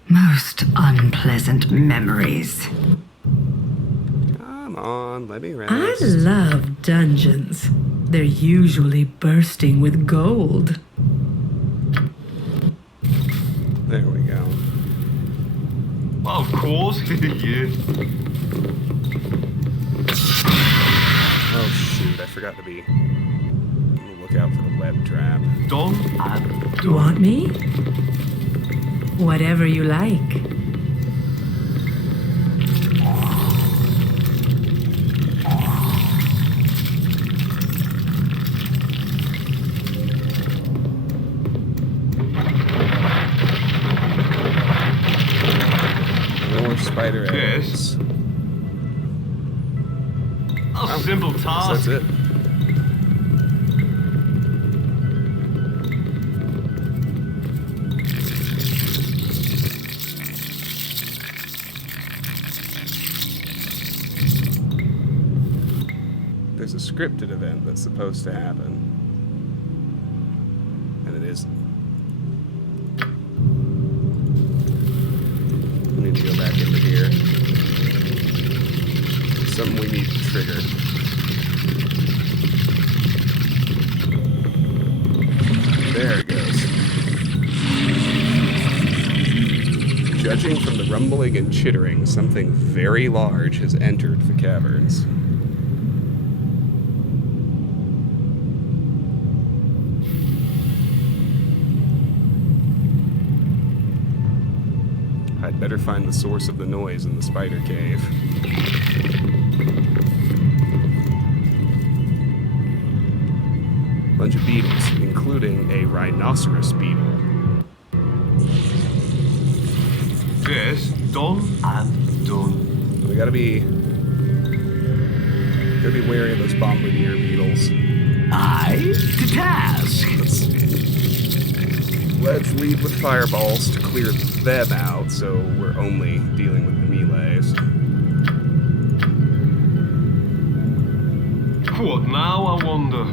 Most unpleasant memories. Come on, let me rest. I love dungeons. They're usually bursting with gold. There we go. Of course. Yeah. Oh shoot, I forgot to be on the lookout for the web trap. Done. You want me? Whatever you like. task. That's it. There's a scripted event that's supposed to happen. And it isn't. We need to go back over here. Something we need to trigger. There it goes. Judging from the rumbling and chittering, something very large has entered the caverns. I'd better find the source of the noise in the spider cave. Bunch of beetles, including a rhinoceros beetle. Yes, done and done. We gotta be wary of those bombardier beetles. Aye, to task. Let's lead with fireballs to clear them out, so we're only dealing with the melees. What now, I wonder?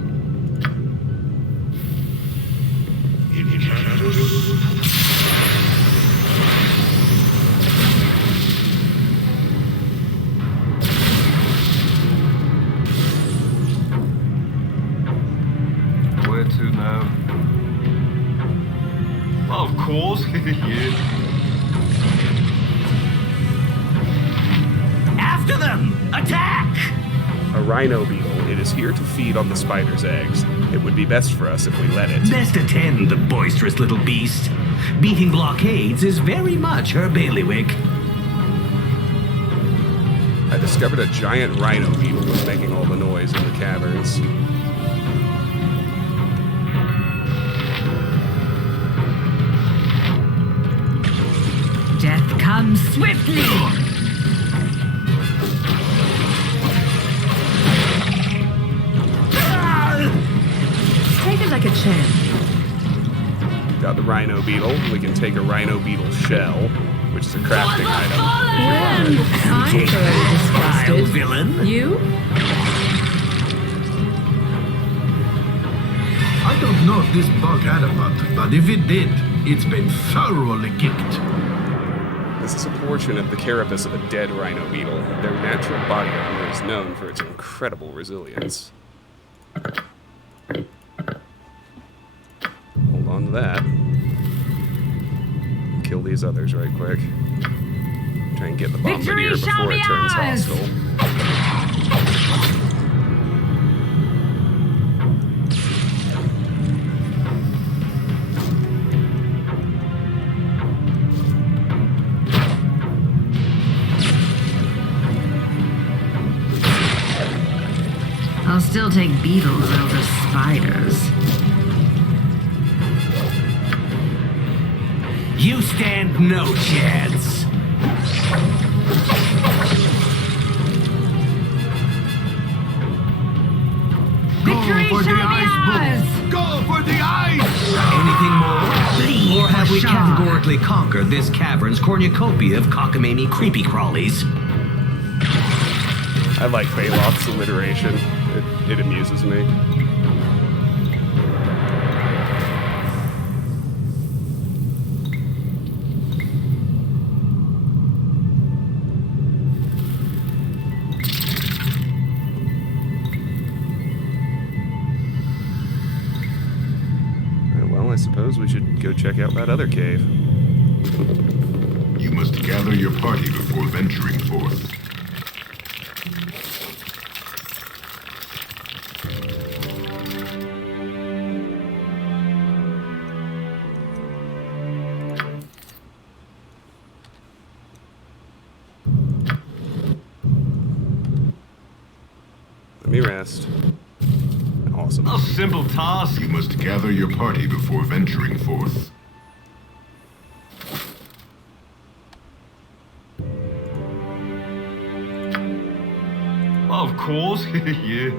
Where to now? Of course, yeah. After them! Attack! A rhino beetle. It is here to feed on the spider's eggs. It would be best for us if we let it. Best attend, the boisterous little beast. Beating blockades is very much her bailiwick. I discovered a giant rhino beetle was making all the noise in the caverns. Death comes swiftly! Take it like a champ. Got the rhino beetle. We can take a rhino beetle shell, which is a crafting item. When I'm thoroughly disgusted. Villain. You? I don't know if this bug had a butt, but if it did, it's been thoroughly kicked. This is a portion of the carapace of a dead rhino beetle. Their natural body armor is known for its incredible resilience. Hold on to that. Kill these others right quick. Try and get the bombardier before it turns hostile. I'll still take beetles over spiders. You stand no chance. Victory Go for the shall be ice, ours! Bull. Go for the ice! Anything more? Or have we Shah. categorically conquered this cavern's cornucopia of cockamamie creepy crawlies? I like Balor's alliteration. It amuses me. Well, I suppose we should go check out that other cave. You must gather your party before venturing forth. Let me rest. Awesome. A simple task. You must gather your party before venturing forth. Of course, yeah.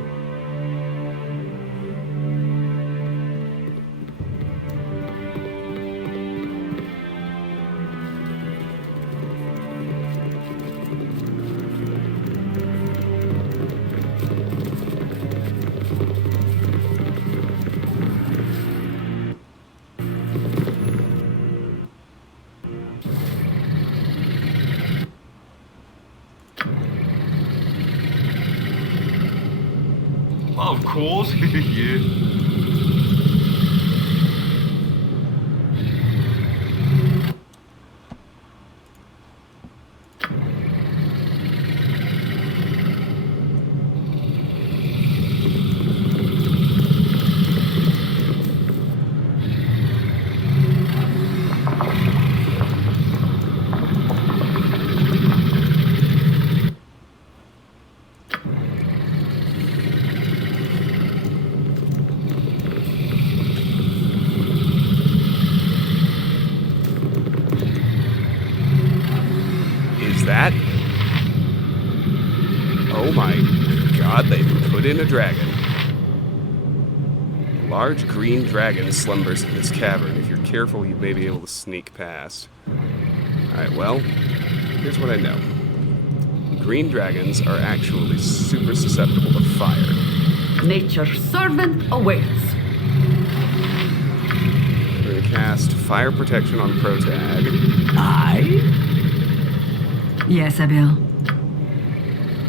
Of course, yeah. That? Oh my god, they put in a dragon. A large green dragon slumbers in this cavern. If you're careful, you may be able to sneak past. Alright, well, here's what I know. Green dragons are actually super susceptible to fire. Nature's servant awaits. We're going to cast Fire Protection on Protag. Yes, Abil.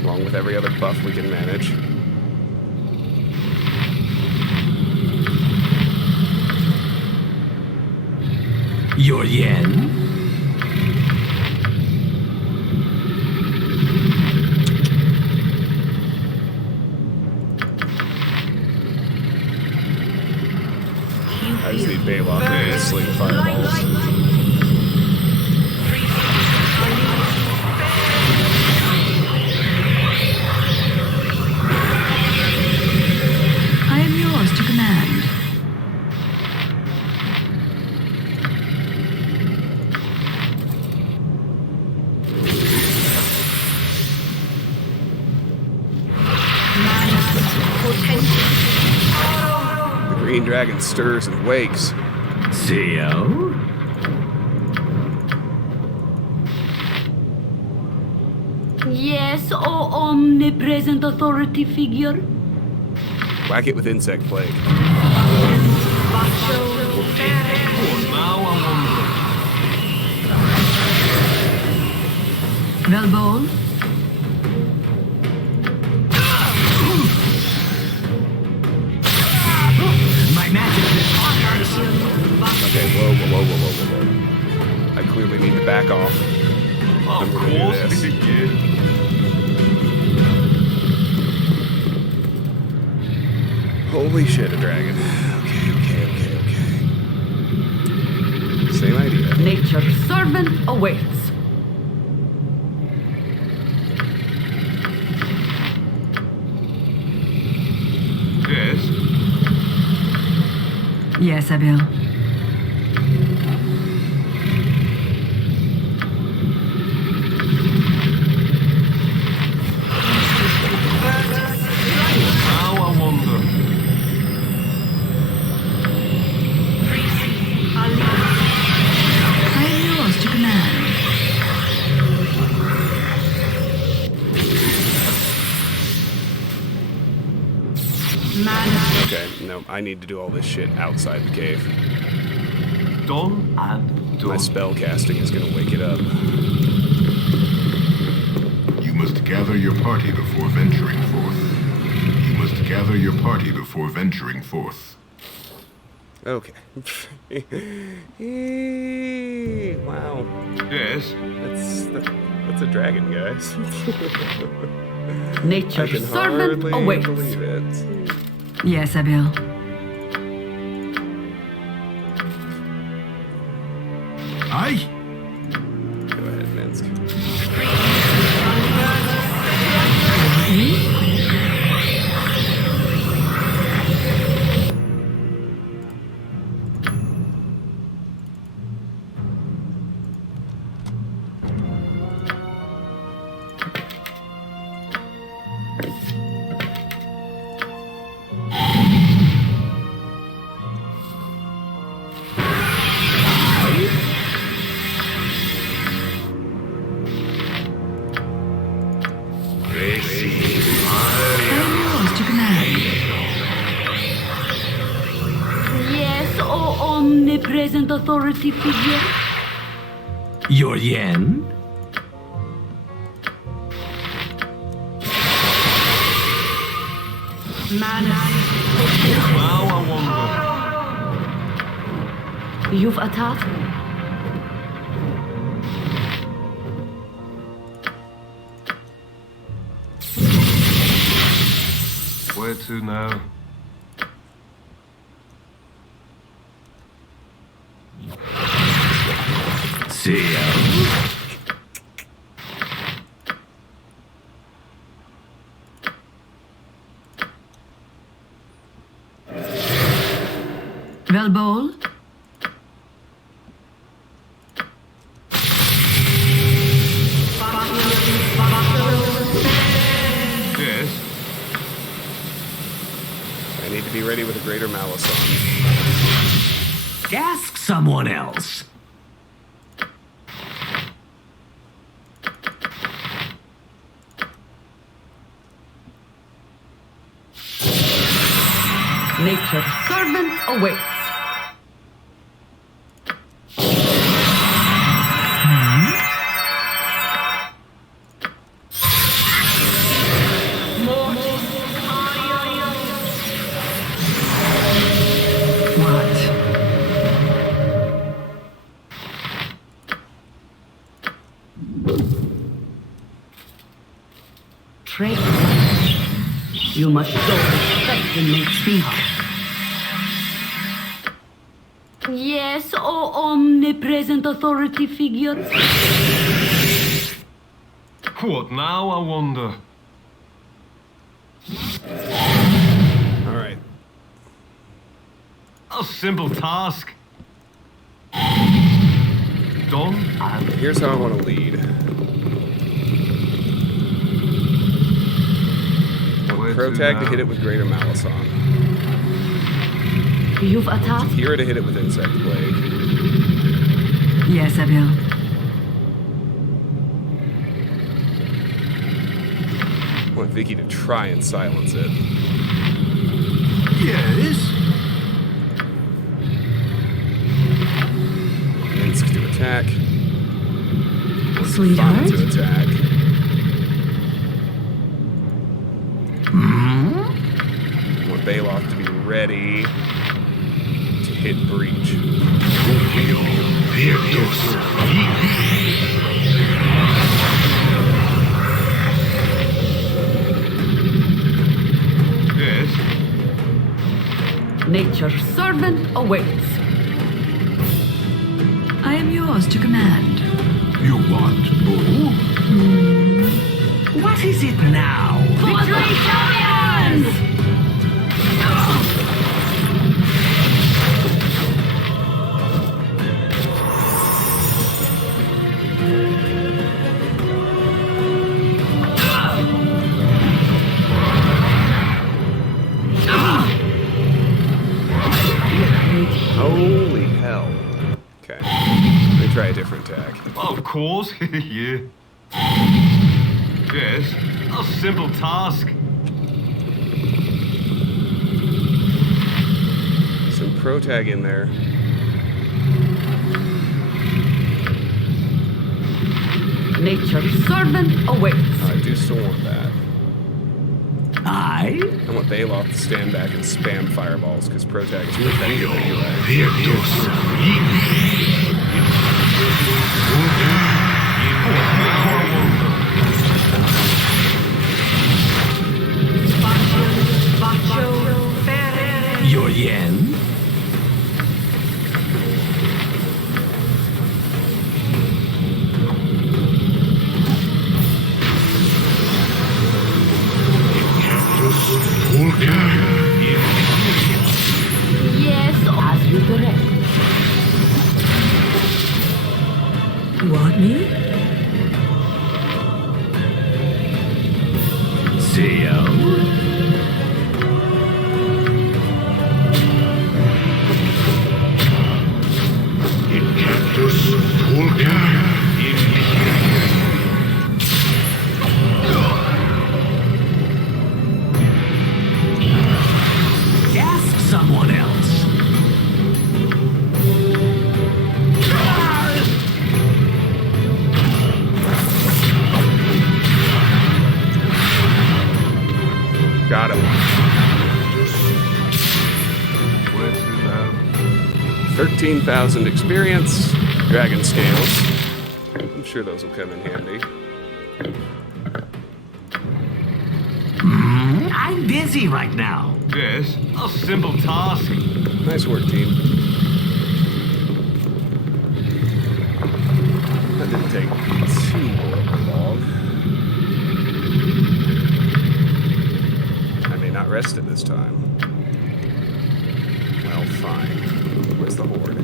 Along with every other buff we can manage. Your yen? I just need Baylock to sling fireballs. I am yours to command. The green dragon stirs and wakes. CEO? Yes, O omnipresent authority figure. Whack it with insect plague. Velbol? My magic is Okay, whoa. I clearly need to back off. I'm gonna do this. Holy shit, a dragon. Okay. Same idea. Nature's servant awaits. Yes. Yes, Abil. Now I wonder. I am yours to command. Okay, no, I need to do all this shit outside the cave. Done and done. My spell casting is gonna wake it up. You must gather your party before venturing forth. You must gather your party before venturing forth. Okay. Wow. Yes. That's a dragon, guys. I Nature's can servant hardly awaits. believe it. Yes, Abil. Aye. Go ahead, Minsk. omnipresent authority figure? Your yen? Now I wonder. You've attacked? Where to now? See ya. Velbol? Yes. I need to be ready with a greater malice on. Ask someone else. Nature's servant awaits. Trade. You must show respect and make speak. Yes, oh omnipresent authority figure. What now, I wonder? All right. A simple task. Done. Here's how I want to lead. Protag to hit it with greater malice on. You've attacked? Hero to hit it with insect plague. Yes, Abil. I want Vicky to try and silence it. Yes? Minsk to attack. Sweetheart? To attack. I want Balok to be ready to hit breach. Yes. Nature's servant awaits. I am yours to command. You want more? What is it now? Holy hell. Okay. Let me try a different attack. Of course, yeah. Yes. A simple task. Some protag in there. Nature's servant awaits. I do still want that. I? I want Balok to stand back and spam fireballs because protag is effective anyway. Your yen? Yes, as you direct. You want me? See ya. 13,000 experience, dragon scales. I'm sure those will come in handy. I'm busy right now. Yes, a simple task. Nice work, team. That didn't take too long. I may not rest it this time. Well, fine. Where's the horde?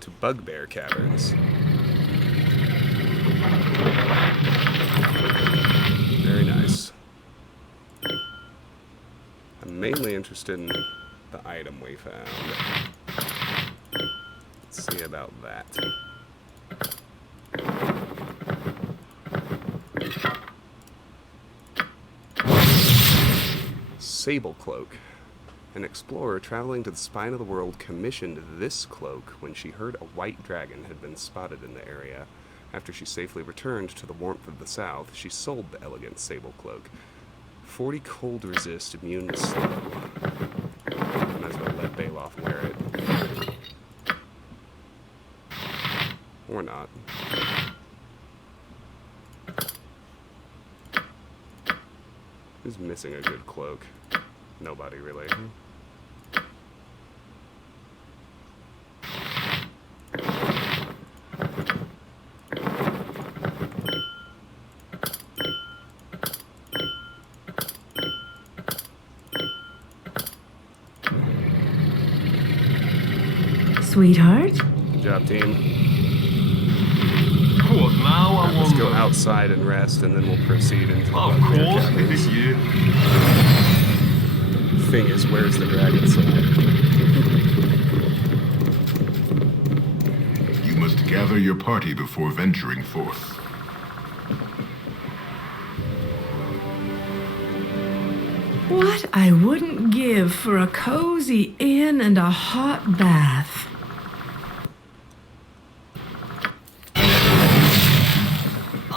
To Bugbear Caverns. Very nice. I'm mainly interested in the item we found. Let's see about that. Sable Cloak. An explorer traveling to the spine of the world commissioned this cloak when she heard a white dragon had been spotted in the area. After she safely returned to the warmth of the south, she sold the elegant Sable Cloak. 40 cold resist, immune to slow. Might as well let Baloth wear it. Or not. Who's missing a good cloak? Nobody, really. Sweetheart? Good job, team. What now, I Let's wonder? go outside and rest, and then we'll proceed into the Of Bugbear course, Caverns. yeah. Thing is, where's the dragon sword? You must gather your party before venturing forth. What I wouldn't give for a cozy inn and a hot bath.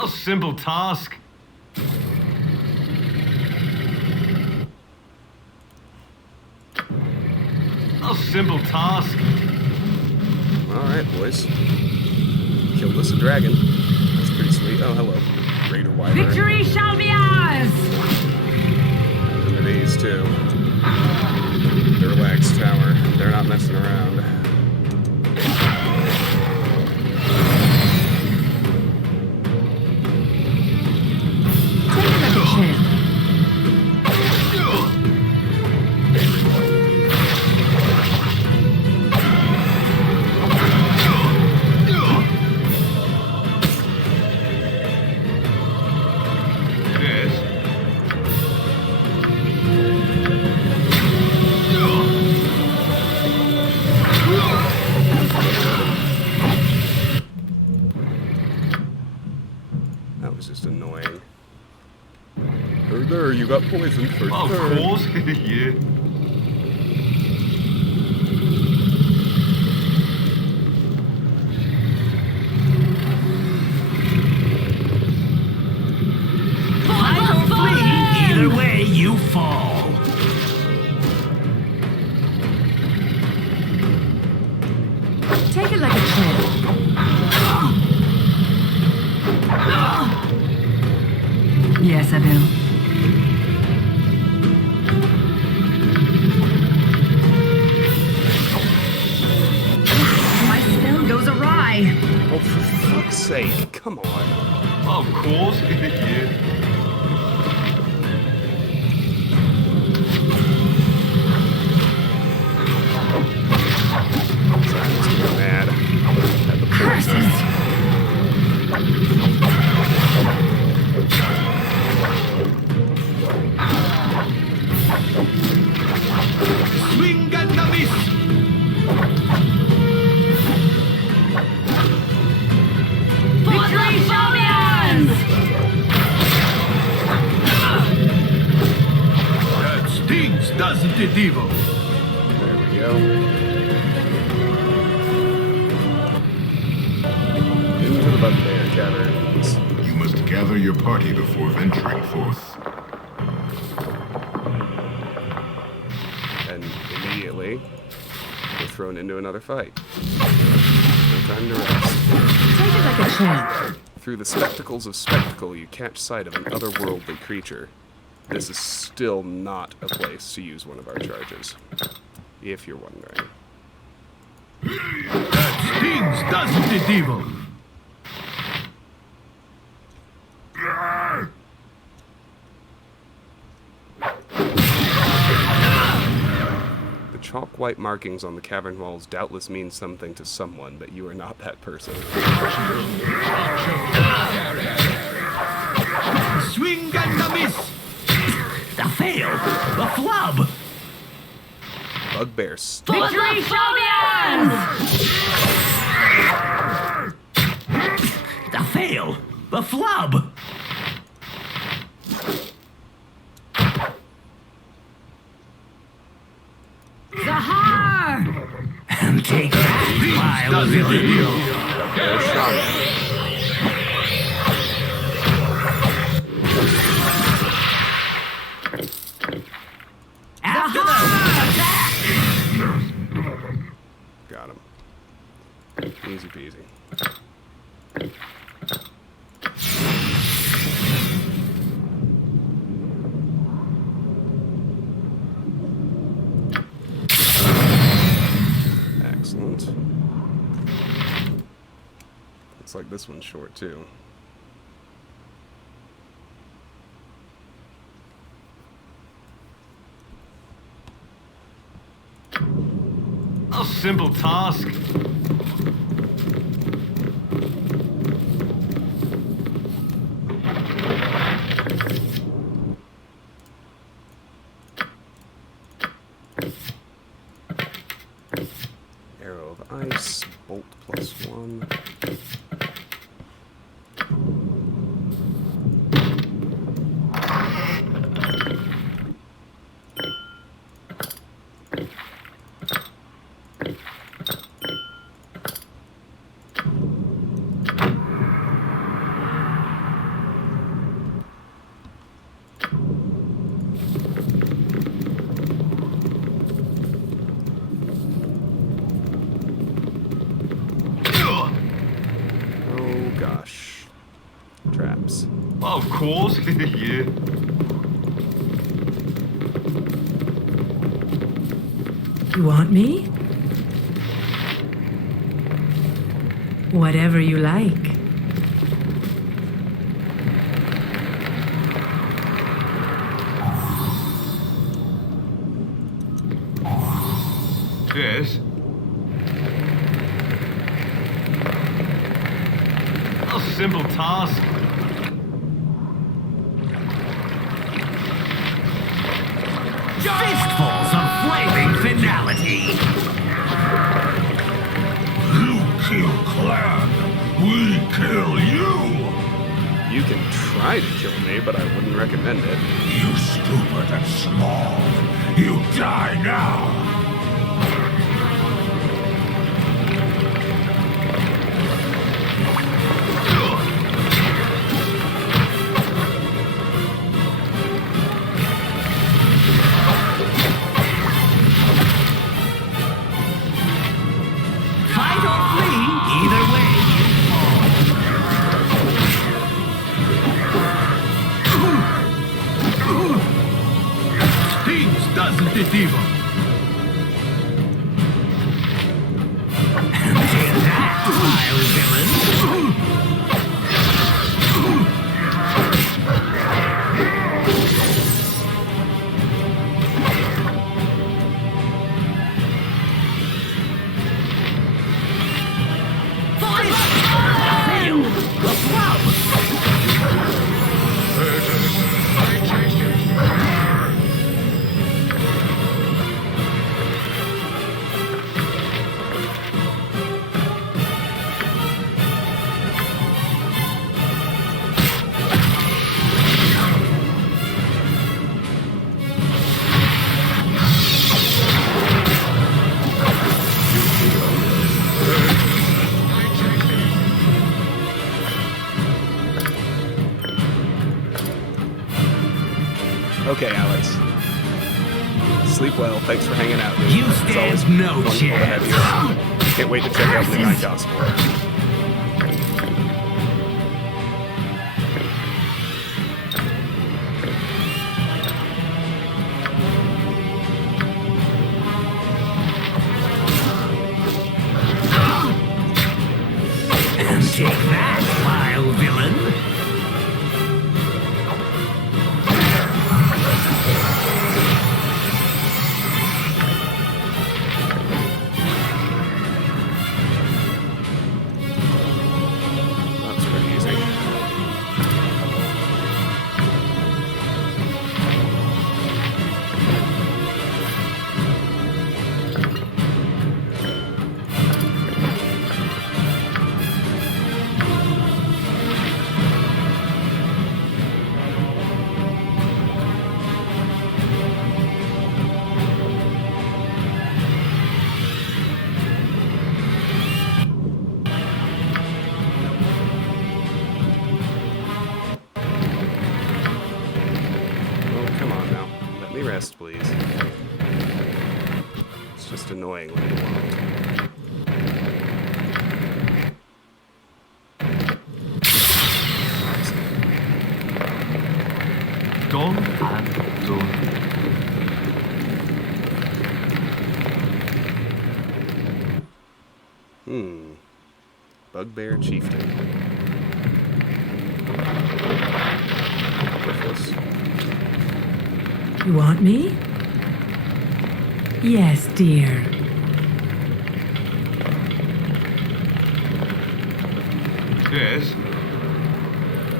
A simple task. A simple task. Alright, boys. Killed us a dragon. That's pretty sweet. Oh, hello. Raider Wyvern. Victory shall be ours! And these, too. The Relaxed Tower. They're not messing around. That was just annoying. There, you got poisoned for Of sure. course, yeah. I don't flee. Either way, you fall. Take it like a champ. Yes, I do. My spell goes awry. Oh, for fuck's sake, come on. Of course, yeah. Silence me mad. At the Curses! Swing and a miss! Victory shall be ours! That stings, doesn't it, Evo? There we go. your party before venturing forth. And immediately, we're thrown into another fight. No time to rest. Take it like a champ. Through the spectacles of spectacle, you catch sight of an otherworldly creature. This is still not a place to use one of our charges, if you're wondering. That stings, doesn't it, evil? The chalk white markings on the cavern walls doubtless mean something to someone, but you are not that person. Swing and a miss! The fail! The flub! Bugbear Victory shall be ours! The fail! The flub! Zahar! And take that, vile villain! After them! Got him. Easy peasy. Excellent. Looks like this one's short too. A simple task. Arrow of ice, bolt +1. Traps. Of course, yeah. You want me? Whatever you like. Yes. A simple task. Fistfuls of flaming finality! You kill Clan, we kill you! You can try to kill me, but I wouldn't recommend it. You stupid and small, you die now! Doesn't it, evil? Take that, vile villain! Fail! The flub! Okay, Alex. Sleep well. Thanks for hanging out, dude. You It's stand always no wonderful to have chance. you around. Can't wait to check out Midnight Gospel. And take that, vile villain. That's pretty easy. Oh, come on now. Let me rest, please. It's just annoying when you won't. Done and done. Bugbear Chieftain. Worthless. You want me? Yes, dear. Yes.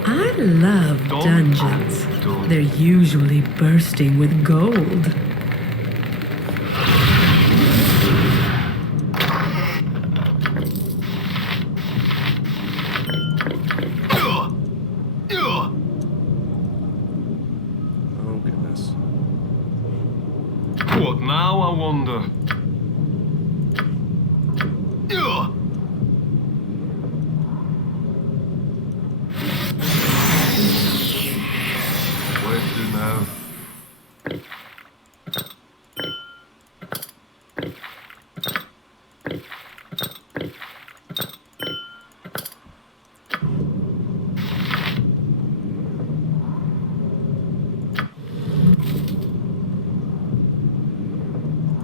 I love dungeons. They're usually bursting with gold. Oh, goodness. What now, I wonder? Where to now?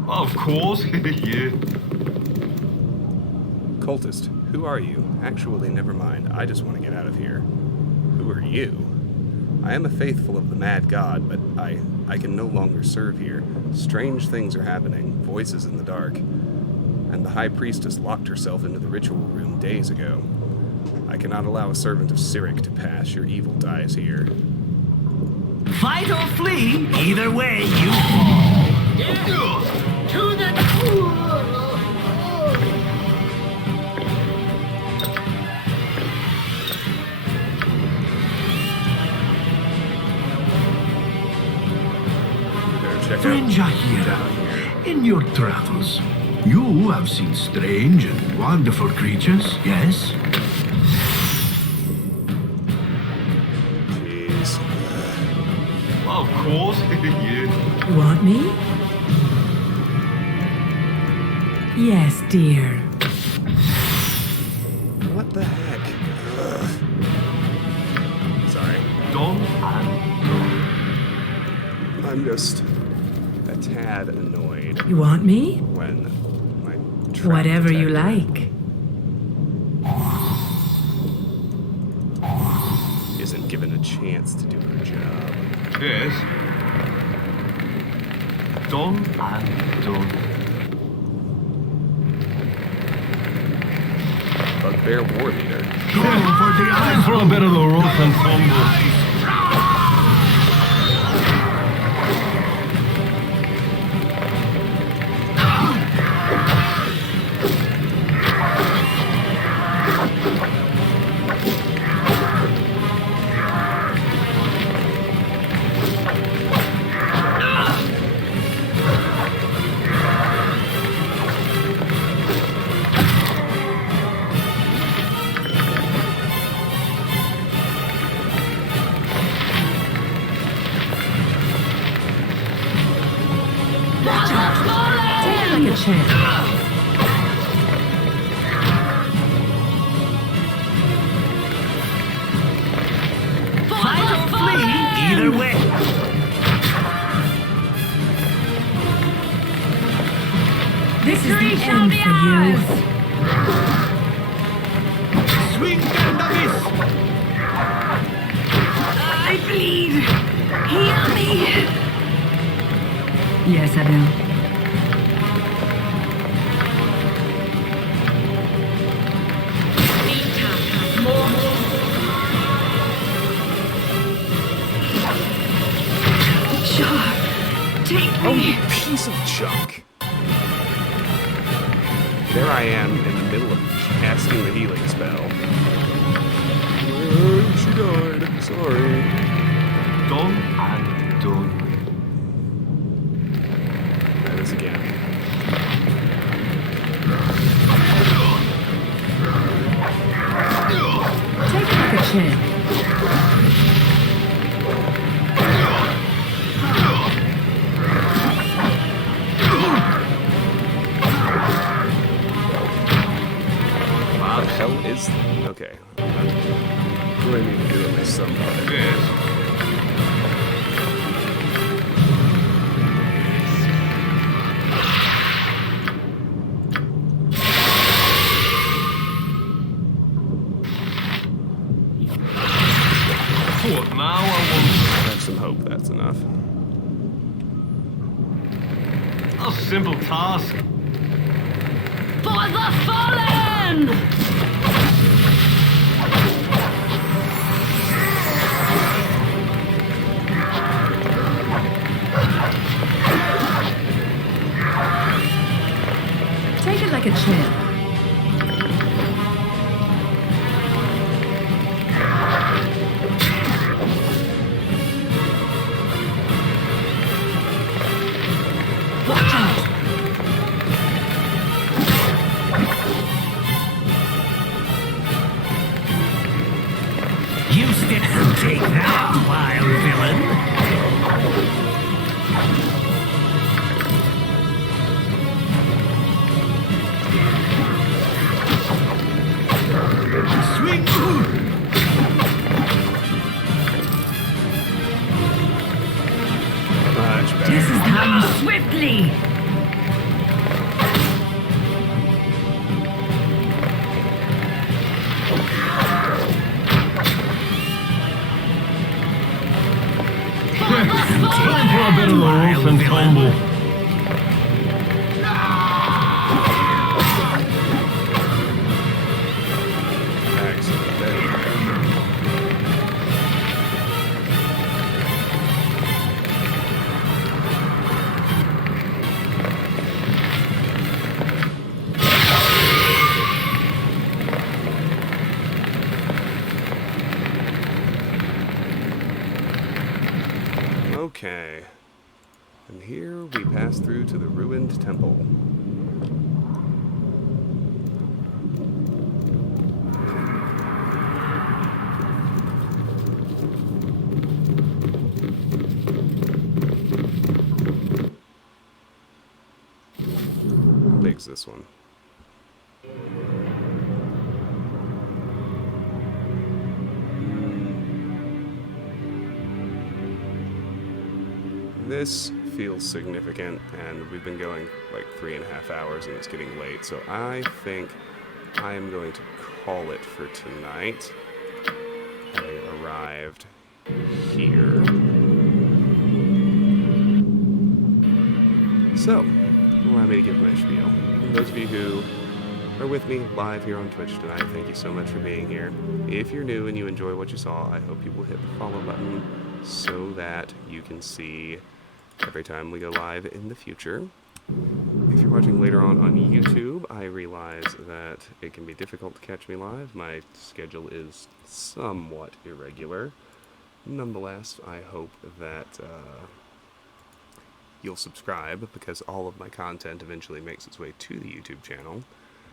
Of course, yeah. Cultist, who are you? Actually, never mind. I just want to get out of here. Who are you? I am a faithful of the mad god, but I can no longer serve here. Strange things are happening, voices in the dark. And the high priestess locked herself into the ritual room days ago. I cannot allow a servant of Cyric to pass. Your evil dies here. Fight or flee, either way you fall. To the Stranger here, in your travels, you have seen strange and wonderful creatures, yes? Jeez. Of course, yeah. You want me? Yes, dear. What the heck? Ugh. Sorry. Done and done. I'm just a tad annoyed You want me? when my trap Whatever you detector like. isn't given a chance to do her job. Yes. Done and done. Bugbear War Leader. Time for a bit of the rough and tumble. end for you. Swing Gandavis! I bleed. Heal me. Yes, I will. Sure. Take me. Oh, you piece of junk. There I am in the middle of casting the healing spell. She died. Sorry. Done and done. Try this again. Take it like a champ. What the hell is... Okay. What do I need to do in this Sunfire? Yes. What now? I want Have some hope, that's enough. a simple task. For the fallen! Take it like a champ. Watch out! You still take that, vile villain! Swing! Much better. This is done swiftly. Time for a bit of the rough and tumble. Excellent. There you go. Okay. And here we pass through to the ruined temple. How big's this one? This feels significant, and we've been going like 3.5 hours and it's getting late, so I think I am going to call it for tonight. Having arrived here. So, allow me to give my spiel. For those of you who are with me live here on Twitch tonight, thank you so much for being here. If you're new and you enjoy what you saw, I hope you will hit the follow button so that you can see every time we go live in the future. If you're watching later on YouTube, I realize that it can be difficult to catch me live. My schedule is somewhat irregular. Nonetheless, I hope that you'll subscribe, because all of my content eventually makes its way to the YouTube channel.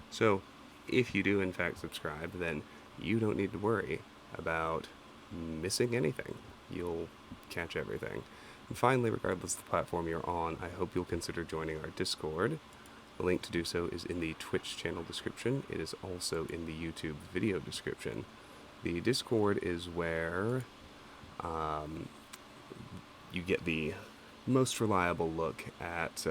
So if you do in fact subscribe, then you don't need to worry about missing anything. You'll catch everything. And finally, regardless of the platform you're on, I hope you'll consider joining our Discord. The link to do so is in the Twitch channel description. It is also in the YouTube video description. The Discord is where you get the most reliable look at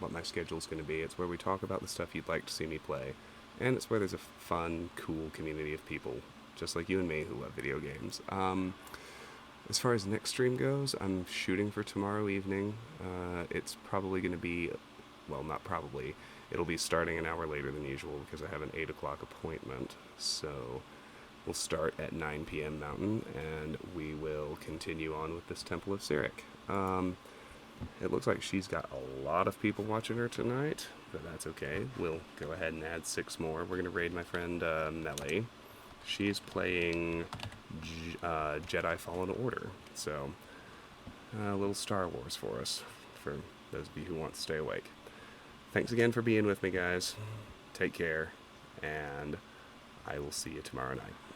what my schedule's going to be. It's where we talk about the stuff you'd like to see me play, and it's where there's a fun, cool community of people, just like you and me, who love video games. As far as next stream goes, I'm shooting for tomorrow evening. It's probably going to be, well, not probably, it'll be starting an hour later than usual because I have an 8 o'clock appointment, so we'll start at 9 p.m. Mountain, and we will continue on with this Temple of Cyric. It looks like she's got a lot of people watching her tonight, but that's okay. We'll go ahead and add 6 more. We're going to raid my friend Melee. She's playing Jedi Fallen Order, so a little Star Wars for us, for those of you who want to stay awake. Thanks again for being with me, guys. Take care, and I will see you tomorrow night.